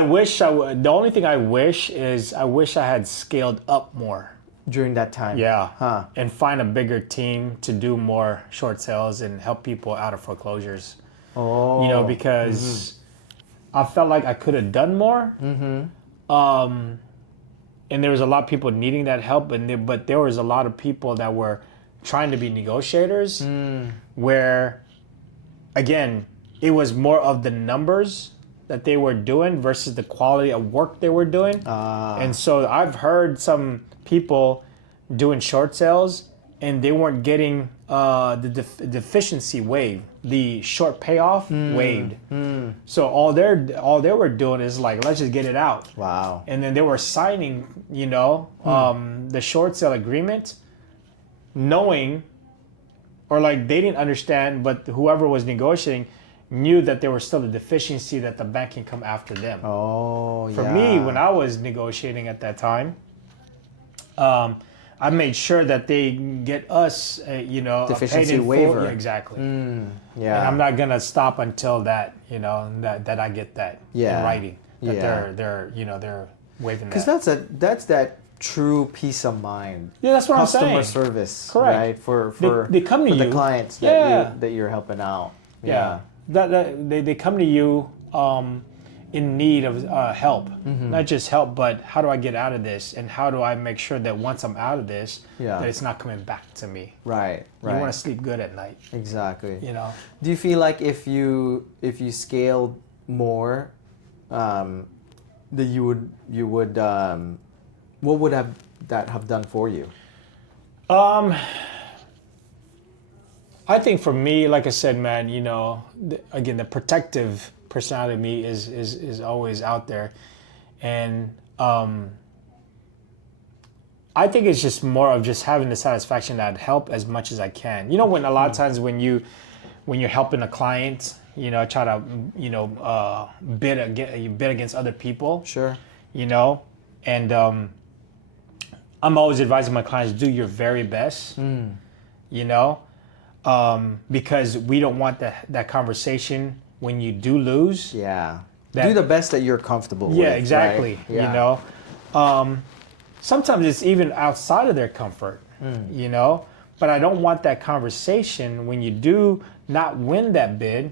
wish the only thing I wish is I wish I had scaled up more during that time. Yeah. And find a bigger team to do more short sales and help people out of foreclosures. Oh. You know, because I felt like I could have done more. And there was a lot of people needing that help, but there was a lot of people that were trying to be negotiators where, again, it was more of the numbers that they were doing versus the quality of work they were doing. And so I've heard some people doing short sales and they weren't getting the deficiency waived, the short payoff waived. So all they were doing is like, let's just get it out. Wow. And then they were signing, you know, the short sale agreement, knowing, or like they didn't understand, but whoever was negotiating knew that there was still a deficiency that the bank can come after them. For me, when I was negotiating at that time, I made sure that they get us, you know, deficiency a paid waiver. Yeah, exactly. And I'm not gonna stop until that, you know, that I get that in writing. That they're you know, they're waiving that. Because that's that true peace of mind. Yeah, that's what I'm saying. Customer service, correct? Right? For they come to the you. Clients that you're helping out. Yeah. They come to you in need of help. Not just help, but how do I get out of this? And how do I make sure that once I'm out of this, that it's not coming back to me? Right. You want to sleep good at night. Exactly. You know. Do you feel like if you scaled more, that you would what would that have done for you? I think for me, like I said, man, you know, again, the protective personality of me is always out there, and I think it's just more of just having the satisfaction that I'd help as much as I can. You know, when a lot of times when you're helping a client, you know, try to, you know, bid against other people. Sure. You know, and I'm always advising my clients, do your very best. You know, because we don't want that conversation when you do lose. Yeah. Do the best that you're comfortable with. Yeah, exactly. Right? Yeah. You know, sometimes it's even outside of their comfort, you know, but I don't want that conversation when you do not win that bid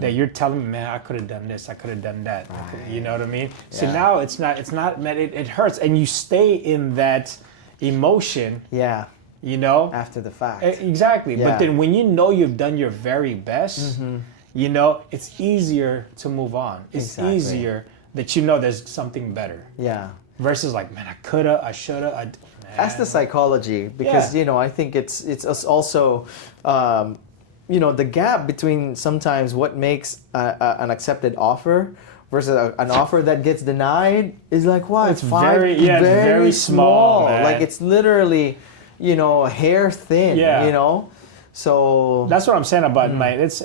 that you're telling me, man, I could have done this, I could have done that. Right. You know what I mean? Yeah. So now it's not, man, it hurts. And you stay in that emotion. Yeah. You know? After the fact. Exactly. Yeah. But then when you know you've done your very best, you know, it's easier to move on. It's easier that you know there's something better. Yeah. Versus like, man, I coulda, I shoulda. That's the psychology, because you know, I think it's us also, you know, the gap between sometimes what makes an accepted offer versus an offer that gets denied is like what? It's very small. Man. Like it's literally, you know, hair thin. Yeah. You know, so that's what I'm saying about mine. It's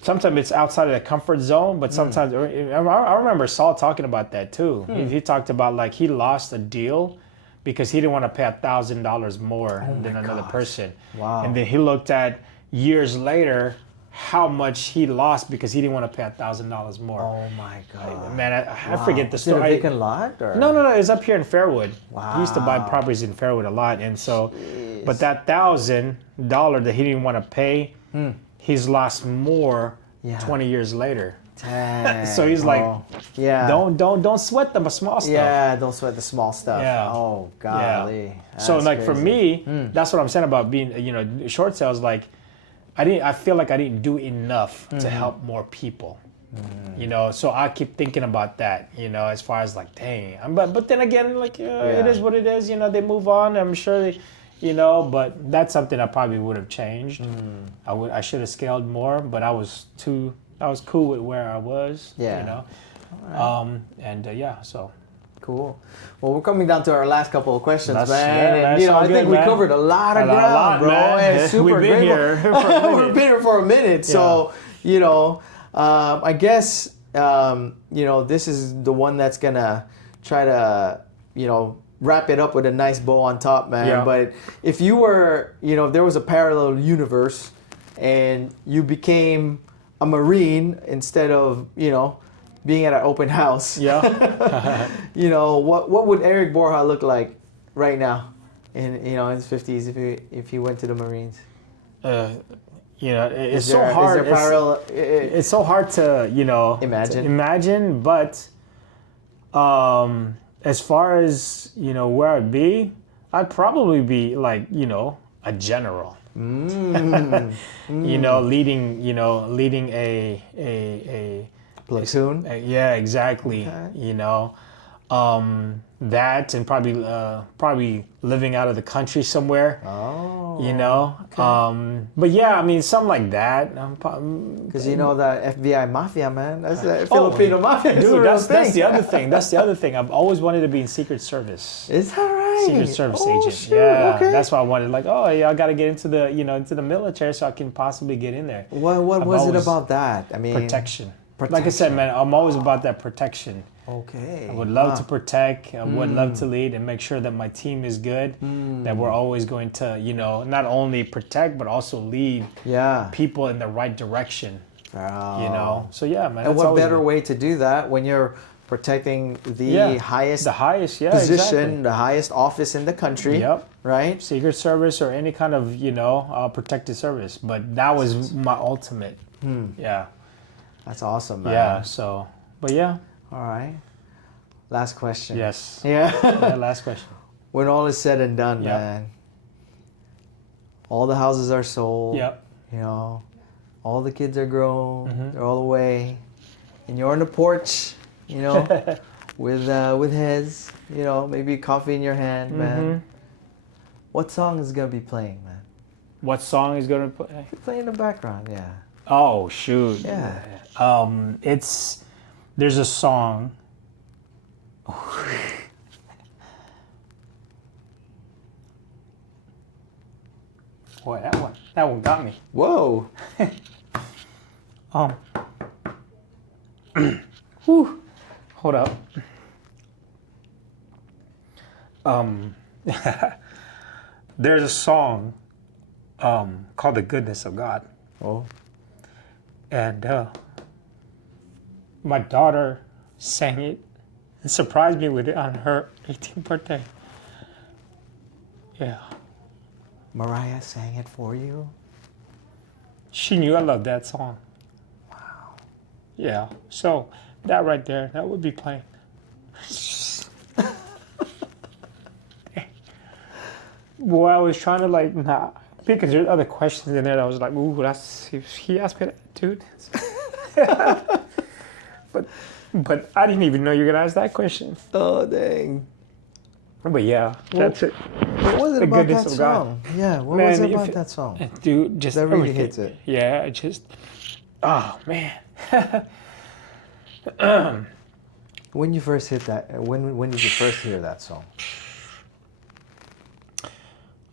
sometimes it's outside of the comfort zone, but sometimes I remember Saul talking about that too. He talked about like he lost a deal because he didn't want to pay $1,000 more than another person. Wow. And then he looked at years later how much he lost because he didn't want to pay $1,000 more. Oh my God. Man, I forget the Is it story. a vacant lot? Or? No, it's up here in Fairwood. Wow. He used to buy properties in Fairwood a lot, and so, but that $1,000 that he didn't want to pay, he's lost more 20 years later. Dang. So he's like, don't sweat the small stuff. Yeah, don't sweat the small stuff. Yeah. Oh golly. Yeah. So like crazy. for me, that's what I'm saying about being, you know, short sales. Like, I feel like I didn't do enough to help more people. You know, so I keep thinking about that. You know, as far as like, dang. But then again, like, it is what it is. You know, they move on. I'm sure they. You know, but that's something I probably would have changed. I should have scaled more, but I was cool with where I was. Yeah. You know, right. so. Cool. Well, we're coming down to our last couple of questions, man. Yeah, and, you know, I think we covered a lot of ground, bro. And super We've been here for a minute. We've been here for a minute. So, you know, I guess, you know, this is the one that's gonna try to, you know, wrap it up with a nice bow on top, man. Yeah. But if you were, you know, if there was a parallel universe and you became a Marine instead of, you know, being at an open house. Yeah. You know, what would Eric Borja look like right now in, you know, in his 50s if he went to the Marines? You know, it's so hard. It's so hard to, you know, imagine, but as far as, you know, where I'd be, I'd probably be like, you know, a general. You know, leading a platoon. Yeah, exactly. Okay. You know, that and probably living out of the country somewhere. Oh. You know, okay. But yeah, I mean, something like that. Because you know the FBI mafia, man. That's the Filipino mafia. Dude, that's the other thing. That's the other thing. I've always wanted to be in Secret Service. Is that right? Secret Service agent. Shoot. Yeah, okay. That's why I wanted. Like, I got to get into the military so I can possibly get in there. What was it about that? I mean, protection. Like I said, man, I'm always about that protection. Okay. I would love to protect. I would love to lead and make sure that my team is good. That we're always going to, you know, not only protect but also lead people in the right direction. Oh. You know. So yeah, man. And what better way to do that when you're protecting the highest position, exactly. the highest office in the country. Yep. Right. Secret Service or any kind of, you know, protected service. But that was my ultimate. Yeah. That's awesome, man. Yeah. So, but yeah. All right. Last question. Yes. Yeah. Last question. When all is said and done, man, all the houses are sold. Yep. You know, all the kids are grown. They're all away, and you're on the porch. You know, with Hez. You know, maybe coffee in your hand, man. What song is gonna be playing, man? What song is gonna play? Play in the background, yeah. Oh shoot. Yeah. There's a song. Boy, that one got me. Whoa. Whew. Hold up. There's a song called "The Goodness of God." Oh. And my daughter sang it and surprised me with it on her 18th birthday. Yeah. Mariah sang it for you? She knew I loved that song. Wow. Yeah. So that right there, that would be playing. Boy, I was trying to because there's other questions in there that I was like, ooh, he asked me that, dude. But I didn't even know you were gonna ask that question. Oh, dang. But yeah, that's it. What was it The about goodness that of God. song? Yeah, what Man, was it about that song? Dude, just That really everything. hits it. Yeah, it just, oh man. When you first hit that, when did you first hear that song?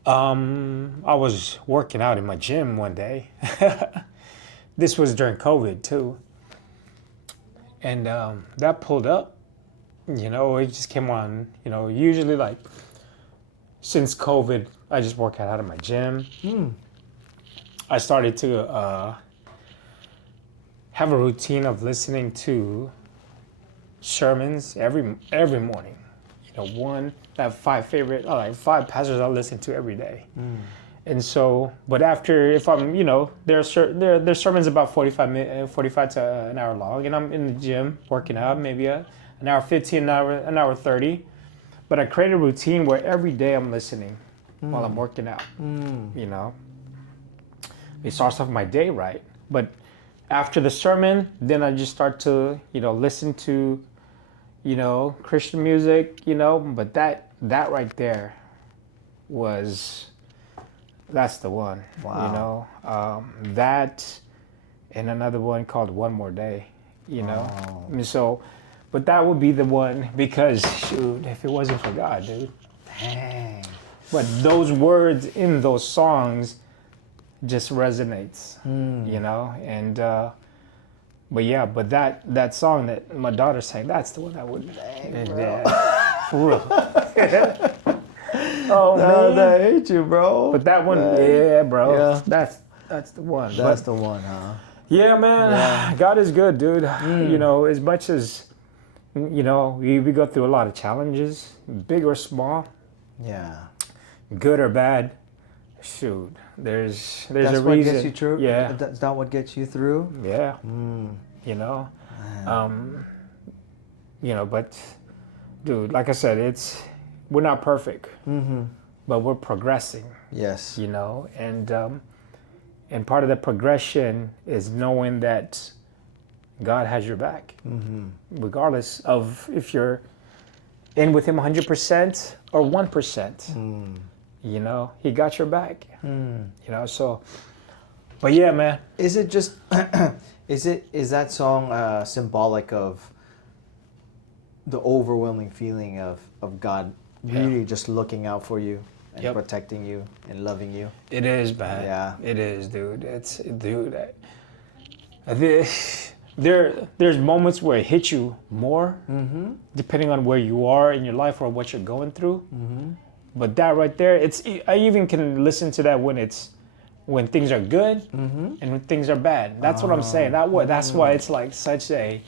I was working out in my gym one day. This was during COVID too. And that pulled up, it just came on, usually since COVID, I just work out of my gym. I started to have a routine of listening to sermons every morning. I have five pastors I listen to every day. And so, but after, if I'm, there's sermons about 45 to an hour long, and I'm in the gym working out, maybe an hour 15, an hour 30. But I create a routine where every day I'm listening while I'm working out. It starts off my day right. But after the sermon, then I just start to, listen to, Christian music, but that right there that's the one. Wow. That and another one called One More Day, Oh. So, but that would be the one because, shoot, if it wasn't for God, dude. Dang. But those words in those songs just resonates, and, but that song that my daughter sang, that's the one I would, for real. Oh man, I hate you, bro. but that one, yeah, bro, Yeah. that's the one. That's the one, huh? Yeah, man, Yeah. God is good, dude. As much as, we go through a lot of challenges, big or small, Yeah. good or bad. Shoot, there's That's a what reason. gets you through? Yeah. That's that what gets you through? Yeah. But dude, like I said, we're not perfect, but we're progressing. Yes. And part of the progression is knowing that God has your back, regardless of if you're in with Him 100% or 1%. He got your back. So, but yeah, man. Is it just is that song symbolic of the overwhelming feeling of God really just looking out for you and protecting you and loving you? It is, man. Yeah. It is, dude. There's moments where it hits you more, depending on where you are in your life or what you're going through. But that right there, I even can listen to that when things are good and when things are bad. That's what I'm saying. That's why it's like such a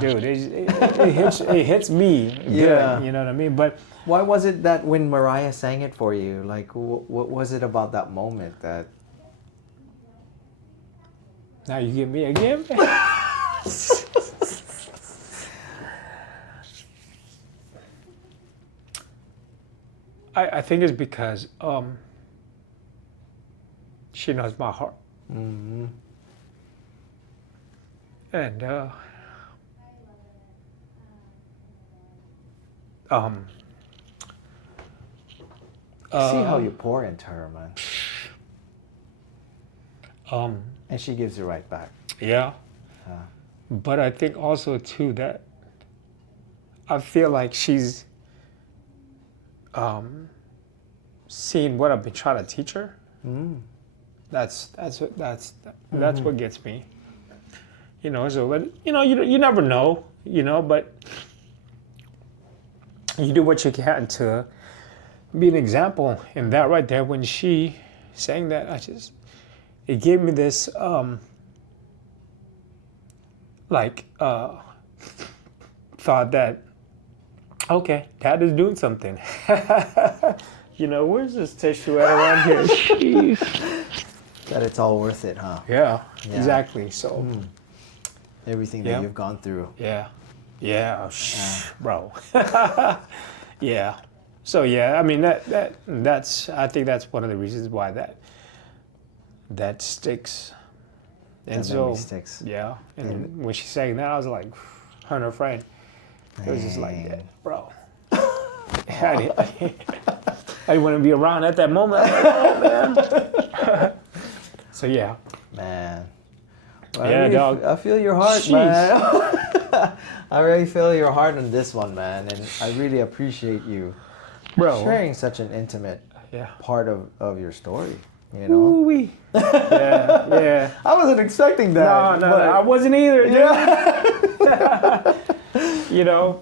dude. It hits me good. You know what I mean? But why was it that when Mariah sang it for you, like what was it about that moment that? Now you get me again. I think it's because she knows my heart. And see how you pour into her, man. And she gives you right back. Yeah. But I think also too that I feel like she's seen what I've been trying to teach her. That's what gets me. So but you never know, but you do what you can to be an example. And that right there, when she saying that, it gave me this thought that, okay, Dad is doing something. Where's this tissue at around here? Jeez. That it's all worth it, huh? Yeah. Exactly. So everything that you've gone through. Yeah, bro. Yeah. So I mean that's I think that's one of the reasons why that sticks. And so sticks. Yeah. And when she's saying that, I was like, her and her friend. It was just like, yeah, bro. I didn't want to be around at that moment. Oh, man. So yeah. Man. Well, dog. I feel your heart, Jeez. man. I really feel your heart on this one, man, and I really appreciate you sharing such an intimate part of your story. Ooh-wee. Yeah. I wasn't expecting that. No, I wasn't either. Yeah.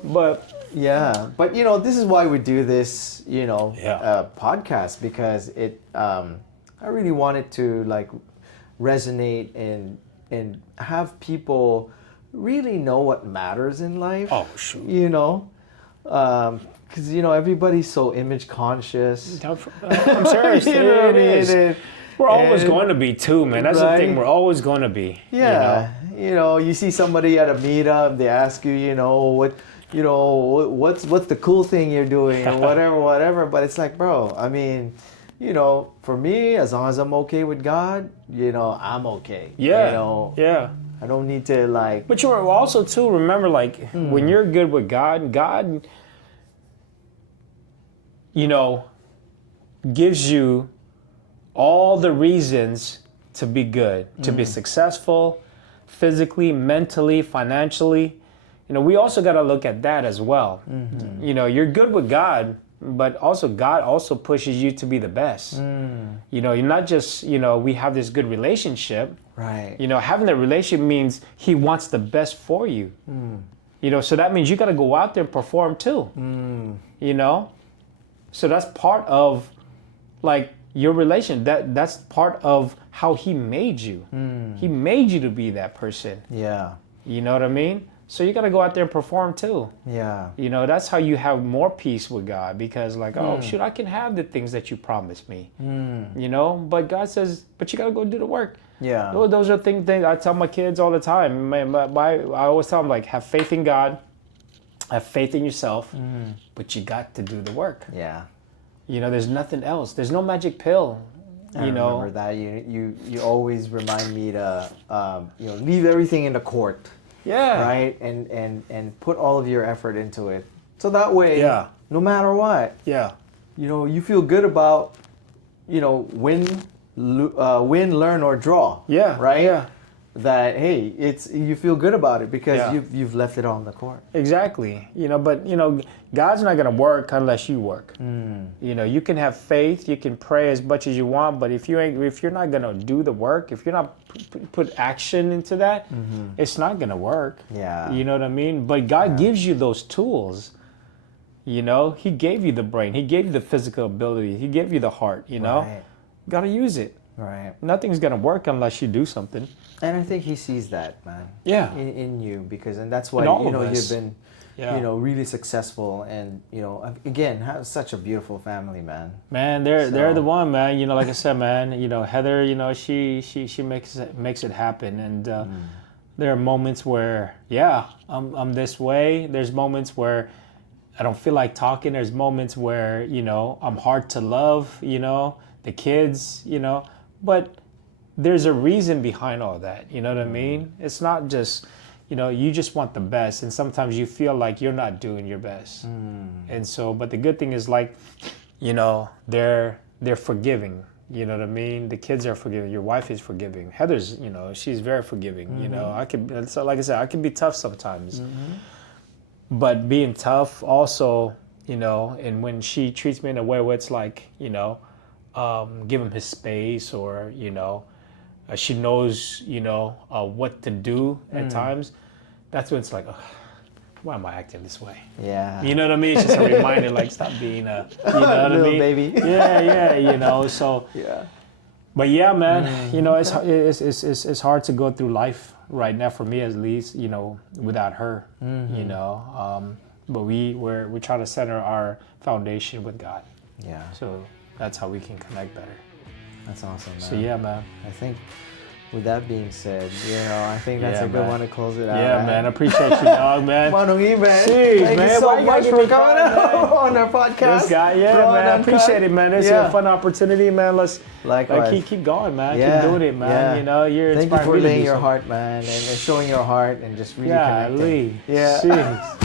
But. Yeah, but this is why we do this, podcast, because I really wanted to resonate and have people really know what matters in life. Oh, shoot. Because everybody's so image conscious. I'm serious. It is. We're always going to be too, man. That's the thing. We're always going to be. Yeah. You see somebody at a meetup, they ask you, what's the cool thing you're doing or whatever. But it's like, bro, I mean, for me, as long as I'm okay with God, I'm okay. Yeah. Yeah. I don't need to But you also too remember, when you're good with God, God, gives you all the reasons to be good, to be successful, physically, mentally, financially. We also got to look at that as well. Mm-hmm. You're good with God, but also God also pushes you to be the best. You're not just, we have this good relationship. Right. Having that relationship means He wants the best for you. So that means you got to go out there and perform too. So that's part of your relation. That's part of how He made you. He made you to be that person. Yeah. You know what I mean? So you got to go out there and perform too. Yeah. That's how you have more peace with God, because oh shoot, I can have the things that you promised me. But God says, but you got to go do the work. Yeah. Those are things I tell my kids all the time. I always tell them, have faith in God, have faith in yourself, but you got to do the work. Yeah. There's nothing else. There's no magic pill. I remember that. You always remind me to leave everything in the court. Yeah. Right? And put all of your effort into it. So that way, no matter what, you feel good about, win, learn, or draw. Yeah. Right? Yeah. That, hey, you feel good about it because you've left it on the court. Exactly. But God's not gonna work unless you work. You can have faith, you can pray as much as you want, but if you're not gonna do the work, if you're not put action into that, it's not gonna work. Yeah. You know what I mean? But God gives you those tools. He gave you the brain, He gave you the physical ability, He gave you the heart. Right. Gotta use it. Right. Nothing's gonna work unless you do something. And I think He sees that, man. Yeah. In you, and that's why you've been, really successful, and again, have such a beautiful family, man. Man, they're the one, man. Like I said, man. Heather, she makes it happen, and there are moments where I'm this way. There's moments where I don't feel like talking. There's moments where I'm hard to love. The kids, but there's a reason behind all that. You know what I mean? It's not just, you just want the best, and sometimes you feel like you're not doing your best. And so, but the good thing is they're forgiving. You know what I mean? The kids are forgiving. Your wife is forgiving. Heather's, she's very forgiving. Like I said, I can be tough sometimes. But being tough also, and when she treats me in a way where it's give him his space, or she knows what to do at times, that's when it's like, why am I acting this way? Yeah. You know what I mean? It's just a reminder, like, stop being a, little baby. Yeah, so. Yeah. But yeah, man, it's hard to go through life right now, for me at least, without her, but we try to center our foundation with God. Yeah. So that's how we can connect better. That's awesome, man. So yeah, man. I think with that being said, I think that's a good one to close it out. Yeah, man. I appreciate you, dog, man. Manong man. Jeez, Thank man. you so much for coming on our podcast. This guy, man. I appreciate it, man. It's a fun opportunity, man. Let's keep going, man. Keep doing it, man. You're Thank you for laying your heart, man, and showing your heart and just really connecting. Yeah.